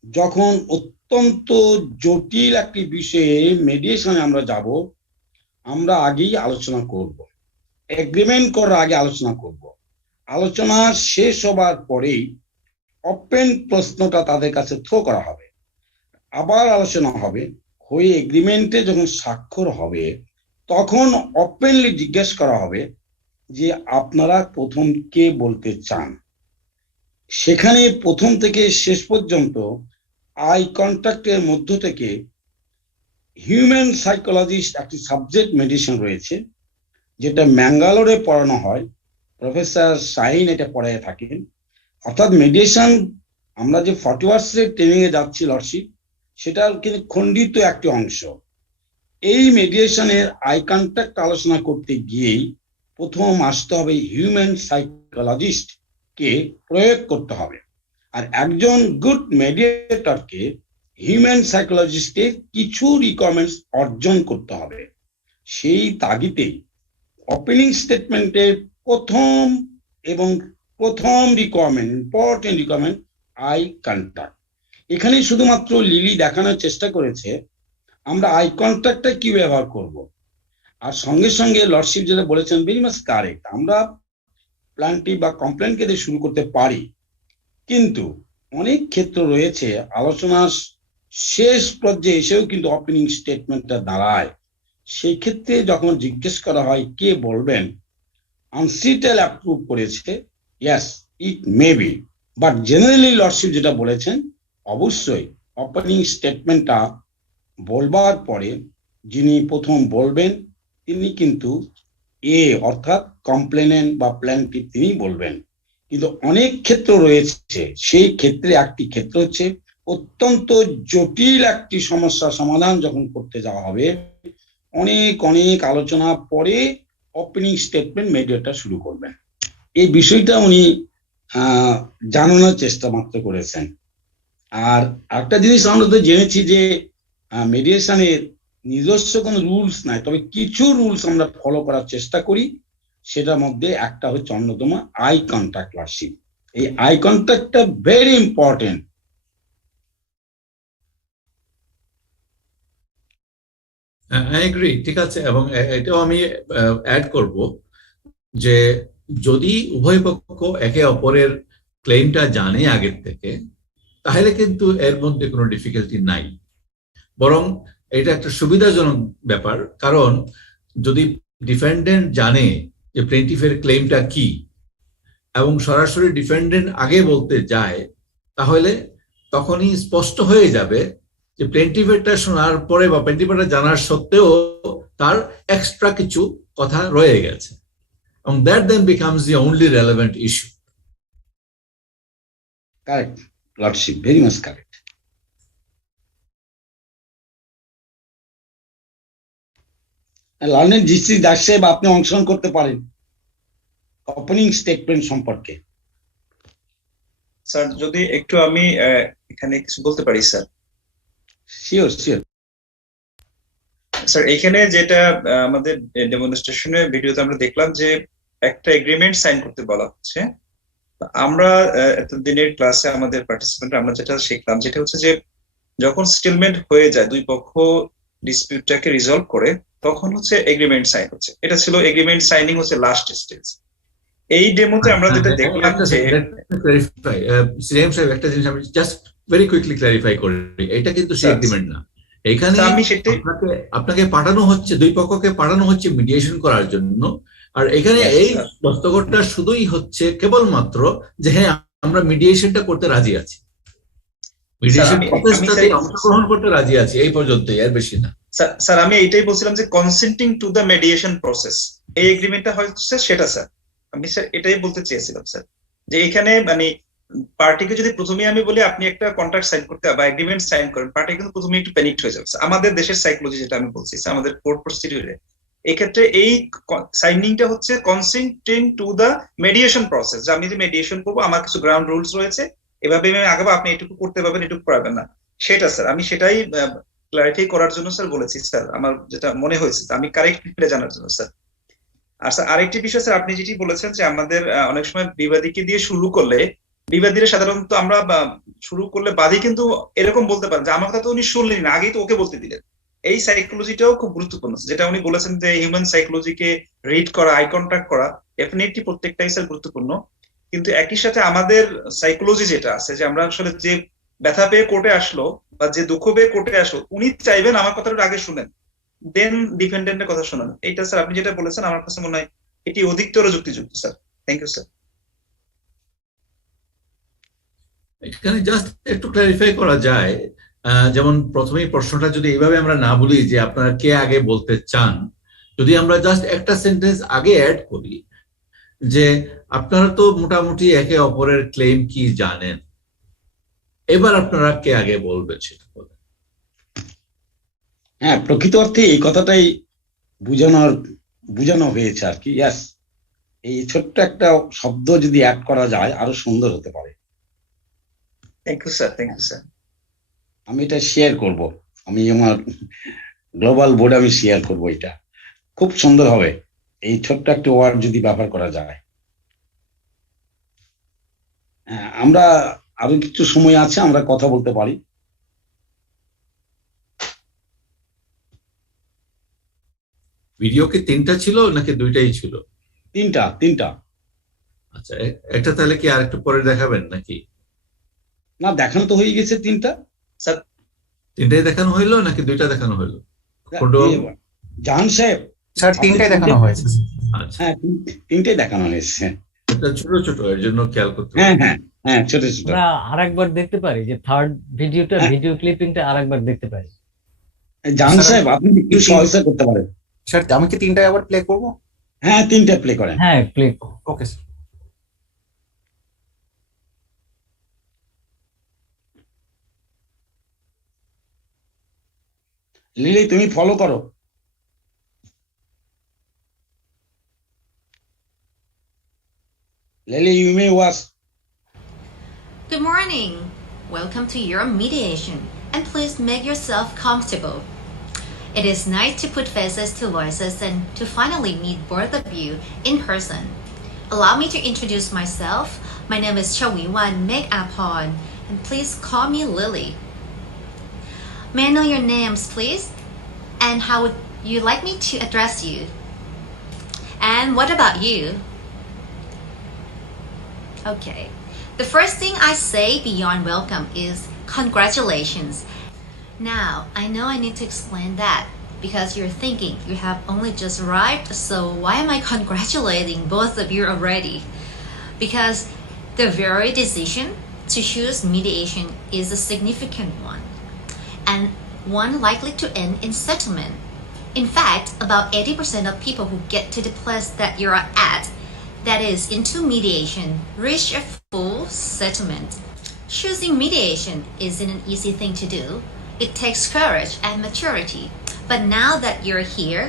যখন অত্যন্ত জটিল একটি বিষয়ে মেডিয়েশনে আমরা যাব, আমরা আগেই আলোচনা করব, এগ্রিমেন্ট করার আগে আলোচনা করব। আলোচনা শেষ হবার পরেই ওপেন প্রশ্নটা তাদের কাছে থ্রো করা হবে, আবার আলোচনা হবে, হয়ে এগ্রিমেন্টে যখন স্বাক্ষর হবে তখন ওপেনলি জিজ্ঞেস করা হবে যে আপনারা প্রথম কে বলতে চান। সেখানে প্রথম থেকে শেষ পর্যন্ত আই কন্ট্যাক্টের মধ্য থেকে হিউম্যান সাইকোলজিস্ট একটি সাবজেক্ট মেডিসিন রয়েছে, যেটা ম্যাঙ্গালোরে পড়ানো হয়, প্রফেসর শাহিন এটা পড়ায় থাকেন। অর্থাৎ মেডিয়েশন আমরা যে 40 আওয়ার্সের ট্রেনিং এ যাচ্ছি লর্ডশিপ, সেটার কিন্তু খণ্ডিত একটি অংশ। এই মেডিয়েশনের আই কন্ট্যাক্ট আলোচনা করতে গিয়েই প্রথম আসতে হবে হিউম্যান সাইকোলজিস্ট কে প্রয়োগ করতে হবে। আর একজন গুড মেডিয়েটরকে হিউম্যান সাইকোলজিস্টের কিছু রিকোয়ারমেন্টস অর্জন করতে হবে। সেই তাগিদেই ওপেনিং স্টেটমেন্টের প্রথম requirement, important requirement eye contact. এখানে শুধুমাত্র লিলি দেখানোর চেষ্টা করেছে আমরা আই কন্ট্যাক্টটা কি ব্যবহার করব। আর সঙ্গে সঙ্গে লর্ডশিপ যেটা বলেছেন ভেরি মাচ কারেক্ট, আমরা প্ল্যান্টিভ বা কমপ্লেন্টকে দিয়ে শুরু করতে পারি, কিন্তু অনেক ক্ষেত্র রয়েছে আলোচনার শেষ পর্যায়ে এসেও কিন্তু ওপেনিং স্টেটমেন্টটা দাঁড়ায়। সেই ক্ষেত্রে যখন জিজ্ঞেস করা হয় কে বলবেন, আনসিটেল অ্যাপ্রুভ করেছে, yes it may be, but generally lordship যেটা বলেছেন অবশ্যই ওপেনিং স্টেটমেন্টটা বলবার পরে যিনি প্রথম বলবেন তিনি কিন্তু এ অর্থাৎ কমপ্লেনেন্ট বা প্ল্যান্টিভ তিনি বলবেন। কিন্তু অনেক ক্ষেত্র রয়েছে, সেই ক্ষেত্রে একটি ক্ষেত্র হচ্ছে অত্যন্ত জটিল একটি সমস্যা সমাধান যখন করতে যাওয়া হবে, অনেক আলোচনা পরে ওপেনিং স্টেটমেন্ট মেডিয়েটর শুরু করবেন। এই বিষয়টা উনি জানানোর চেষ্টা মাত্র করেছেন। আর একটা জিনিস আমরা তো জেনেছি যে মেডিয়েশনের নিজস্ব কোনো রুলস নাই, তবে কিছু রুলস আমরা ফলো করার চেষ্টা করি। সেটার মধ্যে একটা হচ্ছে অন্যতম আই কন্ট্যাক্ট লর্ডশিপ। এই আই কন্ট্যাক্টটা ভেরি ইম্পর্টেন্ট। আই এগ্রি, ঠিক আছে। এবং এটাও আমি অ্যাড করব যে যদি উভয় পক্ষ একে অপরের ক্লেমটা জানে আগের থেকে, তাহলে কিন্তু এর মধ্যে কোনো ডিফিকাল্টি নাই, বরং এটা একটা সুবিধাজনক ব্যাপার। কারণ যদি ডিফেন্ডেন্ট জানে যে প্লেন্টিফের ক্লেমটা কি এবং সরাসরি ডিফেন্ডেন্ট আগে বলতে যায়, তাহলে তখনই স্পষ্ট হয়ে যাবে যে প্লেন্টিফেটটা শোনার পরে বা প্লেন্টিফেটটা জানার সত্ত্বেও তার এক্সট্রা কিছু কথা রয়ে গেছে, এবং that then becomes the only relevant issue. Correct lordship, very much correct. Learned GC Das সাহেব, আপনি অংশগ্রহণ করতে পারেন ওপেনিং স্টেটমেন্ট সম্পর্কে। স্যার যদি একটু আমি এখানে কিছু বলতে পারি স্যার। Sure sure. স্যার এখানে যেটা আমাদের ডেমনস্ট্রেশনের ভিডিওতে আমরা দেখলাম যে একটা এগ্রিমেন্ট সাইন করতে বলা হচ্ছে। আমরা এতদিনের ক্লাসে আমাদের পার্টিসিপেন্ট আমরা যেটা শিখলাম যেটা হচ্ছে যে যখন সেটেলমেন্ট হয়ে যায়, দুই পক্ষ ডিসপিউটটাকে রিজলভ করে, তখন হচ্ছে এগ্রিমেন্ট সাইন হচ্ছে। এটা ছিল এগ্রিমেন্ট সাইনিং হচ্ছে লাস্ট স্টেজ। এই ডেমোতে আমরা যেটা দেখলাম যে একটা জিনিস আমি জাস্ট ভেরি কুইকলি ক্লারিফাই করি, এটা কিন্তু সেই এগ্রিমেন্ট না। এখানে আমি সেটাই আপনাকে পাঠানো হচ্ছে, দুই পক্ষকে পাঠানো হচ্ছে মিডিয়েশন করার জন্য, আর এখানে এই দস্তখতটা শুধুই হচ্ছে কেবলমাত্র যে হ্যাঁ আমরা মিডিয়েশনটা করতে রাজি আছি, মিডিয়েশন প্রসেসটাতে অংশগ্রহণ করতে রাজি আছি, এই পর্যন্তই, এর বেশি না। স্যার আমি এইটাই বলছিলাম যে কনসেন্টিং টু দ্য মিডিয়েশন প্রসেস, এই এগ্রিমেন্টটা হচ্ছে সেটা স্যার। আমি স্যার এটাই বলতে চেয়েছিলাম স্যার, যে এখানে মানে পার্টিকে যদি প্রথমে আমি বলি আপনি একটা কন্ট্রাক্ট সাইন করতে বা এগ্রিমেন্ট সাইন করেন, পার্টি কিন্তু প্রথমে একটু প্যানিকড হয়ে যাবে। আমাদের দেশের সাইকোলজি যেটা আমি বলছি, আমাদের কোর্ট প্রসিডিউরে এক্ষেত্রে এই সাইনিংটা হচ্ছে কনসেন্টিং টু দ্য মিডিয়েশন প্রসেস, যে আমি যে মিডিয়েশন করবো আমার কিছু গ্রাউন্ড রুলস রয়েছে, এভাবে আমি আগাবো, আপনি এটুকু করতে পারবেন এটুকু পারবেন না, সেটা স্যার আমি সেটাই ক্লারিফাই করার জন্য স্যার বলেছি স্যার, আমার যেটা মনে হয়েছে আমি কারেক্টলি জানার জন্য স্যার। আর স্যার আরেকটি বিষয় স্যার, আপনি যেটি বলেছেন যে আমাদের অনেক সময় বিবাদীকে দিয়ে শুরু করলে, বিবাদীরা সাধারণত আমরা শুরু করলে বাদী কিন্তু এরকম বলতে পারেন যে আমার কথা তো উনি শুনলেন না, আগেই তো ওকে বলতে দিলেন। এই সাইকোলজিটাও খুব গুরুত্বপূর্ণ, যেটা উনি বলেছেন যে হিউম্যান সাইকোলজিকে রিড করা, আই কন্ট্যাক্ট করা, ডেফিনেটলি প্রত্যেকটাই স্যার গুরুত্বপূর্ণ। কিন্তু একই সাথে আমাদের সাইকোলজি যেটা আছে, যে আমরা আসলে যে ব্যথা পেয়ে কোর্টে আসলো বা যে দুঃখ পেয়ে কোর্টে আসলো, উনি চাইবেন আমার কথাটা আগে শুনেন, দেন ডিফেন্ডেন্টের কথা শোনান। এইটা স্যার আপনি যেটা বলেছেন আমার কাছে মনে হয় এটি অধিকতর যুক্তিযুক্ত স্যার। Thank you sir. এখানে জাস্ট একটু ক্লারিফাই করা যায়, যেমন প্রথমেই প্রশ্নটা যদি এইভাবে আমরা না বলি যে আপনারা কে আগে বলতে চান, যদি আমরা জাস্ট একটা সেন্টেন্স আগে অ্যাড করি যে আপনারা তো মোটামুটি একে অপরের ক্লেম কি জানেন, এবার আপনারা কে আগে বলবেন সেটা বলেন। হ্যাঁ, প্রকৃত অর্থে এই কথাটাই বুঝানো হয়েছে আর কি। ইয়াস, এই ছোট্ট একটা শব্দ যদি অ্যাড করা যায় আরো সুন্দর হতে পারে। Thank you sir, thank you sir. আমি এটা শেয়ার করব, আমি আমার গ্লোবাল বোর্ডে আমি শেয়ার করব, এটা খুব সুন্দর হবে এই ছোট্ট একটা ওয়ার্ড যদি ব্যবহার করা যায়। আমরা আরো কিছু সময় আছে, আমরা কথা বলতে পারি। ভিডিও কি 3টা ছিল নাকি 2টাই ছিল? 3টা। আচ্ছা, একটা তাহলে কি আরেকটু পরে দেখাবেন নাকি? না, দেখানো তো হয়ে গেছে 3টা স্যার। 3টাই দেখানো হইলো নাকি 2টা দেখানো হইলো? জাহান সাহেব স্যার 3টাই দেখানো হয়েছে। আচ্ছা, হ্যাঁ 3টাই দেখানো হয়েছে। এটা ছোট ছোট, এর জন্য খেয়াল করতে হ্যাঁ হ্যাঁ হ্যাঁ, ছোট ছোট। আমরা আরেকবার দেখতে পারি যে থার্ড ভিডিওটা, ভিডিও ক্লিপিংটা আরেকবার দেখতে পারি। জাহান সাহেব আপনি একটু সহায়তা করতে পারেন। স্যার আমি কি 3টায় আবার প্লে করব? হ্যাঁ 3টা প্লে করেন। হ্যাঁ, প্লে। Okay sir. লিলি তুমি ফলো করো। Lily, you may watch. Good morning. Welcome to your mediation, and please make yourself comfortable. It is nice to put faces to voices and to finally meet both of you in person. Allow me to introduce myself. My name is Chawiwan Meg Apon, and please call me Lily. May I know your names, please? And how would you like me to address you? And what about you? Okay. The first thing I say beyond welcome is congratulations. Now, I know I need to explain that because you're thinking you have only just arrived, so why am I congratulating both of you already? Because the very decision to choose mediation is a significant one. and one likely to end in settlement. In fact, about 80% of people who get to the place that you're at, that is, into mediation, reach a full settlement. Choosing mediation isn't an easy thing to do. It takes courage and maturity. But now that you're here,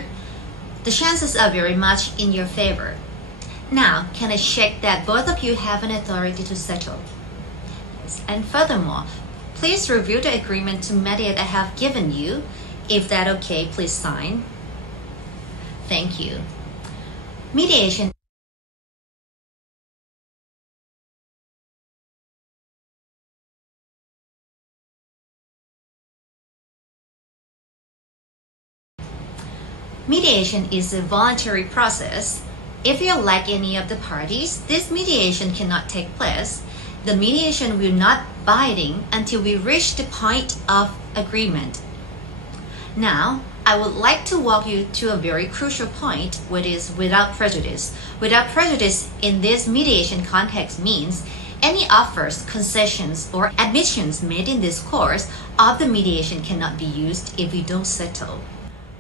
the chances are very much in your favor. Now, can I check that both of you have an authority to settle? And furthermore, please review the agreement to mediate I have given you. If that okay, please sign. Thank you. Mediation Mediation is a voluntary process. If you like any of the parties, this mediation cannot take place. The mediation will not binding until we reach the point of agreement. Now, I would like to walk you to a very crucial point, which is without prejudice. Without prejudice in this mediation context means any offers, concessions, or admissions made in this course of the mediation cannot be used if we don't settle.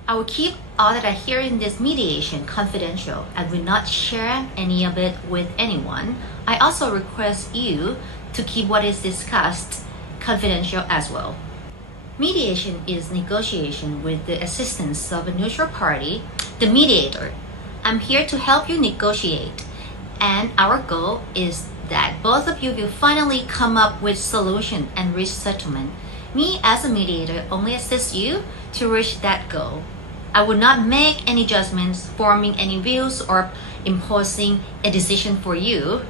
I will keep all that I hear in this mediation confidential and will not share any of it with anyone. I also request you to keep what is discussed confidential as well. Mediation is negotiation with the assistance of a neutral party, the mediator. I'm here to help you negotiate, and our goal is that both of you will finally come up with solution and reach settlement. Me as a mediator only assist you to reach that goal. I will not make any judgments, forming any views, or imposing a decision for you.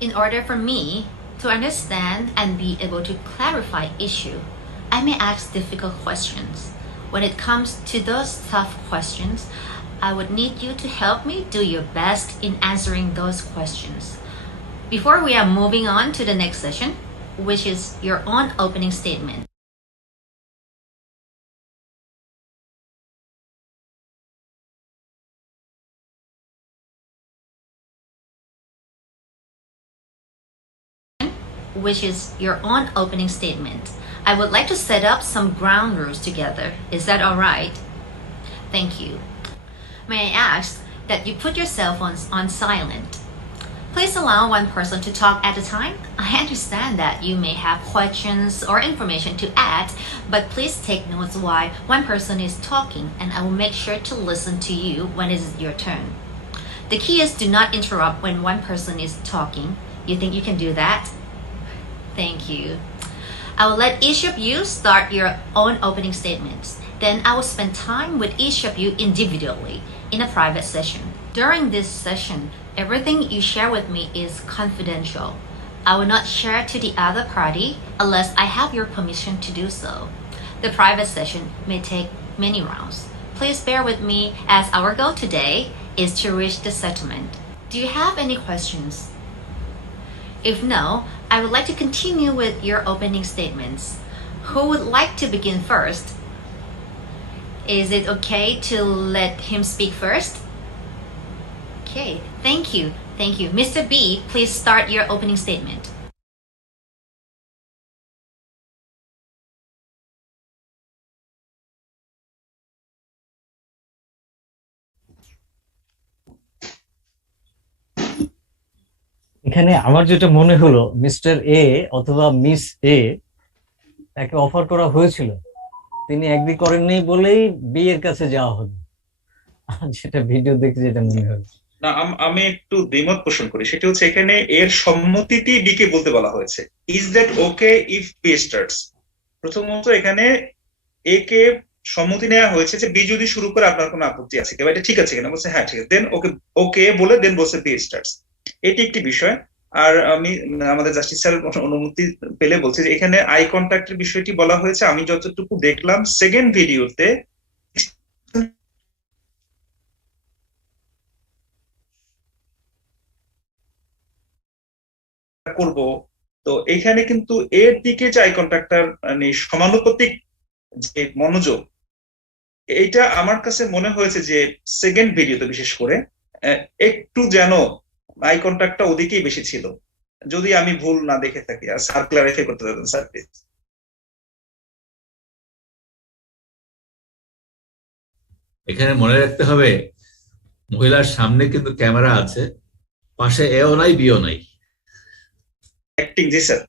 In order for me to understand and be able to clarify issue, I may ask difficult questions. When it comes to those tough questions, I would need you to help me do your best in answering those questions. Before we are moving on to the next session, which is your own opening statement. Which is your own opening statement. I would like to set up some ground rules together. Is that all right? Thank you. May I ask that you put your cell phones on silent? Please allow one person to talk at a time. I understand that you may have questions or information to add, but please take notes while one person is talking, and I will make sure to listen to you when it is your turn. The key is do not interrupt when one person is talking. You think you can do that? Thank you. I will let each of you start your own opening statements. Then I will spend time with each of you individually in a private session. During this session, everything you share with me is confidential. I will not share to the other party unless I have your permission to do so. The private session may take many rounds. Please bear with me as our goal today is to reach the settlement. Do you have any questions? If no, I would like to continue with your opening statements. Who would like to begin first? Is it okay to let him speak first? Okay, thank you. Thank you. Mr. B, please start your opening statement. এখানে আমার যেটা মনে হলো মিস্টার এ অথবা মিস এ তাকে অফার করা হয়েছিল, তিনি এগ্রি করেননি বলেই বি এর কাছে যাওয়া হলো। যেটা ভিডিও দেখে যেটা মনে হলো। না, আমি একটু দ্বিমত পোষণ করি। সেটা হচ্ছে এখানে এর সম্মতিতেই বি কে বলতে বলা হয়েছে। Is that okay if B starts? প্রথমত এখানে এ কে সম্মতি নেওয়া হয়েছে যে বি যদি শুরু করে আপনার কোনো আপত্তি আছে কিনা, এটা ঠিক আছে কিনা, বলছে হ্যাঁ ঠিক আছে, দেন ওকে ওকে বলে দেন বলছে বি স্টার্টস। এটি একটি বিষয়। আর আমি আমাদের জাস্টিস স্যার অনুমতি পেলে বলছি যে এখানে আই কন্ট্যাক্টের বিষয়টি বলা হয়েছে। আমি যতটুকু দেখলাম সেকেন্ড ভিডিওতে করব, তো এখানে কিন্তু এর দিকে যে আই কন্ট্যাক্টটা মানে সমানুপাতিক যে মনোযোগ, এইটা আমার কাছে মনে হয়েছে যে সেকেন্ড ভিডিওতে বিশেষ করে একটু যেন আই কন্ট্যাক্টটা ওদিকেই বেশি ছিল, যদি আমি ভুল না দেখে থাকি। আর স্যার ক্লারিফাই করতে পারবেন স্যার প্লিজ। এখানে মনে রাখতে হবে মহিলার সামনে কিন্তু ক্যামেরা আছে, পাশে এও নাই বিও নাই। অ্যাক্টিং, জি স্যার।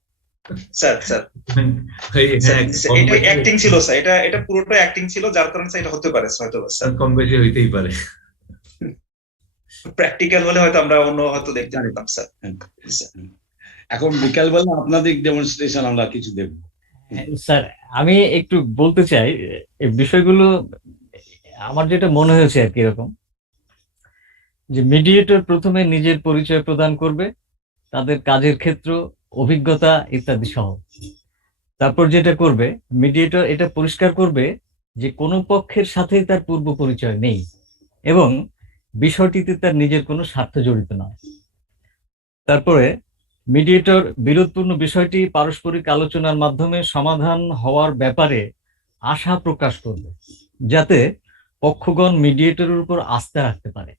স্যার স্যার এখানে এটা অ্যাক্টিং ছিল স্যার, এটা পুরোটা অ্যাক্টিং ছিল, যার কারণে স্যার এটা হতে পারে হয়তো স্যার, কম বেশি হইতেই পারে। প্র্যাকটিক্যাল হলে হয়তো আমরা অন্য হয়তো দেখতে পেতাম স্যার। এখন বিকালবেলা আপনাদের ডেমনস্ট্রেশন আমরা কিছু দেখব। স্যার আমি একটু বলতে চাই এই বিষয়গুলো, আমার যেটা মনে হয়েছে আর কি এরকম, যে মিডিয়েটর প্রথমে নিজের পরিচয় প্রদান করবে, তাদের কাজের ক্ষেত্র, অভিজ্ঞতা ইত্যাদি সহ। তারপর যেটা করবে, মিডিয়েটর এটা পরিষ্কার করবে যে কোনো পক্ষের সাথেই তার পূর্ব পরিচয় নেই এবং বিষয়টিতে তার নিজের কোনো স্বার্থ জড়িত নয়। তারপরে মিডিয়েটর বিরোধপূর্ণ বিষয়টি পারস্পরিক আলোচনার মাধ্যমে সমাধান হওয়ার ব্যাপারে আশা প্রকাশ করবে, যাতে পক্ষগণ মিডিয়েটরের উপর আস্থা রাখতে পারে।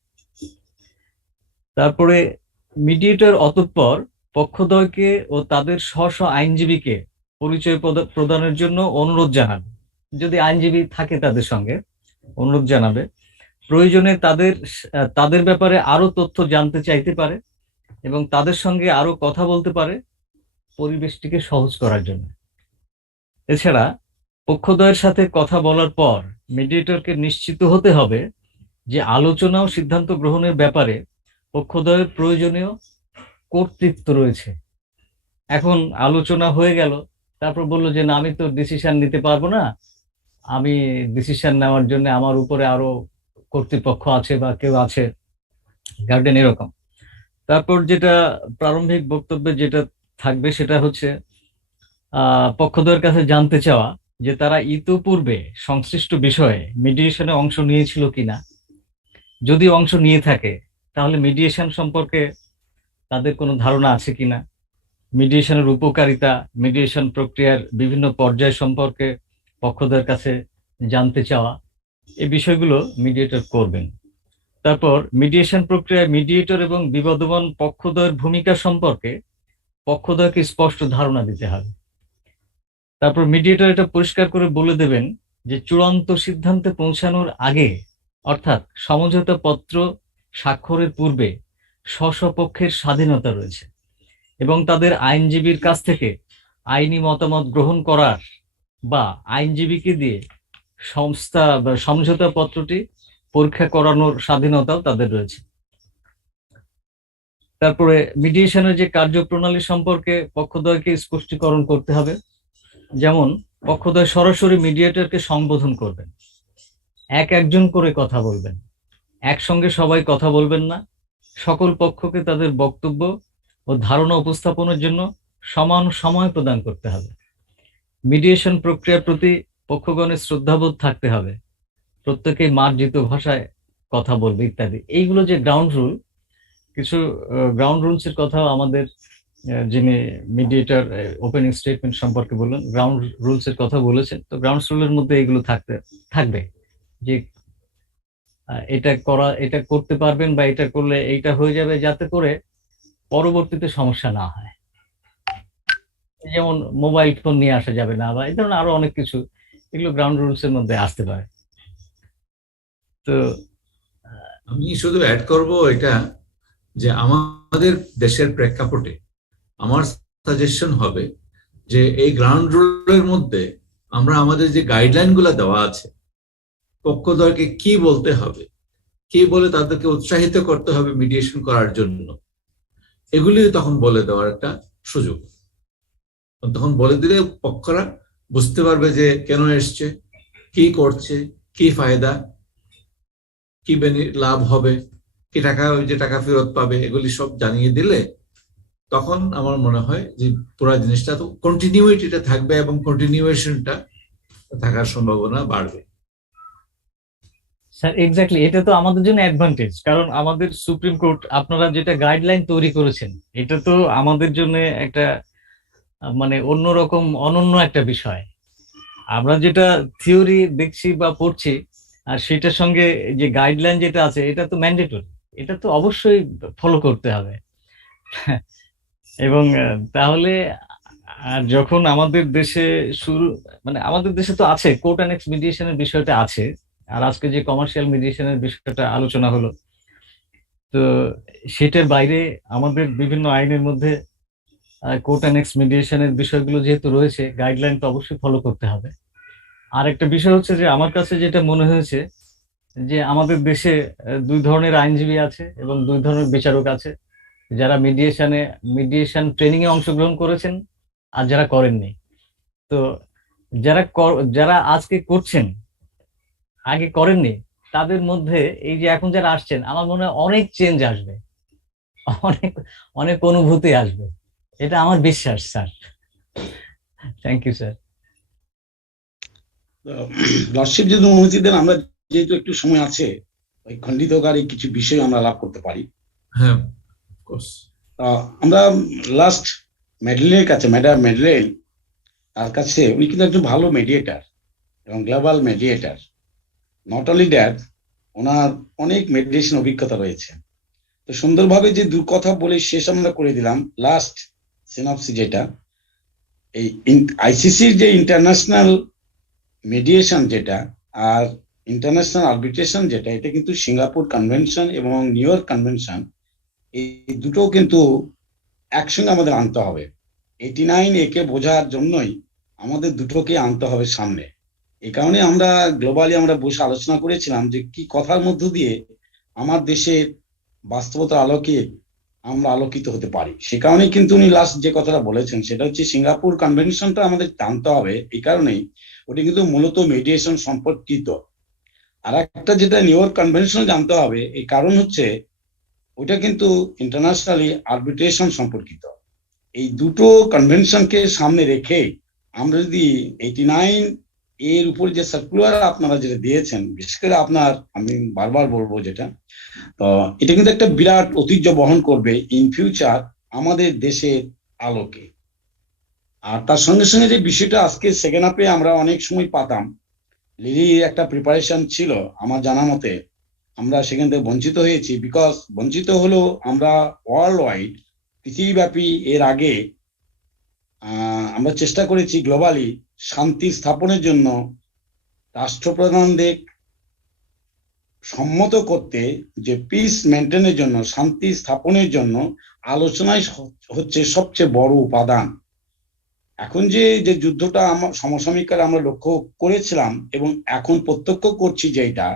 তারপরে মিডিয়েটর অতঃপর পক্ষদ্বয়কে ও তাদের স্ব স্ব আইনজীবীকে পরিচয় প্রদানের জন্য অনুরোধ জানাবে, যদি আইনজীবী থাকে তাদের সঙ্গে অনুরোধ জানাবে। প্রয়োজনে তাদের ব্যাপারে আরো তথ্য জানতে চাইতে পারে এবং তাদের সঙ্গে আরো কথা বলতে পারে পরিবেশটিকে সহজ করার জন্য। এছাড়া পক্ষদ্বয়ের সাথে কথা বলার পর মিডিয়েটরকে নিশ্চিত হতে হবে যে আলোচনা ও সিদ্ধান্ত গ্রহণের ব্যাপারে পক্ষদ্বয়ের প্রয়োজনীয় কর্তৃত্ব রয়েছে। এখন আলোচনা হয়ে গেল, তারপর বললো যে না, আমি তো ডিসিশন নিতে পারবো না, আমি ডিসিশন নেওয়ার জন্য আমার উপরে আরো কর্তৃপক্ষ আছে বা কেউ আছে, গার্ডেন, এরকম। তারপর যেটা প্রারম্ভিক বক্তব্যে যেটা থাকবে সেটা হচ্ছে পক্ষদ্বয়ের কাছে জানতে চাওয়া যে তারা ইতোপূর্বে সংশ্লিষ্ট বিষয়ে মিডিয়েশনে অংশ নিয়েছিল কিনা। যদি অংশ নিয়ে থাকে তাহলে মিডিয়েশন সম্পর্কে তাদের কোনো ধারণা আছে কিনা, মিডিয়েশনের উপকারিতা, মিডিয়েশন প্রক্রিয়ার বিভিন্ন পর্যায় সম্পর্কে পক্ষদ্বয়ের কাছে জানতে চাওয়া, এই বিষয়গুলো মিডিয়েটর করবেন। তারপর মিডিয়েশন প্রক্রিয়ায় মিডিয়েটর এবং বিবাদমান পক্ষদ্বয়ের ভূমিকা সম্পর্কে পক্ষদ্বয়কে স্পষ্ট ধারণা দিতে হবে। তারপর মিডিয়েটর এটা পরিষ্কার করে বলে দেবেন যে চূড়ান্ত সিদ্ধান্তে পৌঁছানোর আগে, অর্থাৎ সমঝোতা পত্র স্বাক্ষরের পূর্বে স্ব স্ব পক্ষের স্বাধীনতা রয়েছে এবং তাদের আইনজীবীর কাছ থেকে আইনি মতামত গ্রহণ করার বা আইনজীবীকে দিয়ে সংস্থা বা সমঝোতা পত্রটি পরীক্ষা করানোর স্বাধীনতাও তাদের রয়েছে। তারপরে মিডিয়েশনের যে কার্যপ্রণালী সম্পর্কে পক্ষদ্বয়কে স্পষ্টীকরণ করতে হবে, যেমন পক্ষদ্বয় সরাসরি মিডিয়েটরকে সম্বোধন করবেন, একজন করে কথা বলবেন, একসঙ্গে সবাই কথা বলবেন না, সকল পক্ষকে তাদের বক্তব্য ও ধারণা উপস্থাপনের জন্য সমান সময় প্রদান করতে হবে। মিডিয়েশন প্রক্রিয়ার প্রতি পক্ষগণের শ্রদ্ধাবোধ থাকতে হবে, প্রত্যেকেই মার্জিত ভাষায় কথা বলবে ইত্যাদি। এইগুলো যে গ্রাউন্ড রুল, কিছু গ্রাউন্ড রুলস এর কথাও আমাদের যিনি মিডিয়েটর ওপেনিং স্টেটমেন্ট সম্পর্কে বললেন, গ্রাউন্ড রুলস এর কথা বলেছেন। তো গ্রাউন্ড রুলের মধ্যে এগুলো থাকবে যে এটা করতে পারবেন বা এটা করলে এইটা হয়ে যাবে, যাতে করে পরবর্তীতে সমস্যা না হয়। যেমন মোবাইল ফোন নিয়ে আসা যাবে না বা এই ধরনের আরো অনেক কিছু, এগুলো গ্রাউন্ড রুলস এর মধ্যে আসতে পারে। তো আমি শুধু অ্যাড করব এটা, যে আমাদের দেশের প্রেক্ষাপটে আমার সাজেশন হবে যে এই গ্রাউন্ড রুলের মধ্যে আমরা আমাদের যে গাইডলাইন গুলো দেওয়া আছে, পক্ষদ্বয়কে কি বলতে হবে, কি বলে তাদেরকে উৎসাহিত করতে হবে মিডিয়েশন করার জন্য, এগুলি তখন বলে দেওয়ার একটা সুযোগ। তখন বলে দিলে পক্ষরা বুঝতে পারবে যে কেন এসছে, কি করছে, কি ফায়দা, কি লাভ হবে, কি টাকা, ওই যে টাকা ফেরত পাবে, এগুলি সব জানিয়ে দিলে তখন আমার মনে হয় যে পুরো জিনিসটা তো কন্টিনিউইটিটা থাকবে এবং কন্টিনিউয়েশনটা থাকার সম্ভাবনা বাড়বে। স্যার এক্স্যাক্টলি, এটা তো আমাদের জন্য অ্যাডভান্টেজ, কারণ আমাদের সুপ্রিম কোর্ট আপনারা যেটা গাইডলাইন তৈরি করেছেন, এটা তো আমাদের জন্য একটা মানে অন্যরকম অনন্য একটা বিষয়। আমরা যেটা থিওরি দেখছি বা পড়ছি, আর সেটার সঙ্গে যে গাইডলাইন যেটা আছে এটা তো ম্যান্ডেটরি, এটা তো অবশ্যই ফলো করতে হবে। এবং তাহলে আর যখন আমাদের দেশে আমাদের দেশে তো আছে কোর্ট অ্যানেক্স মিডিয়েশনের বিষয়টা আছে, আর আজকে যে কমার্শিয়াল মিডিয়েশনের বিষয়টা আলোচনা হলো, তো সেটার বাইরে আমাদের বিভিন্ন আইনের মধ্যে কোর্ট অ্যানেক্স মিডিয়েশনের বিষয়গুলো যেহেতু রয়েছে, গাইডলাইন তো অবশ্যই ফলো করতে হবে। আর একটা বিষয় হচ্ছে যে আমার কাছে যেটা মনে হয়েছে যে আমাদের দেশে দুই ধরনের আইনজীবী আছে এবং দুই ধরনের বিচারক আছে, যারা মিডিয়েশন ট্রেনিং এ অংশগ্রহণ করেছেন আর যারা করেননি। তো যারা আজকে করছেন, আগে করেননি, তাদের মধ্যে এই যে এখন যারা আসছেন, আমার মনে হয় অনেক চেঞ্জ আসবে, অনেক অনেক অনুভূতি আসবে, এটা আমার বিশ্বাস স্যার। Thank you sir. দর্শক যদি অনুমতি দেন, আমরা যেহেতু একটু সময় আছে, ওই খণ্ডিতকারী কিছু বিষয় আমরা লাভ করতে পারি। হ্যাঁ, আমরা লাস্ট মেডলিনের কাছে, ম্যাডাম মেডলিন, তার কাছে উনি কিন্তু একজন ভালো মেডিয়েটার এবং গ্লোবাল মেডিয়েটার। নট অনলি দ্যাট, ওনার অনেক মেডিয়েশন অভিজ্ঞতা রয়েছে। তো সুন্দরভাবে যে দু কথা বলে শেষ আমরা করে দিলাম, লাস্ট সিনপসিস যেটা, এই আইসিসির যে ইন্টারন্যাশনাল মিডিয়েশন যেটা আর ইন্টারন্যাশনাল আরবিট্রেশন যেটা, এটা কিন্তু সিঙ্গাপুর কনভেনশন এবং নিউ ইয়র্ক কনভেনশন, এই দুটো কিন্তু একসঙ্গে আমাদের আনতে হবে। 89A কে বোঝার জন্যই আমাদের দুটোকে আনতে হবে সামনে। এই কারণে আমরা গ্লোবালি আমরা বসে আলোচনা করেছিলাম যে কি কথার মধ্য দিয়ে আমার দেশের বাস্তবতার আলোকে আমরা আলোকিত হতে পারি। সে কারণেই কিন্তু উনি লাস্ট যে কথাটা বলেছেন সেটা হচ্ছে সিঙ্গাপুর কনভেনশনটা আমাদের জানতে হবে। এই কারণেই ওটা কিন্তু মূলত মেডিয়েশন সম্পর্কিত। আর একটা যেটা নিউ ইয়র্ক কনভেনশন জানতে হবে, এই কারণ হচ্ছে ওটা কিন্তু ইন্টারন্যাশনালি আরবিট্রেশন সম্পর্কিত। এই দুটো কনভেনশনকে সামনে রেখে আমরা যদি 89 এর উপর যে সার্কুলার আপনারা যেটা দিয়েছেন, বিশেষ করে আপনার, আমি বারবার বলবো যেটা, তো এটা কিন্তু একটা বিরাট ঐতিহ্য বহন করবে ইন ফিউচার আমাদের দেশের আলোকে। আর তার সঙ্গে সঙ্গে যে বিষয়টা আজকে সেকেন্ড হাফে আমরা অনেক সময় পাতাম, লিলির একটা প্রিপারেশন ছিল আমার জানা মতে, আমরা সেখান থেকে বঞ্চিত হয়েছি। বিকজ বঞ্চিত হলো আমরা ওয়ার্ল্ড ওয়াইড, পৃথিবীব্যাপী এর আগে আমরা চেষ্টা করেছি গ্লোবালি শান্তি স্থাপনের জন্য রাষ্ট্রপ্রধানদের সম্মত করতে, যে পিস মেনটেনের জন্য, শান্তি স্থাপনের জন্য আলোচনায় হচ্ছে সবচেয়ে বড় উপাদান। এখন যে যে যুদ্ধটা সমসাময়িক কালে আমরা লক্ষ্য করেছিলাম এবং এখন প্রত্যক্ষ করছি, যে এটা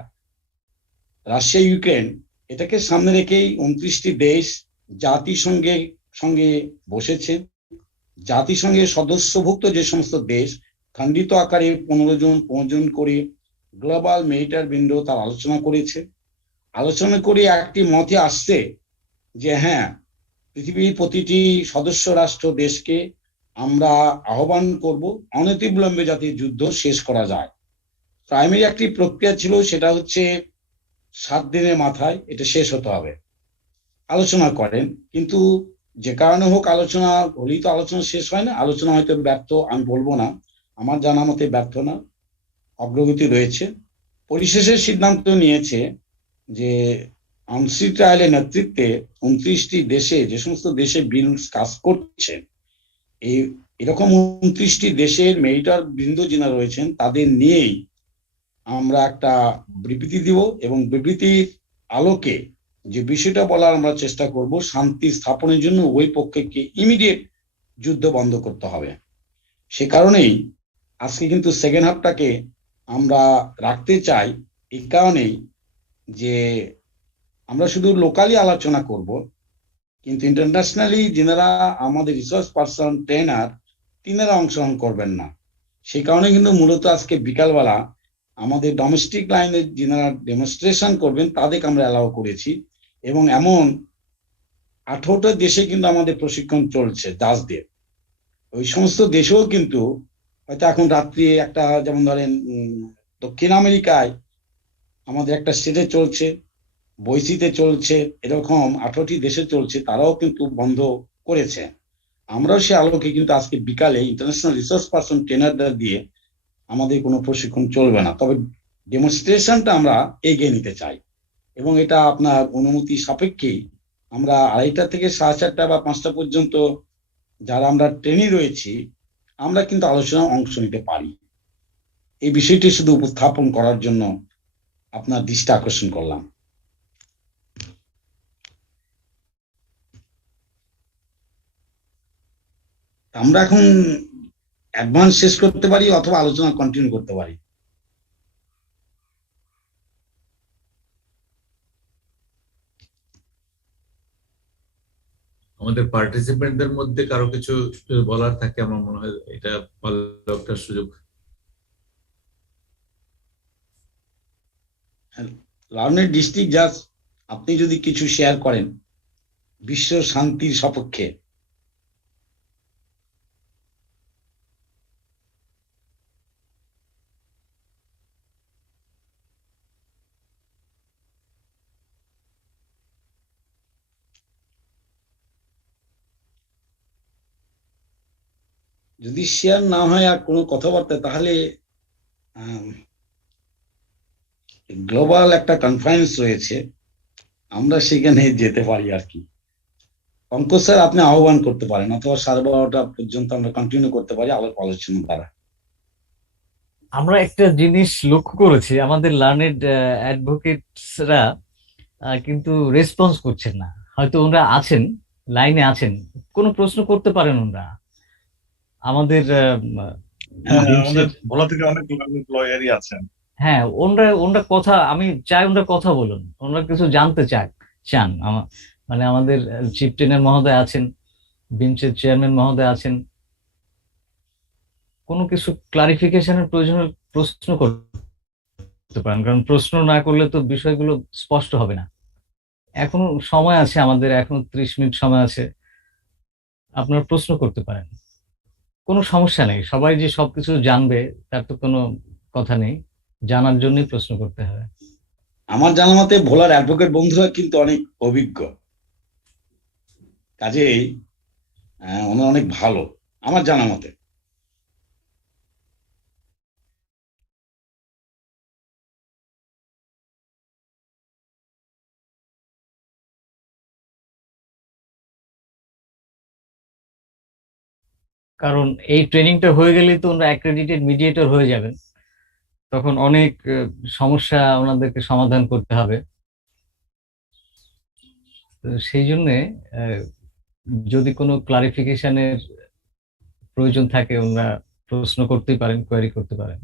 রাশিয়া ইউক্রেন, এটাকে সামনে রেখেই 29টি দেশ জাতিসংঘের সঙ্গে বসেছে। জাতিসংঘের সদস্যভুক্ত যে সমস্ত দেশ খণ্ডিত আকারে 15 জন করে গ্লোবাল মেডিয়েটর বৃন্দ তার আলোচনা করেছে। আলোচনা করে একটি মতে আসছে যে হ্যাঁ, পৃথিবীর প্রতিটি সদস্য রাষ্ট্র দেশকে আমরা আহ্বান করব অনতিবিলম্বে যাতে যুদ্ধ শেষ করা যায়। প্রাইমারি একটি প্রক্রিয়া ছিল, সেটা হচ্ছে 7 দিনের মাথায় এটা শেষ হতে হবে। আলোচনা করেন, কিন্তু যে কারণে হোক আলোচনা হলেই তো আলোচনা শেষ হয় না। আলোচনা হয়তো ব্যর্থ, আমি বলবো না, আমার জানা মতে ব্যর্থ না, অগ্রগতি রয়েছে। পরিশেষে সিদ্ধান্ত নিয়েছে যে আনসি ট্রায়ালের নেতৃত্বে 29টি দেশে, যে সমস্ত দেশে বিমস কাজ করছে, এই এরকম 29টি দেশের মেডিয়েটর বৃন্দ যিনা রয়েছেন তাদের নিয়েই আমরা একটা বিবৃতি দিব এবং বিবৃতির আলোকে যে বিষয়টা বলার আমরা চেষ্টা করব, শান্তি স্থাপনের জন্য ওই পক্ষকে ইমিডিয়েট যুদ্ধ বন্ধ করতে হবে। সে কারণেই আজকে কিন্তু সেকেন্ড হাফটাকে আমরা রাখতে চাই, এই কারণেই যে আমরা শুধু লোকালি আলোচনা করব, কিন্তু ইন্টারন্যাশনালি যারা আমাদের রিসোর্স পার্সন ট্রেনার, তিনারা অংশগ্রহণ করবেন না। সেই কারণে কিন্তু মূলত আজকে বিকালবেলা আমাদের ডোমেস্টিক লাইনে যারা ডেমনস্ট্রেশন করবেন তাদেরকে আমরা অ্যালাউ করেছি। এবং এমন 18টা দেশে কিন্তু আমাদের প্রশিক্ষণ চলছে জাজদের। ওই সমস্ত দেশেও কিন্তু হয়তো এখন রাত্রি একটা, যেমন ধরেন দক্ষিণ আমেরিকায় আমাদের একটা স্টেটে চলছে, বৈশিতে চলছে, এরকম 18টি দেশে চলছে, তারাও কিন্তু বন্ধ করেছে। আমরাও সে আলোকে কিন্তু আজকে বিকালে ইন্টারন্যাশনাল রিসোর্স পার্সন ট্রেনারদের দিয়ে আমাদের কোনো প্রশিক্ষণ চলবে না, তবে ডেমনস্ট্রেশনটা আমরা এগিয়ে নিতে চাই। এবং এটা আপনার অনুমতি সাপেক্ষে আমরা 2:30 থেকে 4:30 বা 5টা পর্যন্ত যারা আমরা ট্রেনি রয়েছি, আমরা কিন্তু আলোচনায় অংশ নিতে পারি। এই বিষয়টি শুধু উপস্থাপন করার জন্য আপনার দৃষ্টি আকর্ষণ করলাম। আমরা এখন অ্যাডভান্স শেষ করতে পারি অথবা আলোচনা কন্টিনিউ করতে পারি। আমাদের পার্টিসিপেন্টদের মধ্যে কারো কিছু যদি বলার থাকে আমার মনে হয় এটা ভালো একটা সুযোগ। লার্নের ডিস্ট্রিক্ট জাজ, আপনি যদি কিছু শেয়ার করেন বিশ্ব শান্তির সপক্ষে। যদি শেয়ার না হয় আর কোনো কথাবার্তা, তাহলে গ্লোবাল একটা কনফারেন্স রয়েছে, আমরা সেখানে যেতে পারি আর কি। পঙ্কজ স্যার, আপনি আহ্বান করতে পারেন, অথবা 12:30 পর্যন্ত আমরা কন্টিনিউ করতে পারি আলোচনা দ্বারা। আমরা একটা জিনিস লক্ষ্য করেছি, আমাদের লার্নেড অ্যাডভোকেটসরা কিন্তু রেসপন্স করছেন না। হয়তো ওনারা আছেন, লাইনে আছেন, কোনো প্রশ্ন করতে পারেন ওনারা। আমাদের আমাদের ভোলা থেকে অনেক লয়ারই আছেন। হ্যাঁ, ওনারা কথা, আমি চাই ওনারা কথা বলুন, ওনারা কিছু জানতে চান। মানে আমাদের চিফ ট্রেনার মহোদয় আছেন, বিমসের চেয়ারম্যান মহোদয় আছেন, কোনো কিছু ক্লারিফিকেশনের প্রয়োজনে প্রশ্ন করতে পারেন, কারণ প্রশ্ন না করলে তো বিষয়গুলো স্পষ্ট হবে না। এখনো সময় আছে, আমাদের এখনো 30 মিনিট সময় আছে, আপনারা প্রশ্ন করতে পারেন, কোনো সমস্যা নেই। সবাই যে সবকিছু জানবে তার তো কোনো কথা নেই, জানার জন্যই প্রশ্ন করতে হবে। আমার জানা মতে ভোলার অ্যাডভোকেট বন্ধুরা কিন্তু অনেক অভিজ্ঞ, কাজেই ওনারা অনেক ভালো আমার জানা মতে। কারণ এই ট্রেনিংটা হয়ে গেলেই তো ওনারা অ্যাক্রেডিটেড মিডিয়েটর হয়ে যাবেন, তখন অনেক সমস্যা ওনাদেরকে সমাধান করতে হবে। তো সেই জন্যে যদি কোনো ক্লারিফিকেশনের প্রয়োজন থাকে ওনারা প্রশ্ন করতেই পারেন, কোয়েরি করতে পারেন।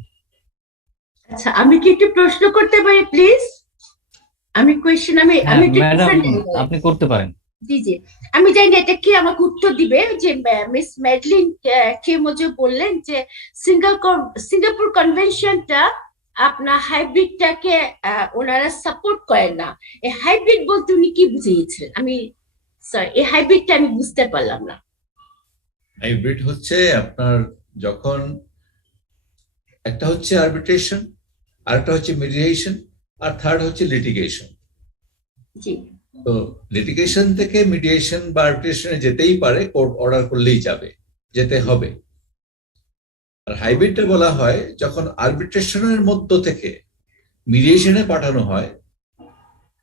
আচ্ছা, আমি কি একটু প্রশ্ন করতে পারি প্লিজ? আমি কোয়েশ্চেন আমি একটু ম্যাডাম, আপনি করতে পারেন। জি জি, আমি জানি এটা কি আমাকে উত্তর দিবে, যে মিস ম্যাডলিন কেমোজো বললেন যে সিঙ্গাপুর কনভেনশনটা আপনার হাইব্রিডটাকে ওনারা সাপোর্ট করেন না। এই হাইব্রিড বলতে উনি কি বুঝিয়েছেন? আমি সরি, এই হাইব্রিডটা আমি বুঝতে পারলাম না। হাইব্রিড হচ্ছে আপনার যখন একটা হচ্ছে আরবিট্রেশন, আরেকটা হচ্ছে মিডিয়েশন, আর থার্ড হচ্ছে লিটিগেশন। জি, তো লিটিগেশন থেকে মিডিয়েশন বা আরবিট্রেশনে যেতেই পারে, কোর্ট অর্ডার করলেই যেতে হবে। আর হাইব্রিডটা বলা হয় যখন আরবিট্রেশনের মধ্য থেকে মিডিয়েশনে পাঠানো হয়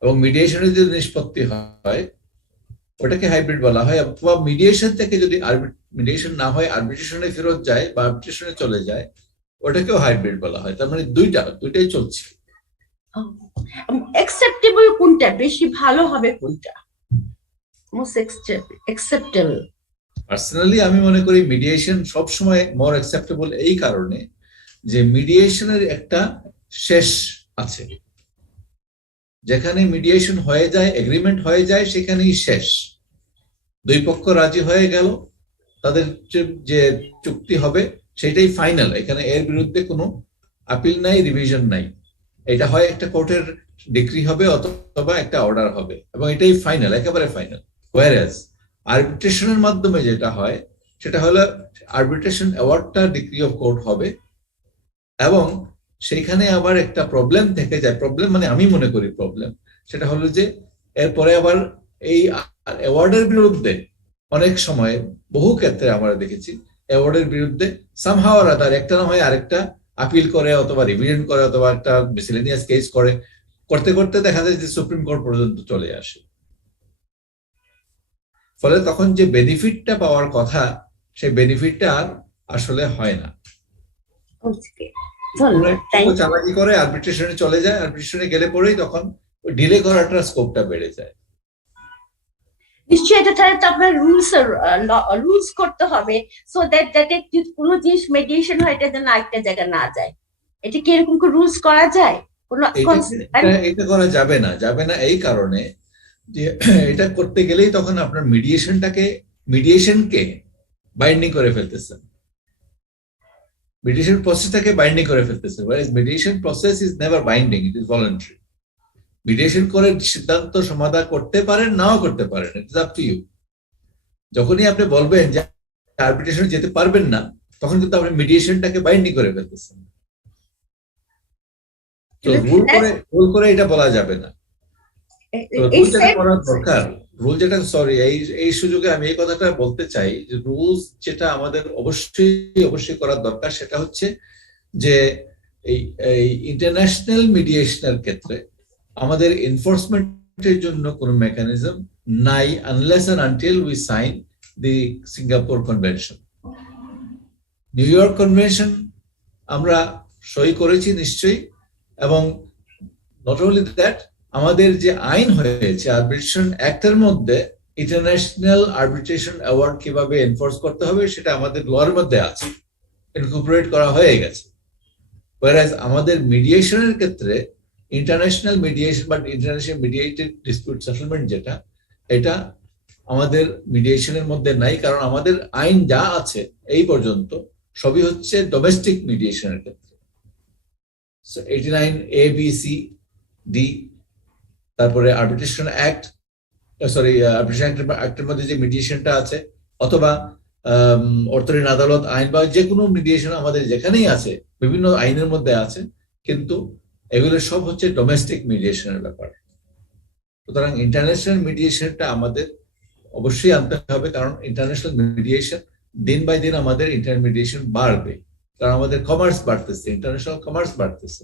এবং মিডিয়েশনে যদি নিষ্পত্তি হয় ওটাকে হাইব্রিড বলা হয়। অথবা মিডিয়েশন থেকে যদি মিডিয়েশন না হয় আরবিট্রেশনে ফেরত যায় বা আরবিট্রেশনে চলে যায়, ওটাকেও হাইব্রিড বলা হয়। তার মানে দুইটাই চলছে। অ্যাকসেপ্টেবল কোনটা, বেশি ভালো হবে কোনটা, মোস্ট অ্যাকসেপ্টেবল? পার্সোনালি আমি মনে করি মিডিয়েশন সবসময় মোর অ্যাকসেপ্টেবল, এই কারণে যে মিডিয়েশনের একটা শেষ আছে। যেখানে মিডিয়েশন হয়ে যায়, এগ্রিমেন্ট হয়ে যায়, সেখানেই শেষ। দুই পক্ষ রাজি হয়ে গেল, তাদের যে চুক্তি হবে সেটাই ফাইনাল। এখানে এর বিরুদ্ধে কোনো আপিল নাই, রিভিশন নাই। এটা হয় একটা কোর্টের ডিক্রি হবে অথবা একটা অর্ডার হবে, এবং এটাই ফাইনাল, একেবারে ফাইনাল। হোয়ারএজ আরবিট্রেশনের মাধ্যমে যেটা হয় সেটা হলো আরবিট্রেশন অ্যাওয়ার্ডটা ডিক্রি অফ কোর্ট হবে, এবং সেইখানে আবার একটা প্রবলেম থেকে যায়। প্রবলেম মানে আমি মনে করি প্রবলেম, সেটা হলো যে এরপরে আবার এই অ্যাওয়ার্ডের বিরুদ্ধে অনেক সময়, বহু ক্ষেত্রে আমরা দেখেছি, অ্যাওয়ার্ডের বিরুদ্ধে সামহাও আর আদার একটা না হয় আরেকটা আপিল করে অথবা রিভিশন করে অথবা একটা মিসেলেনিয়াস কেস করতে করতে দেখা যায় যে সুপ্রিম কোর্ট পর্যন্ত চলে আসে। ফলে তখন যে বেনিফিটটা পাওয়ার কথা সেই বেনিফিটটা আর আসলে হয় না। ধন্যবাদ, থ্যাংক ইউ। চালাকি করে আরবিট্রেশনে চলে যায়, আরবিট্রেশনে গেলে পরেই তখন ডিলে করাটার স্কোপটা বেড়ে যায়। নিশ্চয়ই এটা তাহলে তো আপনার রুলস করতে হবে, সো দ্যাট যাতে কোনো জিনিস মেডিয়েশন হয় এটা যেন আরেকটা জায়গায় না যায়। এটা কি এরকম কোনো রুলস করা যায়? কোনো এটা করা যাবে না এই কারণে যে এটা করতে গেলেই তখন আপনার মিডিয়েশনকে বাইন্ডিং করে ফেলতেছেন, মিডিয়েশন প্রসেসটাকে বাইন্ডিং করে ফেলতেছেন। Mediation process is never binding, it is voluntary. Mediation করে সিদ্ধান্ত সমাধান করতে পারেন, নাও করতে পারেন, it is up to you. যখনই আপনি বলবেন যে আরবিট্রেশন যেতে পারবেন না, তখন কিন্তু আপনি মিডিয়েশনটাকে বাইন্ডিং করে ফেলতেছেন। তো রুল করে এটা বলা যাবে না। রুল যেটা করার দরকার, রুল যেটা এই সুযোগে আমি এই কথাটা বলতে চাই যে রুলস যেটা আমাদের অবশ্যই করার দরকার সেটা হচ্ছে যে এই ইন্টারন্যাশনাল মিডিয়েশনের ক্ষেত্রে আমাদের এনফোর্সমেন্টের জন্য কোনো মেকানিজম নাই unless and until we sign the Singapore convention. New York convention আমরা সই করেছি নিশ্চয়ই, এবং নট অনলি দ্যাট, আমাদের যে আইন হয়েছে আরবিট্রেশন অ্যাক্টের মধ্যে ইন্টারন্যাশনাল আরবিট্রেশন অ্যাওয়ার্ড কিভাবে এনফোর্স করতে হবে সেটা আমাদের লর মধ্যে আছে, ইনকর্পোরেট করা হয়ে গেছে। whereas আমাদের মিডিয়েশনের ক্ষেত্রে ইন্টারন্যাশনাল মিডিয়েশন বা ইন্টারন্যাশনাল মিডিয়েটেড ডিসপিউট সেটেলমেন্ট যেটা, এটা আমাদের মিডিয়েশনের মধ্যে নাই, কারণ আমাদের আইন যা আছে এই পর্যন্ত সবই হচ্ছে ডোমেস্টিক মিডিয়েশনের ক্ষেত্রে। 89 A, B, C, D, তারপরে আরবিট্রেশন অ্যাক্ট, আরবিট্রেশন অ্যাক্টের মধ্যে যে মিডিয়েশনটা আছে, অথবা অর্থনীতি আদালত আইন বা যে কোনো মিডিয়েশন আমাদের যেখানেই আছে, বিভিন্ন আইনের মধ্যে আছে, কিন্তু এগুলো সব হচ্ছে ডোমেস্টিক মিডিয়েশনের ব্যাপার। সুতরাং ইন্টারন্যাশনাল মিডিয়েশনটা আমাদের অবশ্যই আনতে হবে, কারণ ইন্টারন্যাশনাল মিডিয়েশন দিন বাই দিন আমাদের ইন্টারমিডিয়েশন বাড়বে, কারণ আমাদের কমার্স বাড়তেছে, ইন্টারন্যাশনাল কমার্স বাড়তেছে।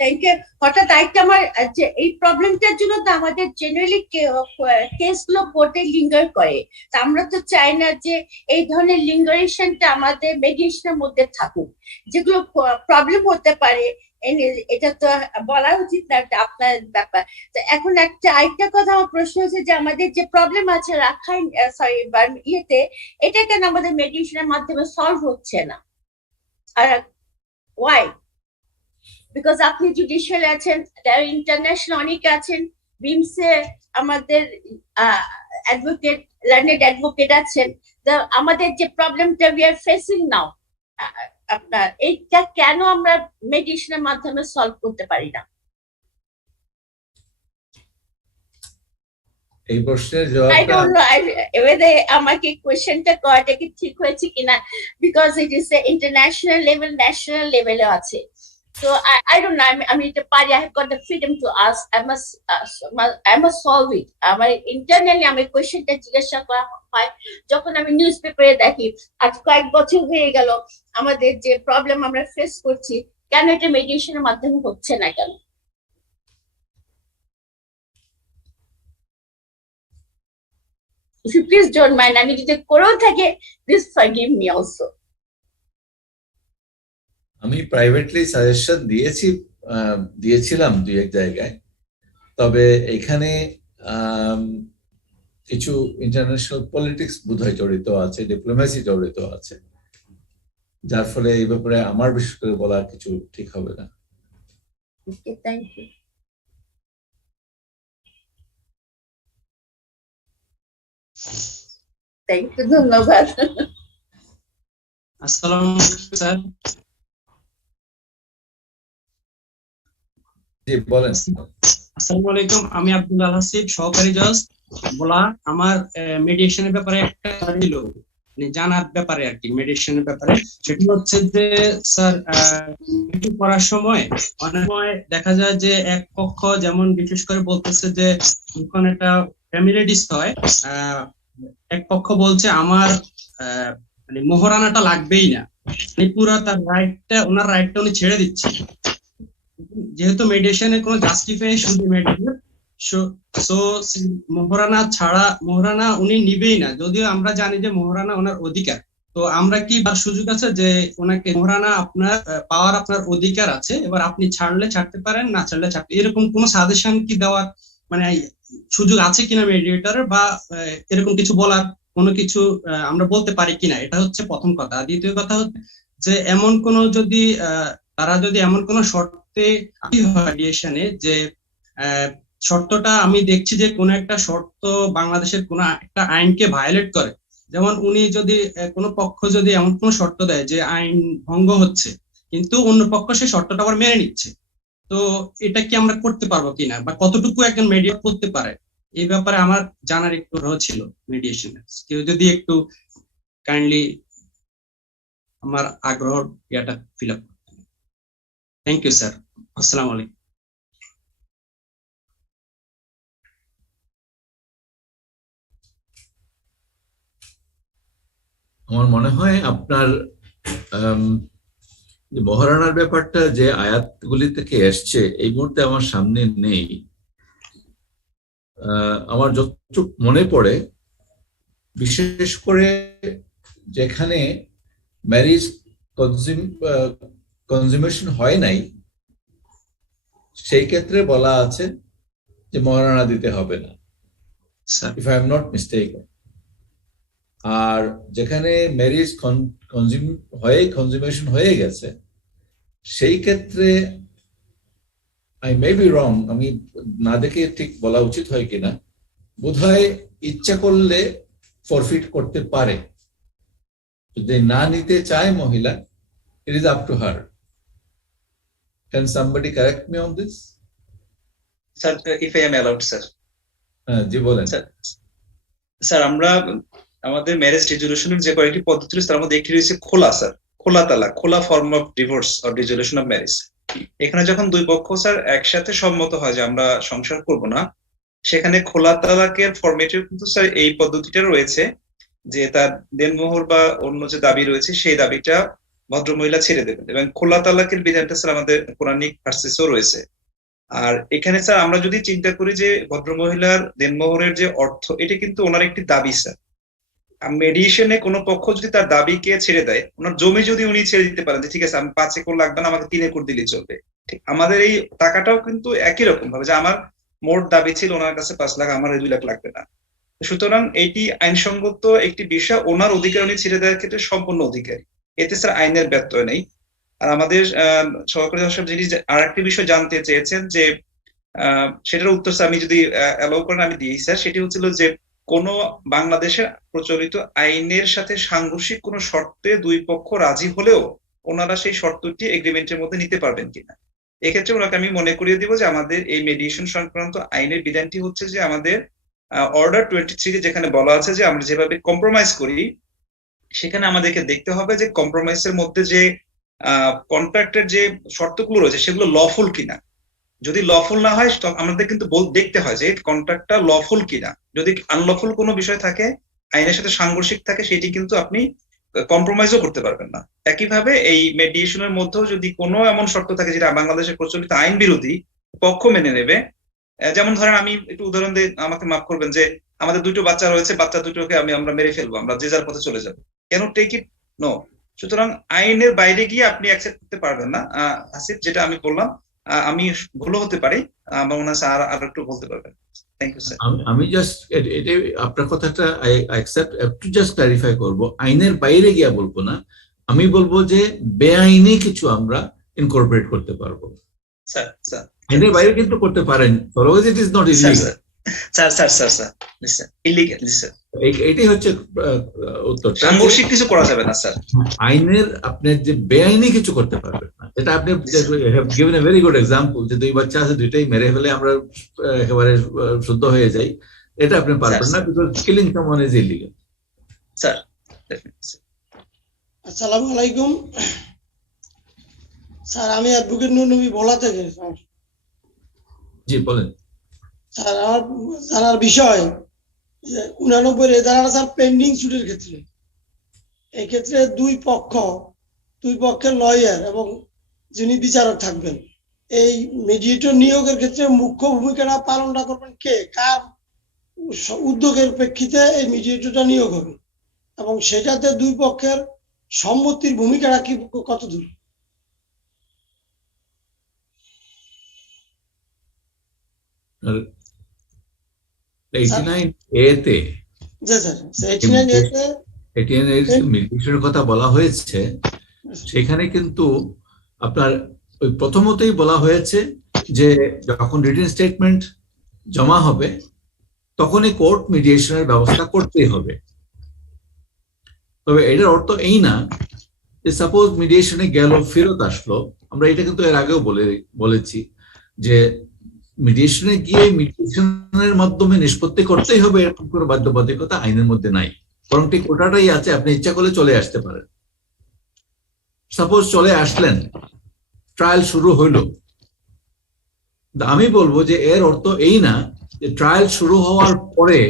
Thank you. হঠাৎ একটা আমার যে এই প্রবলেমটার জন্য তো আমাদের জেনারেলি কেসগুলো কোর্টে লিঙ্গার করে, তা আমরা তো চাই না যে এই ধরনের লিঙ্গারেশনটা আমাদের মেডিয়েশনের মধ্যে থাকুক। যেগুলো প্রবলেম হতে পারে এটা তো বলা উচিত না, আপনার ব্যাপার। তো এখন আরেকটা কথা আমার প্রশ্ন হচ্ছে যে আমাদের যে প্রবলেম আছে রাখাইন ইয়েতে, এটা কেন আমাদের মেডিয়েশনের মাধ্যমে সলভ হচ্ছে না? আর ওয়াই? বিকজ আপনি জুডিশিয়াল আছেন, ইন্টারন্যাশনাল অনেকে আছেন, বিমসে আমাদের অ্যাডভোকেট, লার্নেড অ্যাডভোকেট আছেন। আমাদের যে প্রবলেমটা উই আর ফেসিং নাও, আপনার এইটা কেন আমরা মেডিয়েশনের মাধ্যমে সলভ করতে পারি না? এই প্রশ্নের জবাবটা I don't know whether আমাকে কোয়েশ্চেনটা করাটা কি ঠিক হয়েছে কিনা, because it is international level, national লেভেলে আছে। So I don't know. I mean, I have got the freedom to ask. I must solve it. আমার internally আমি কোয়েশ্চেনটা জিজ্ঞাসা করা হয় যখন আমি নিউজ পেপারে দেখি আজ কয়েক বছর হয়ে গেল আমাদের যে প্রবলেম আমরা ফেস করছি, কেন এটা মেডিয়েশনের মাধ্যমে হচ্ছে না কেন? If you please don't mind, আমি যদি করেও থাকে, please forgive me also. আমি প্রাইভেটলি সাজেশন দিয়েছিলাম দুই এক জায়গায়, তবে এখানে কিছু ইন্টারন্যাশনাল পলিটিক্স বোধহয় জড়িত আছে, ডিপ্লোমেসি জড়িত আছে, যার ফলে এই ব্যাপারে আমার বিশেষ করে বলা কিছু ঠিক হবে না। Okay, thank you. Thank you, ধন্যবাদ। আসসালামু আলাইকুম স্যার। জি বলেন। আসসালামু আলাইকুম, আমি আব্দুল আল হাসিব, সহকারী জজ ভোলা। আমার মেডিয়েশনের ব্যাপারে একটা ছিল, মানে জানার ব্যাপারে আর কি, মেডিয়েশনের ব্যাপারে। সেটা হচ্ছে যে স্যার কিছু করার সময় অনেক সময় দেখা যায় যে এক পক্ষ, যেমন বিশেষ করে বলতেছে যে যখন একটা ফ্যামিলি ডিসপিউট হয়, এক পক্ষ বলছে আমার মানে মোহরানাটা লাগবেই না, মানে পুরো তার রাইটটা, ওনার রাইটটা উনি ছেড়ে দিচ্ছে, যেহেতু মেডিয়েশনে কোনো জাস্টিফাই শুধু মেডিয়েশন, সো মোহরানা ছাড়া মোহরানা উনি নিবেই না, যদিও আমরা জানি যে মোহরানা ওনার অধিকার, তো আমরা কি বার সুযোগ আছে যে ওনাকে মহারানা আপনার পাওয়ার আপনার অধিকার আছে, এবার আপনি ছাড়লে ছাড়তে পারেন, না ছাড়লে ছাড়তে, এরকম কোনো সাজেশন কি দেওয়ার মানে সুযোগ আছে কিনা মিডিয়েটরের, বা এরকম কিছু বলার কোনো কিছু আমরা বলতে পারি কিনা, এটা হচ্ছে প্রথম কথা। দ্বিতীয় কথা হচ্ছে যে এমন কোন যদি তারা যদি এমন কোন শর্তে মিডিয়েশনে যে শর্তটা আমি দেখছি যে কোন একটা শর্ত বাংলাদেশের কোন একটা আইনকে ভায়োলেট করে, যেমন উনি যদি কোনো পক্ষ যদি এমন কোন শর্ত দেয় যে আইন ভঙ্গ হচ্ছে কিন্তু অন্য পক্ষ সেই শর্তটা আবার মেনে নিচ্ছে, তো এটা কি আমরা করতে পারবো কিনা, বা কতটুকু একজন মিডিয়েট করতে পারে, এই ব্যাপারে আমার জানার একটু আগ্রহ ছিল মিডিয়েশনে। কেউ যদি একটু কাইন্ডলি আমার আগ্রহ ইয়াটা ফিল আপ করতেন। থ্যাংক ইউ স্যার, আসসালামু আলাইকুম। আমার মনে হয় আপনার মহারানার ব্যাপারটা যে আয়াতগুলি থেকে এসছে এই মুহূর্তে আমার সামনে নেই। আমার যতটুকু মনে পড়ে, বিশেষ করে যেখানে ম্যারেজ কনজিউমেশন হয় নাই সেই ক্ষেত্রে বলা আছে যে মহারানা দিতে হবে না, if I am not mistaken. আর যেখানে ম্যারেজ কনজিউমেশন হয়ে গেছে সেই ক্ষেত্রে আই মে বি রং, আমি না দেখে ঠিক বলা উচিত হয় কিনা, বোধহয় ইচ্ছা করলে ফরফিট করতে পারে। যদি না নিতে চায় মহিলা, it is up to her. Can somebody correct me on this? Sir, if I am allowed sir. জি বলেন। স্যার, আমরা আমাদের ম্যারেজ রেজুলেশনের যে কয়েকটি পদ্ধতি রয়েছে তার মধ্যে একটি রয়েছে খোলা, স্যার, খোলা তালাক, খোলা form of divorce or resolution of marriage. এখানে যখন দুই পক্ষ স্যার একসাথে সম্মত হয় যে আমরা সংসার করব না, সেখানে খোলা তালাকের ফরম্যাটেও কিন্তু স্যার এই পদ্ধতিটা রয়েছে যে তার দেনমোহর বা অন্য যে দাবি রয়েছে সেই দাবিটা ভদ্রমহিলা ছেড়ে দেবেন, এবং খোলা তালাকের বিধানটা স্যার আমাদের কোরআনিক ভার্সেসও রয়েছে। আর এখানে স্যার আমরা যদি চিন্তা করি যে ভদ্রমহিলার দেনমোহরের যে অর্থ, এটা কিন্তু ওনার একটি দাবি স্যার। মেডিয়েশনে কোনো পক্ষ যদি তার দাবিকে ছেড়ে দেয়, ওনার জমি যদি উনি ছেড়ে দিতে পারেন যে ঠিক আছে আমি 5 একর লাগবে না, আমাকে 3 একর দিলেই চলবে, ঠিক আমাদের এই টাকাটাও কিন্তু একই রকম ভাবে যে আমার মোট দাবি ছিল ওনার কাছে 5 লাখ, আমার 2 লাখ লাগবে না। সুতরাং এটি আইনসঙ্গত একটি বিষয়, ওনার অধিকার উনি ছেড়ে দেওয়ার ক্ষেত্রে সম্পূর্ণ অধিকারী, এতে স্যার আইনের ব্যত্যয় নেই। আর আমাদের সহকারী দর্শক যিনি আর একটি বিষয় জানতে চেয়েছেন যে সেটার উত্তর স্যার আমি যদি অ্যালাউ করেন আমি দিই স্যার। সেটি হচ্ছিল যে কোন বাংলাদেশের প্রচলিত আইনের সাথে সাংঘর্ষিক কোন শর্তে দুই পক্ষ রাজি হলেও ওনারা সেই শর্তটি এগ্রিমেন্টের মধ্যে নিতে পারবেন কিনা। এক্ষেত্রে ওনাকে আমি মনে করিয়ে দিব যে আমাদের এই মেডিয়েশন সংক্রান্ত আইনের বিধানটি হচ্ছে যে আমাদের অর্ডার 23 যেখানে বলা আছে যে আমরা যেভাবে কম্প্রোমাইজ করি, সেখানে আমাদেরকে দেখতে হবে যে কম্প্রোমাইজের মধ্যে যে কন্ট্রাক্টের যে শর্তগুলো রয়েছে সেগুলো লফুল কিনা। যদি লফুল না হয় আমাদের কিন্তু দেখতে হয় যে কন্ট্রাক্টটা লফুল কিনা। যদি আনলফুল কোনো বিষয় থাকে, আইনের সাথে সাংঘর্ষিক থাকে, সেটি কিন্তু আপনি কম্প্রোমাইজও করতে পারবেন না। একইভাবে এই মেডিয়েশনের মধ্যেও যদি কোনো এমন শর্ত থাকে যেটা বাংলাদেশের প্রচলিত আইন বিরোধী, পক্ষ মেনে নেবে। যেমন ধরেন আমি একটু উদাহরণ দিয়ে আমাকে মাফ করবেন যে আমাদের 2টো বাচ্চা রয়েছে, বাচ্চা দুটোকে আমরা মেরে ফেলবো, আমরা যে যার পথে চলে যাবো, কেন টেক ইট? নো। সুতরাং আইনের বাইরে গিয়ে আপনি অ্যাকসেপ্ট করতে পারবেন না। আসিফ, যেটা আমি বললাম, আমি ভুলও হতে পারি, আমার মনে হয় আর একটু বলতে পারবেন। Thank you sir. আমি জাস্ট এটা আপনার কথাটা আই অ্যাকসেপ্ট, একটু জাস্ট ক্লারিফাই করব, আইনের বাইরে গিয়া বলবো না, আমি বলবো যে বেআইনি কিছু আমরা ইনকর্পোরেট করতে পারবো। স্যার স্যার আইনের বাইরে কিন্তু করতে পারেন, otherwise it is not illegal. Sir illegal sir, এইটাই হচ্ছে উত্তরটা। সাংঘর্ষিক কিছু করা যাবে না স্যার। আইনের আপনি যে বেআইনি কিছু করতে পারবেন না, এটা আপনি have given a very good example যে 2 বাচ্চা আছে, 2টাই মেরে ফেলে আমরা একেবারে শুদ্ধ হয়ে যাই, এটা আপনি পারবেন না, because killing someone is illegal. Sir আসসালামু আলাইকুম স্যার, আমি অ্যাডভোকেট নূর নবী ভোলা থেকে। জি বলেন স্যার, আমার জানার বিষয় 89 এ ধারা স্যার পেন্ডিং সুটের ক্ষেত্রে, এই ক্ষেত্রে দুই পক্ষের লয়ার এবং যিনি বিচারক থাকবেন, এই মিডিয়েটর নিয়োগের ক্ষেত্রে মুখ্য ভূমিকাটা পালনটা করবেন কে? কার উদ্যোগের প্রেক্ষিতে এই মিডিয়েটরটা নিয়োগ হবে? এবং সেটাতে দুই পক্ষের সম্মতির ভূমিকাটা কি কতদূর? আর 89A তে জি স্যার, 89A তে মিডিয়েশনের কথা বলা হয়েছে, সেখানে কিন্তু আপনার ওই প্রথমতই বলা হয়েছে যে যখন রিটেন স্টেটমেন্ট জমা হবে তখনই কোর্ট মিডিয়েশনের ব্যবস্থা করতেই হবে। তবে এটার অর্থ এই না যে সাপোজ মিডিয়েশনে গেল, ফেরত আসলো, আমরা এটা কিন্তু এর আগেও বলেছি যে মিডিয়েশনে গিয়ে মিডিয়েশনের মাধ্যমে নিষ্পত্তি করতেই হবে এরকম কোনো বাধ্যবাধকতা আইনের মধ্যে নাই, বরং ঠিক ওটাটাই আছে, আপনি ইচ্ছা করলে চলে আসতে পারেন। সাপোজ চলে আসলেন, ট্রায়াল শুরু হইল, আমি বলবো যে এর অর্থ এই না যে ট্রায়াল শুরু হওয়ার পরে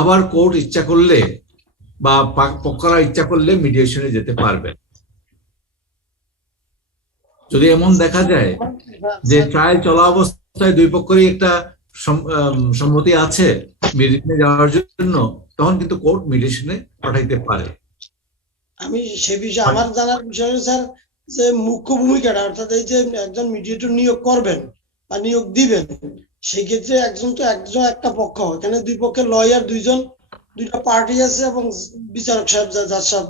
আবার কোর্ট ইচ্ছা করলে বা পক্ষরা ইচ্ছা করলে মিডিয়েশনে যেতে পারবে। যদি এমন দেখা যায় যে ট্রায়াল চলা অবস্থায় দুই পক্ষেরই একটা সম্মতি আছে মিডিয়েশনে যাওয়ার জন্য, তখন কিন্তু কোর্ট মিডিয়েশনে পাঠাইতে পারে। আমি সে বিষয়ে আমার জানার বিষয় স্যার যে মুখ্য ভূমিকাটা, অর্থাৎ এই যে একজন মিডিয়েটর নিয়োগ করবেন বা নিয়োগ দিবেন, সেই ক্ষেত্রে একজন একটা পক্ষ, এখানে দুই পক্ষের লয়ার দুইটা পার্টি আছে এবং বিচারক সাহেব জাজ সাহেব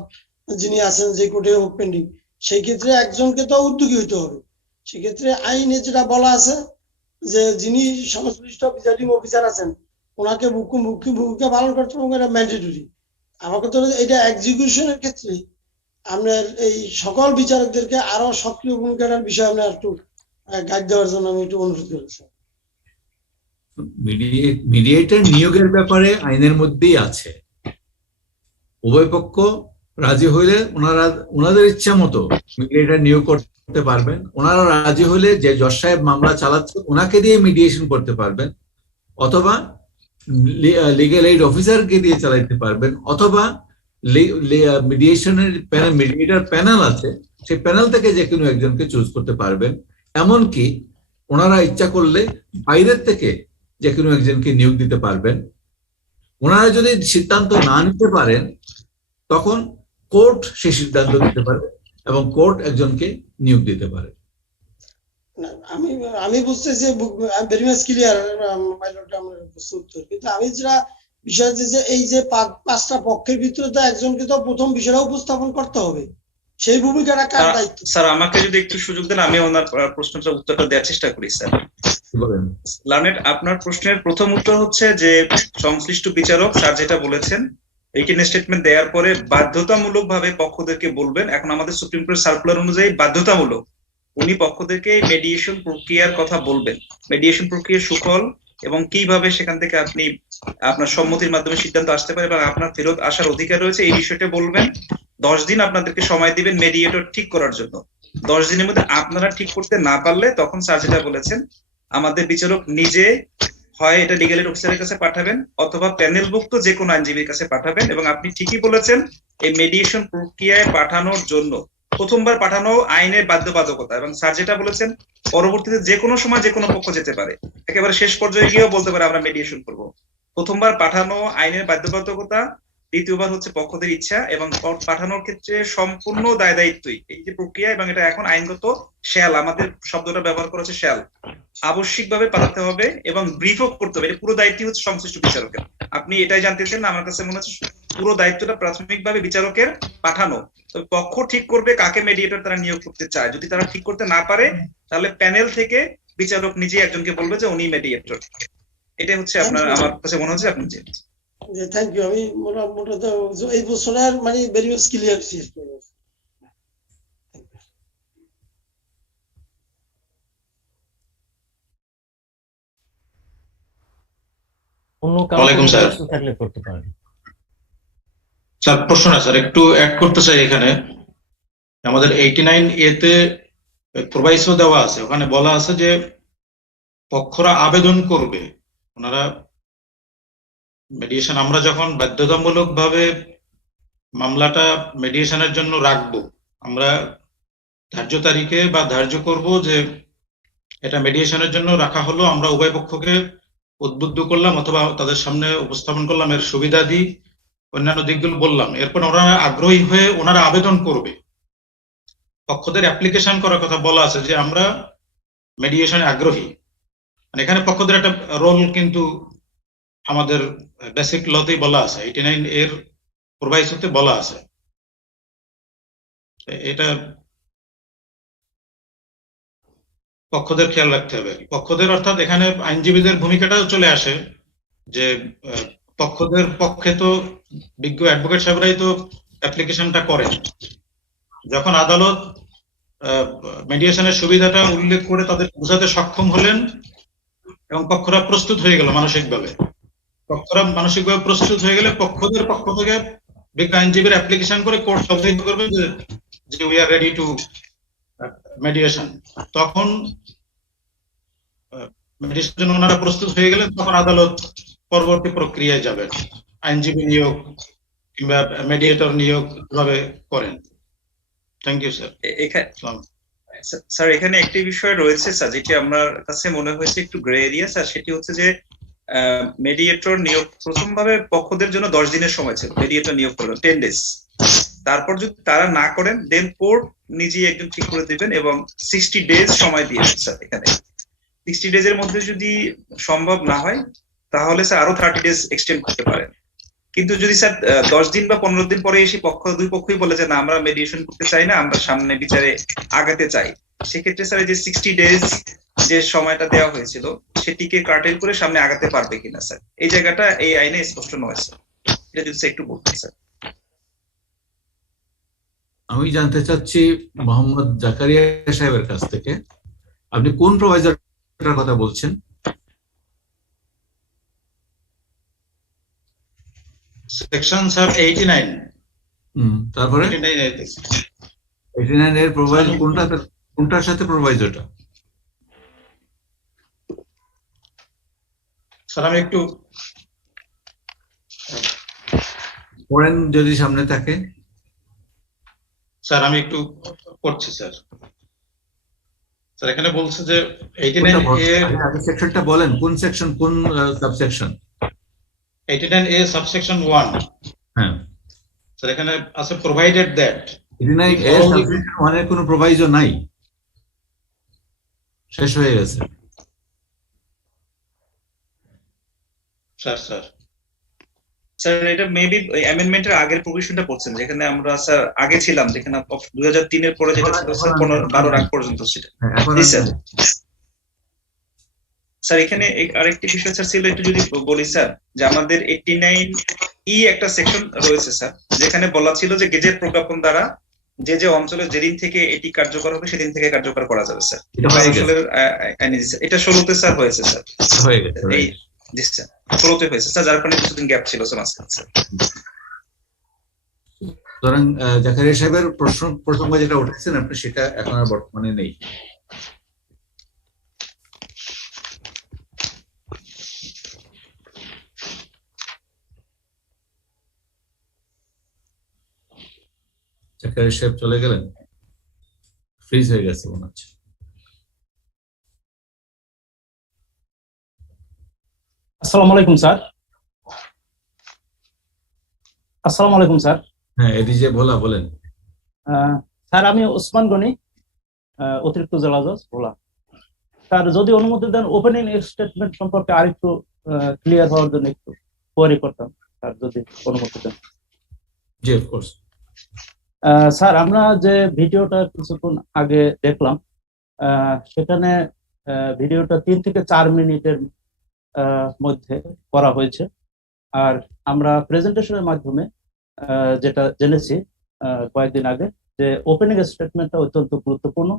যিনি আছেন যে কোর্টে পেন্ডিং, সেই ক্ষেত্রে একজনকে তো উদ্যোগী হইতে হবে। সেক্ষেত্রে আইনে যেটা বলা আছে যে যিনি সংশ্লিষ্ট প্রিজাইডিং অফিসার আছেন ওনাকে মুখ্য ভূমিকা পালন করতে হবে, এটা ম্যান্ডেটরি। আমাকে তো এটা এক্সিকিউশনের ক্ষেত্রে আপনার এই সকল বিচারকদেরকে আরো সক্রিয় ভূমিকাটার বিষয়ে আপনার একটু গাইড দেওয়ার জন্য আমি একটু অনুরোধ করছি। মিডিয়েটর নিয়োগের ব্যাপারে আইনের মধ্যেই আছে, উভয় পক্ষ রাজি হইলে ওনাদের ইচ্ছা মতো মিডিয়েটর নিয়োগ করতে পারবেন। ওনারা রাজি হলে যে জজ সাহেব মামলা চালাচ্ছে ওনাকে দিয়ে মিডিয়েশন করতে পারবেন, অথবা লিগ্যাল এইড অফিসারকে দিয়ে চালাইতে পারবেন, অথবা মিডিয়েটর প্যানেল আছে, সেই প্যানেল থেকে যে কোনো একজনকে চুজ করতে পারবেন। এমনকি ওনারা ইচ্ছা করলে বাইরের থেকে যে কোনো একজনকে নিয়োগ দিতে পারবেন। ওনারা যদি সিদ্ধান্ত না নিতে পারেন তখন কোর্ট সেই সিদ্ধান্ত দিতে পারে এবং কোর্ট একজনকে নিয়োগ দিতে পারে। আমি বুঝতেছি, ভেরি মাচ ক্লিয়ার উত্তর, কিন্তু আমি যেটা বিষয় যে এই যে পাঁচটা পক্ষের ভিতরে তো একজনকে তো প্রথম বিষয়টা উপস্থাপন করতে হবে, সেই ভূমিকাটা কার দায়িত্ব? স্যার আমাকে যদি একটু সুযোগ দেন আমি ওনার প্রশ্নটার উত্তরটা দেওয়ার চেষ্টা করি। স্যার লার্নেট, আপনার প্রশ্নের প্রথম উত্তর হচ্ছে যে সংশ্লিষ্ট বিচারক স্যার যেটা বলেছেন রিটেন স্টেটমেন্ট দেওয়ার পরে বাধ্যতামূলক ভাবে পক্ষদেরকে বলবেন, এখন আমাদের সুপ্রিম কোর্টের সার্কুলার অনুযায়ী বাধ্যতামূলক উনি পক্ষদেরকে মেডিয়েশন প্রক্রিয়ার কথা বলবেন, মেডিয়েশন প্রক্রিয়ার সুফল এবং কিভাবে সেখান থেকে আপনি আপনার সম্মতির মাধ্যমে সিদ্ধান্ত আসতে পারে এবং আপনার ফেরত আসার অধিকার রয়েছে এই বিষয়টা বলবেন। 10 দিন আপনাদেরকে সময় দিবেন মেডিয়েটর ঠিক করার জন্য। 10 দিনের মধ্যে আপনারা ঠিক করতে না পারলে তখন স্যার যেটা বলেছেন আমাদের বিচারক নিজে হয় এটা লিগ্যাল এইড অফিসারের কাছে পাঠাবেন অথবা প্যানেলভুক্ত যে কোনো আইনজীবীর কাছে পাঠাবেন। এবং আপনি ঠিকই বলেছেন এই মেডিয়েশন প্রক্রিয়ায় পাঠানোর জন্য প্রথমবার পাঠানো আইনের বাধ্যবাধকতা, এবং স্যার যেটা বলেছেন পরবর্তীতে যে কোনো সময় যে কোনো পক্ষ যেতে পারে, একেবারে শেষ পর্যায়ে গিয়েও বলতে পারে আমরা মেডিয়েশন করব। প্রথমবার পাঠানো আইনের বাধ্যবাধকতা, দ্বিতীয়বার হচ্ছে পক্ষদের ইচ্ছা, এবং পাঠানোর ক্ষেত্রে সম্পূর্ণ দায় দায়িত্বই এই যে প্রক্রিয়া, এবং এটা এখন আইনগত শ্যাল, আমাদের শব্দটা ব্যবহার করা হচ্ছে শ্যাল, আবশ্যিকভাবে পাঠাতে হবে এবং ব্রিফও করতে হবে। এটা পুরো দায়িত্বই হচ্ছে সংশ্লিষ্ট বিচারকের। আপনি এটাই জানতে চান না? আমার কাছে মনে হচ্ছে পুরো দায়িত্বটা প্রাথমিকভাবে বিচারকের পাঠানো, তবে পক্ষ ঠিক করবে কাকে মেডিয়েটর তারা নিয়োগ করতে চায়। যদি তারা ঠিক করতে না পারে তাহলে প্যানেল থেকে বিচারক নিজে একজনকে বলবে যে উনি মেডিয়েটর। এটাই হচ্ছে আপনার, আমার কাছে মনে হচ্ছে আপনি যে থ্যাংক ইউ। আমি মোটামুটি এই প্রশ্নটার মানে ভেরি মাচ ক্লিয়ার। অন্য কারো থাকলে করতে পারেন। স্যার প্রশ্ন না স্যার, একটু অ্যাড করতে চাই এখানে। আমাদের 89A তে প্রভাইসো দেওয়া আছে, ওখানে বলা আছে যে পক্ষরা আবেদন করবে, ওনারা মেডিয়েশন, আমরা যখন বাধ্যতামূলক ভাবে মামলাটা মেডিয়েশনের জন্য রাখবো, আমরা ধার্য তারিখে বা ধার্য করব যে এটা মেডিয়েশনের জন্য রাখা হলো, আমরা উভয় পক্ষকে উদ্বুদ্ধ করলাম অথবা তাদের সামনে উপস্থাপন করলাম, এর সুবিধা দিই অন্যান্য দিকগুলো বললাম, এরপর ওনারা আগ্রহী হয়ে ওনারা আবেদন করবে। পক্ষদের অ্যাপ্লিকেশন করার কথা বলা আছে যে আমরা মেডিয়েশনে আগ্রহী, মানে এখানে পক্ষদের একটা রোল কিন্তু আমাদের বেসিক লতেই বলা আছে, 89 এর প্রোভাইসোতে বলা আছে। এটা পক্ষদের খেয়াল রাখতে হবে। পক্ষদের অর্থাৎ এখানে আইনজীবীদের ভূমিকাটাও চলে আসে, যে পক্ষদের পক্ষে তো বিজ্ঞ অ্যাডভোকেট সাহেবরাই তো অ্যাপ্লিকেশনটা করেন। যখন আদালত মেডিয়েশনের সুবিধাটা উল্লেখ করে তাদের বোঝাতে সক্ষম হলেন এবং পক্ষরা প্রস্তুত হয়ে গেল মানসিকভাবে, প্রস্তুত হয়ে গেলে পক্ষদের পক্ষ থেকে বিজ্ঞ আইনজীবীর অ্যাপ্লিকেশন করে কোর্ট অবহিত করবে যে we are ready to mediation. তখন মেডিয়েশনের জন্য ওনারা প্রস্তুত হয়ে গেলেন, তখন আদালত পরবর্তী প্রক্রিয়ায় যাবেন, আইনজীবী নিয়োগ কিংবা মেডিয়েটর নিয়োগ এভাবে করেন। Thank you sir. স্যার এখানে একটি বিষয় রয়েছে স্যার, যেটি আমার কাছে মনে হয়েছে একটু গ্রে এরিয়া স্যার, সেটি হচ্ছে যে মেডিয়েটর নিয়োগ প্রথমভাবে পক্ষদের জন্য 10 দিনের সময় ছিল, মেডিয়েটর নিয়োগ করলেন 10 ডেজ। তারপর যদি তারা না করেন দেন কোর্ট নিজেই একজন ঠিক করে দিবেন এবং 60 ডেজ সময় দিয়েছেন স্যার। এখানে 60 ডেজের মধ্যে যদি সম্ভব না হয় তাহলে স্যার আরো 30 ডেজ এক্সটেন্ড করতে পারেন। কিন্তু যদি স্যার 10 দিন বা 15 দিন পরে এসে দুই পক্ষই বলে যে না আমরা মেডিয়েশন করতে চাই না, আমরা সামনে বিচারে আগাতে চাই, সেক্ষেত্রে স্যার যে 60 ডেজ যে সময়টা দেওয়া হয়েছিল সেটিকে কার্টেল করে সামনে আগাতে পারবে কিনা স্যার, এই জায়গাটা এই আইনে স্পষ্ট নয় স্যার, এটা যদি একটু বলতেন স্যার। আমি জানতে চাচ্ছি মোহাম্মদ জাকারিয়া সাহেবের কাছ থেকে, আপনি কোন প্রোভাইজারটার কথা বলছেন? Section sir 89। তারপরে 89 এর প্রোভাইজার কোনটার সাথে প্রোভাইজারটা? স্যার আমি একটু পড়েন যদি সামনে থাকে। স্যার আমি একটু পড়ছি স্যার। স্যার এখানে বলছে যে 89 এ সেকশনটা বলেন, কোন সেকশন, কোন সাবসেকশন? 89 এ সাবসেকশন 1। হ্যাঁ স্যার এখানে আছে প্রোভাইডেড দ্যাট 89 এ সাবসেকশন 1 এর কোনো প্রোভাইজো নাই, শেষ হয়ে গেছে। স্যার স্যার স্যার এটা মেবি অ্যামেন্ডমেন্টের আগের প্রভিশনটা পড়ছেন, যেখানে আমরা স্যার আগে ছিলাম, যেখানে 2003 এর পরে যেটা ছিল স্যার 12 রাগ পর্যন্ত সেটা। জি স্যার। স্যার এখানে আরেকটি বিষয় স্যার ছিল, একটু যদি বলি স্যার, যে আমাদের 89 ই একটা সেকশন রয়েছে স্যার, যেখানে বলা ছিল যে গেজেট প্রজ্ঞাপন দ্বারা যে যে অঞ্চলে যেদিন থেকে এটি কার্যকর হবে সেদিন থেকে কার্যকর করা যাবে স্যার। এটা 16তে স্যার হয়েছে স্যার, এই জি স্যার 16তে হয়েছে স্যার, যার কারণে কিছুদিন গ্যাপ ছিল স্যার মাঝখানে স্যার। সুতরাং জাকারিয়া সাহেবের প্রসঙ্গ যেটা উঠেছেন আপনি, সেটা এখন আর বর্তমানে নেই। জাকারিয়া সাহেব চলে গেলেন, ফ্রিজ হয়ে গেছে মনে হচ্ছে। আসসালামু আলাইকুম স্যার। আসসালামু আলাইকুম স্যার। হ্যাঁ এডিজে ভোলা বলেন। স্যার আমি ওসমান গনি, অতিরিক্ত জেলা জজ ভোলা। স্যার যদি অনুমতি দেন ওপেনিং স্টেটমেন্ট সম্পর্কে আরেকটু ক্লিয়ার হওয়ার জন্য একটু কোয়ারি করতাম স্যার, যদি অনুমতি দেন। জি অফ কোর্স। স্যার আমরা যে ভিডিওটা কিছুক্ষণ আগে দেখলাম, সেখানে ভিডিওটা 3 থেকে 4 মিনিটের মধ্যে করা হয়েছে। আর আমরা প্রেজেন্টেশনের মাধ্যমে যেটা জেনেছি কয়েকদিন আগে, যে ওপেনিং স্টেটমেন্টটা অত্যন্ত গুরুত্বপূর্ণ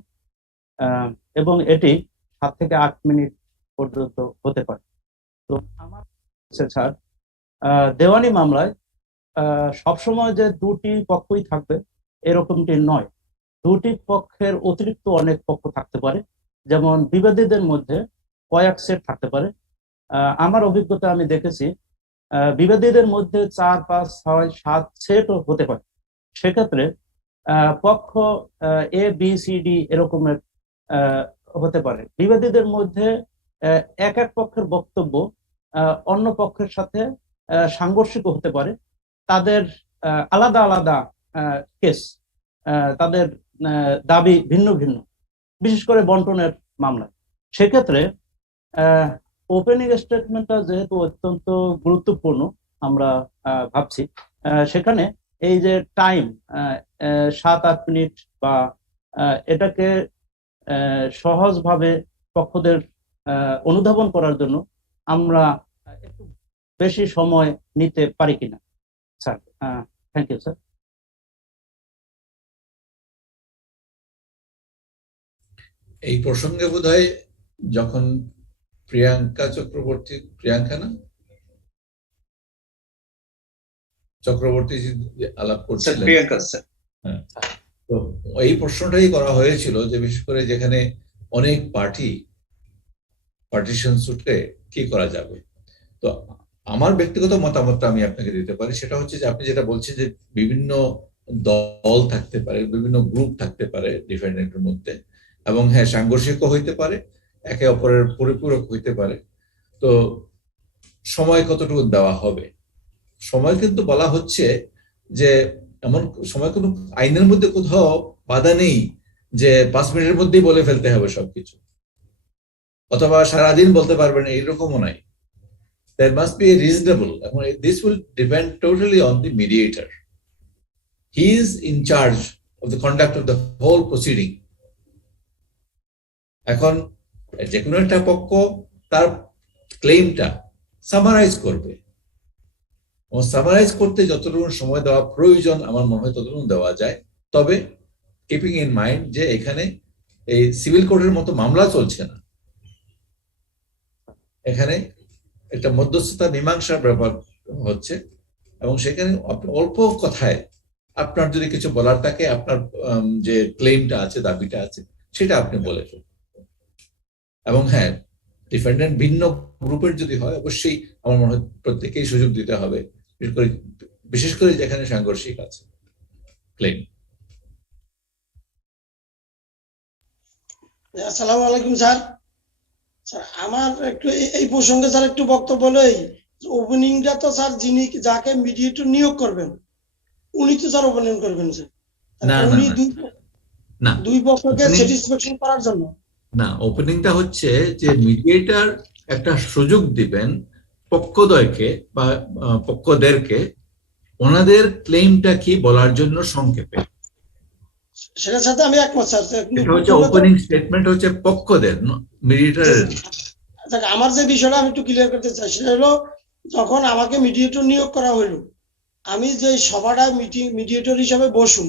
এবং এটি 7 থেকে 8 মিনিট পর্যন্ত হতে পারে। তো আমার স্যার দেওয়ানি মামলায় সবসময় যে দুটি পক্ষই থাকবে এরকমটি নয়, দুটি পক্ষের অতিরিক্ত অনেক পক্ষ থাকতে পারে, যেমন বিবাদীদের মধ্যে কয়েক সেট থাকতে পারে। আমার অভিজ্ঞতা আমি দেখেছি বিবাদীদের মধ্যে 4, 5, 6, 7 সেটও হতে পারে। সেক্ষেত্রে পক্ষ এ বি সি ডি এরকমের হতে পারে। বিবাদীদের মধ্যে এক পক্ষের বক্তব্য অন্য পক্ষের সাথে সাংঘর্ষিক হতে পারে, তাদের আলাদা আলাদা কেস, তাদের দাবি ভিন্ন ভিন্ন, বিশেষ করে বন্টনের মামলায়। সেক্ষেত্রে ওপেনিং স্টেটমেন্টটা যেহেতু অত্যন্ত গুরুত্বপূর্ণ আমরা ভাবছি, সেখানে এই যে টাইম 7-8 মিনিট বা এটাকে সহজভাবে পক্ষদের অনুধাবন করার জন্য আমরা একটু বেশি সময় নিতে পারি কিনা স্যার? Thank you sir. এই প্রসঙ্গে বোধহয় যখন প্রিয়াঙ্কা চক্রবর্তী, প্রিয়াঙ্কা না চক্রবর্তী আলাপ করছিলেন, হ্যাঁ, তো এই প্রশ্নটাই করা হয়েছিল যে বিশেষ করে যেখানে অনেক পার্টিশন সুটে কি করা যাবে। তো আমার ব্যক্তিগত মতামতটা আমি আপনাকে দিতে পারি, সেটা হচ্ছে যে আপনি যেটা বলছেন যে বিভিন্ন দল থাকতে পারে, বিভিন্ন গ্রুপ থাকতে পারে ডিফেন্ডেন্টের মধ্যে, এবং হ্যাঁ সাংঘর্ষিকও হইতে পারে, একে অপরের পরিপূরক হইতে পারে। তো সময় কতটুকু দেওয়া হবে? সময় কিন্তু বলা হচ্ছে যে এমন সময় কোনো আইনের মধ্যে কোথাও বাধা নেই যে 5 মিনিটের মধ্যেই বলে ফেলতে হবে সবকিছু, অথবা সারাদিন বলতে পারবেন এইরকমও নাই। There must be a reasonable. This will depend totally on the mediator. He is in charge of the conduct of the whole proceeding. এখন যে কোনো একটা পক্ষ তার ক্লেমটা সামারাইজ করবে, ও সামারাইজ করতে যতটুকু সময় দেওয়া প্রয়োজন আমার মনে হয় ততটুকু দেওয়া যায়। তবে কিপিং ইন মাইন্ড যে এখানে এই সিভিল কোর্টের মতো মামলা চলছে না, এখানে একটা মধ্যস্থতা মীমাংসার ব্যাপার হচ্ছে, এবং সেখানে অল্প কথায় আপনার যদি কিছু বলার থাকে, আপনার যে ক্লেমটা আছে, দাবিটা আছে, সেটা আপনি বলে ফেলুন। এবং হ্যাঁ, ডিফেন্ডেন্ট ভিন্ন গ্রুপের যদি হয় অবশ্যই আমার মনে হয় প্রত্যেকেই সুযোগ দিতে হবে, বিশেষ করে যেখানে সাংঘর্ষিক আছে ক্লেম। আসসালামু আলাইকুম স্যার। স্যার আমার একটু এই প্রসঙ্গে স্যার একটু বক্তব্য বলেই, ওপেনিংটা তো স্যার যিনি যাকে মিডিয়েটর নিয়োগ করবেন উনি তো স্যার ওপেনিং করবেন স্যার, উনি দুই পক্ষকে স্যাটিসফ্যাকশন করার জন্য না। ওপেনিংটা হচ্ছে যে মিডিয়েটর একটা সুযোগ দিবেন পক্ষদ্বয়কে বা পক্ষদেরকে ওনাদের ক্লেমটা কি বলার জন্য সংক্ষেপে। সেটার সাথে আমি একমত স্যার। এটা হচ্ছে ওপেনিং স্টেটমেন্ট হচ্ছে পক্ষদের, মিডিয়েটরের। আমার যে বিষয়টা আমি একটু ক্লিয়ার করতে চাই সেটা হলো, যখন আমাকে মিডিয়েটর নিয়োগ করা হইলো, আমি যে সভাটা মিডিয়েটর হিসাবে বসুন,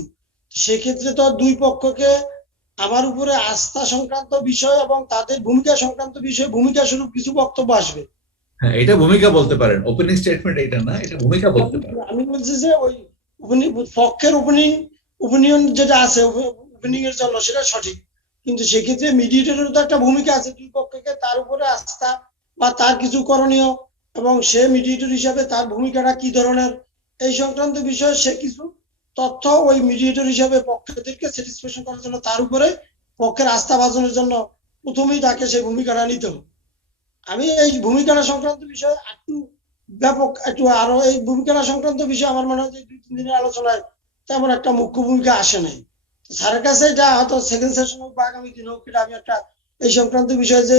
সেক্ষেত্রে তো দুই পক্ষকে আমার উপরে আস্থা সংক্রান্ত বিষয় এবং তাদের ভূমিকা সংক্রান্ত বিষয়ে ভূমিকা স্বরূপ কিছু বক্তব্য আসবে। হ্যাঁ, এটা ভূমিকা বলতে পারেন, ওপেনিং স্টেটমেন্ট এটা না, এটা ভূমিকা বলতে পারেন। আমি বলছি যে ওই পক্ষের ওপিনিয়ন যেটা আছে ওপেনিং এর জন্য সেটা সঠিক, কিন্তু সেক্ষেত্রে মিডিয়েটরের তো একটা ভূমিকা আছে, দুই পক্ষকে তার উপরে আস্থা বা তার কিছু করণীয় এবং সে মিডিয়েটর হিসাবে তার ভূমিকাটা কি ধরনের এই সংক্রান্ত বিষয়ে সে কিছু তথ্য ওই মিডিয়েটর হিসাবে পক্ষদেরকে স্যাটিসফ্যাকশন করার জন্য তার উপরে পক্ষের আস্থা ভাজনের জন্য প্রথমেই তাকে সেই ভূমিকাটা নিতে হবে। আমি এই ভূমিকাটা সংক্রান্ত বিষয়ে একটু ব্যাপক একটু আরো এই ভূমিকাটা সংক্রান্ত বিষয়ে আমার মনে হয় যে 2-3 দিনের আলোচনায় তেমন একটা মুখ্য ভূমিকা আসে নাই। স্যারের কাছে এটা হয়তো সেকেন্ড সেশন হোক বা আগামী দিন হোক, এটা আমি একটা এই সংক্রান্ত বিষয়ে যে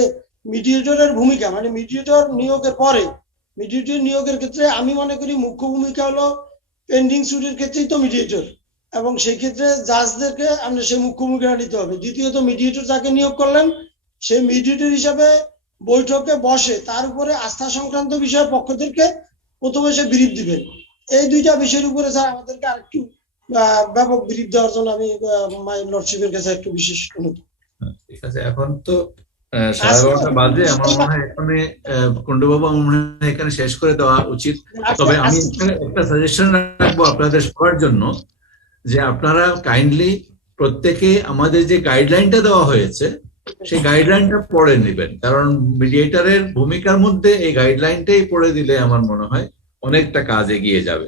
মিডিয়েটরের ভূমিকা, মানে মিডিয়েটর নিয়োগের পরে মিডিয়েটর নিয়োগের ক্ষেত্রে আমি মনে করি মুখ্য ভূমিকা হলো পেন্ডিং সুটের ক্ষেত্রেই তো মিডিয়েটর, এবং সেই ক্ষেত্রে জাজদেরকে আমরা সেই মুখ্য ভূমিকা নিতে হবে। দ্বিতীয়ত মিডিয়েটর যাকে নিয়োগ করলেন সেই মিডিয়েটর হিসাবে বৈঠকে বসে তার উপরে আস্থা সংক্রান্ত বিষয়ে পক্ষদেরকে প্রথমে সে ব্রিফ দিবেন। এই দুইটা বিষয়ের উপরে স্যার আমাদেরকে আরেকটু ব্যাপক ব্রিফ দেওয়ার জন্য আমি মাই লর্ডশিপের কাছে একটু বিশেষ অনুরোধ। ঠিক আছে, এখন তো 11:30 বাজে, আমার মনে হয় এখানে কুণ্ডুবাবু আমার মনে হয় এখানে শেষ করে দেওয়া উচিত। তবে আমি একটা সাজেশন রাখবো আপনাদের সবার জন্য, যে আপনারা কাইন্ডলি প্রত্যেকে আমাদের যে গাইডলাইনটা দেওয়া হয়েছে সেই গাইডলাইনটা পড়ে নেবেন, কারণ মিডিয়েটরের ভূমিকার মধ্যে এই গাইডলাইনটাই পড়ে দিলে আমার মনে হয় অনেকটা কাজ এগিয়ে যাবে।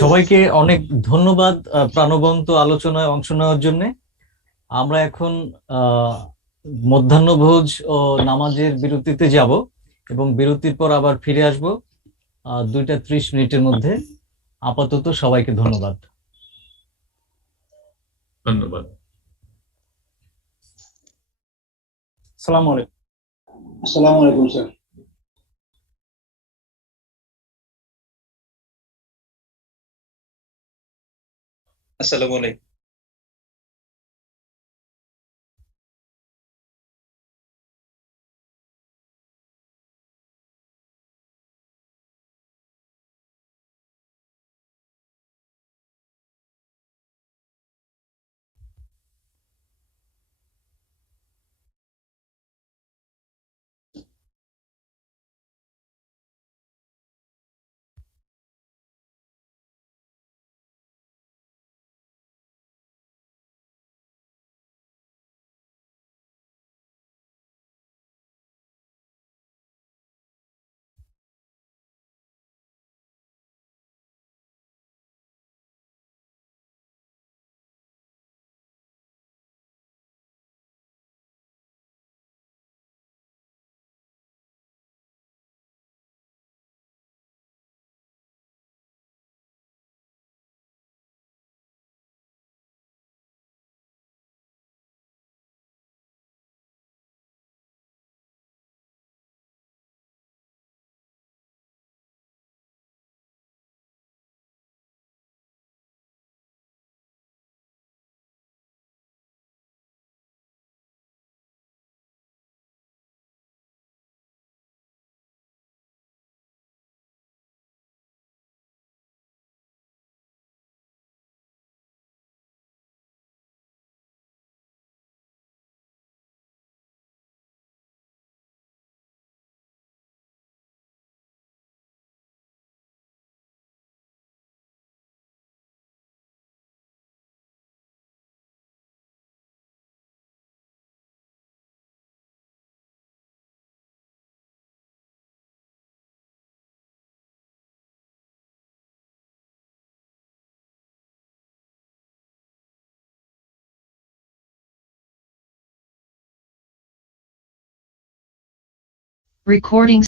সবাইকে অনেক ধন্যবাদ প্রাণবন্ত আলোচনায় অংশ নেওয়ার জন্য। আমরা এখন মধ্যাহ্নভোজ ও নামাজের বিরতিতে যাব এবং বিরতির পর আবার ফিরে আসব। 2:30 মধ্যে। আপাতত সবাইকে ধন্যবাদ। ধন্যবাদ। আসসালামু আলাইকুম। আসসালামু আলাইকুম স্যার। আসসালামু আলাইকুম। Recording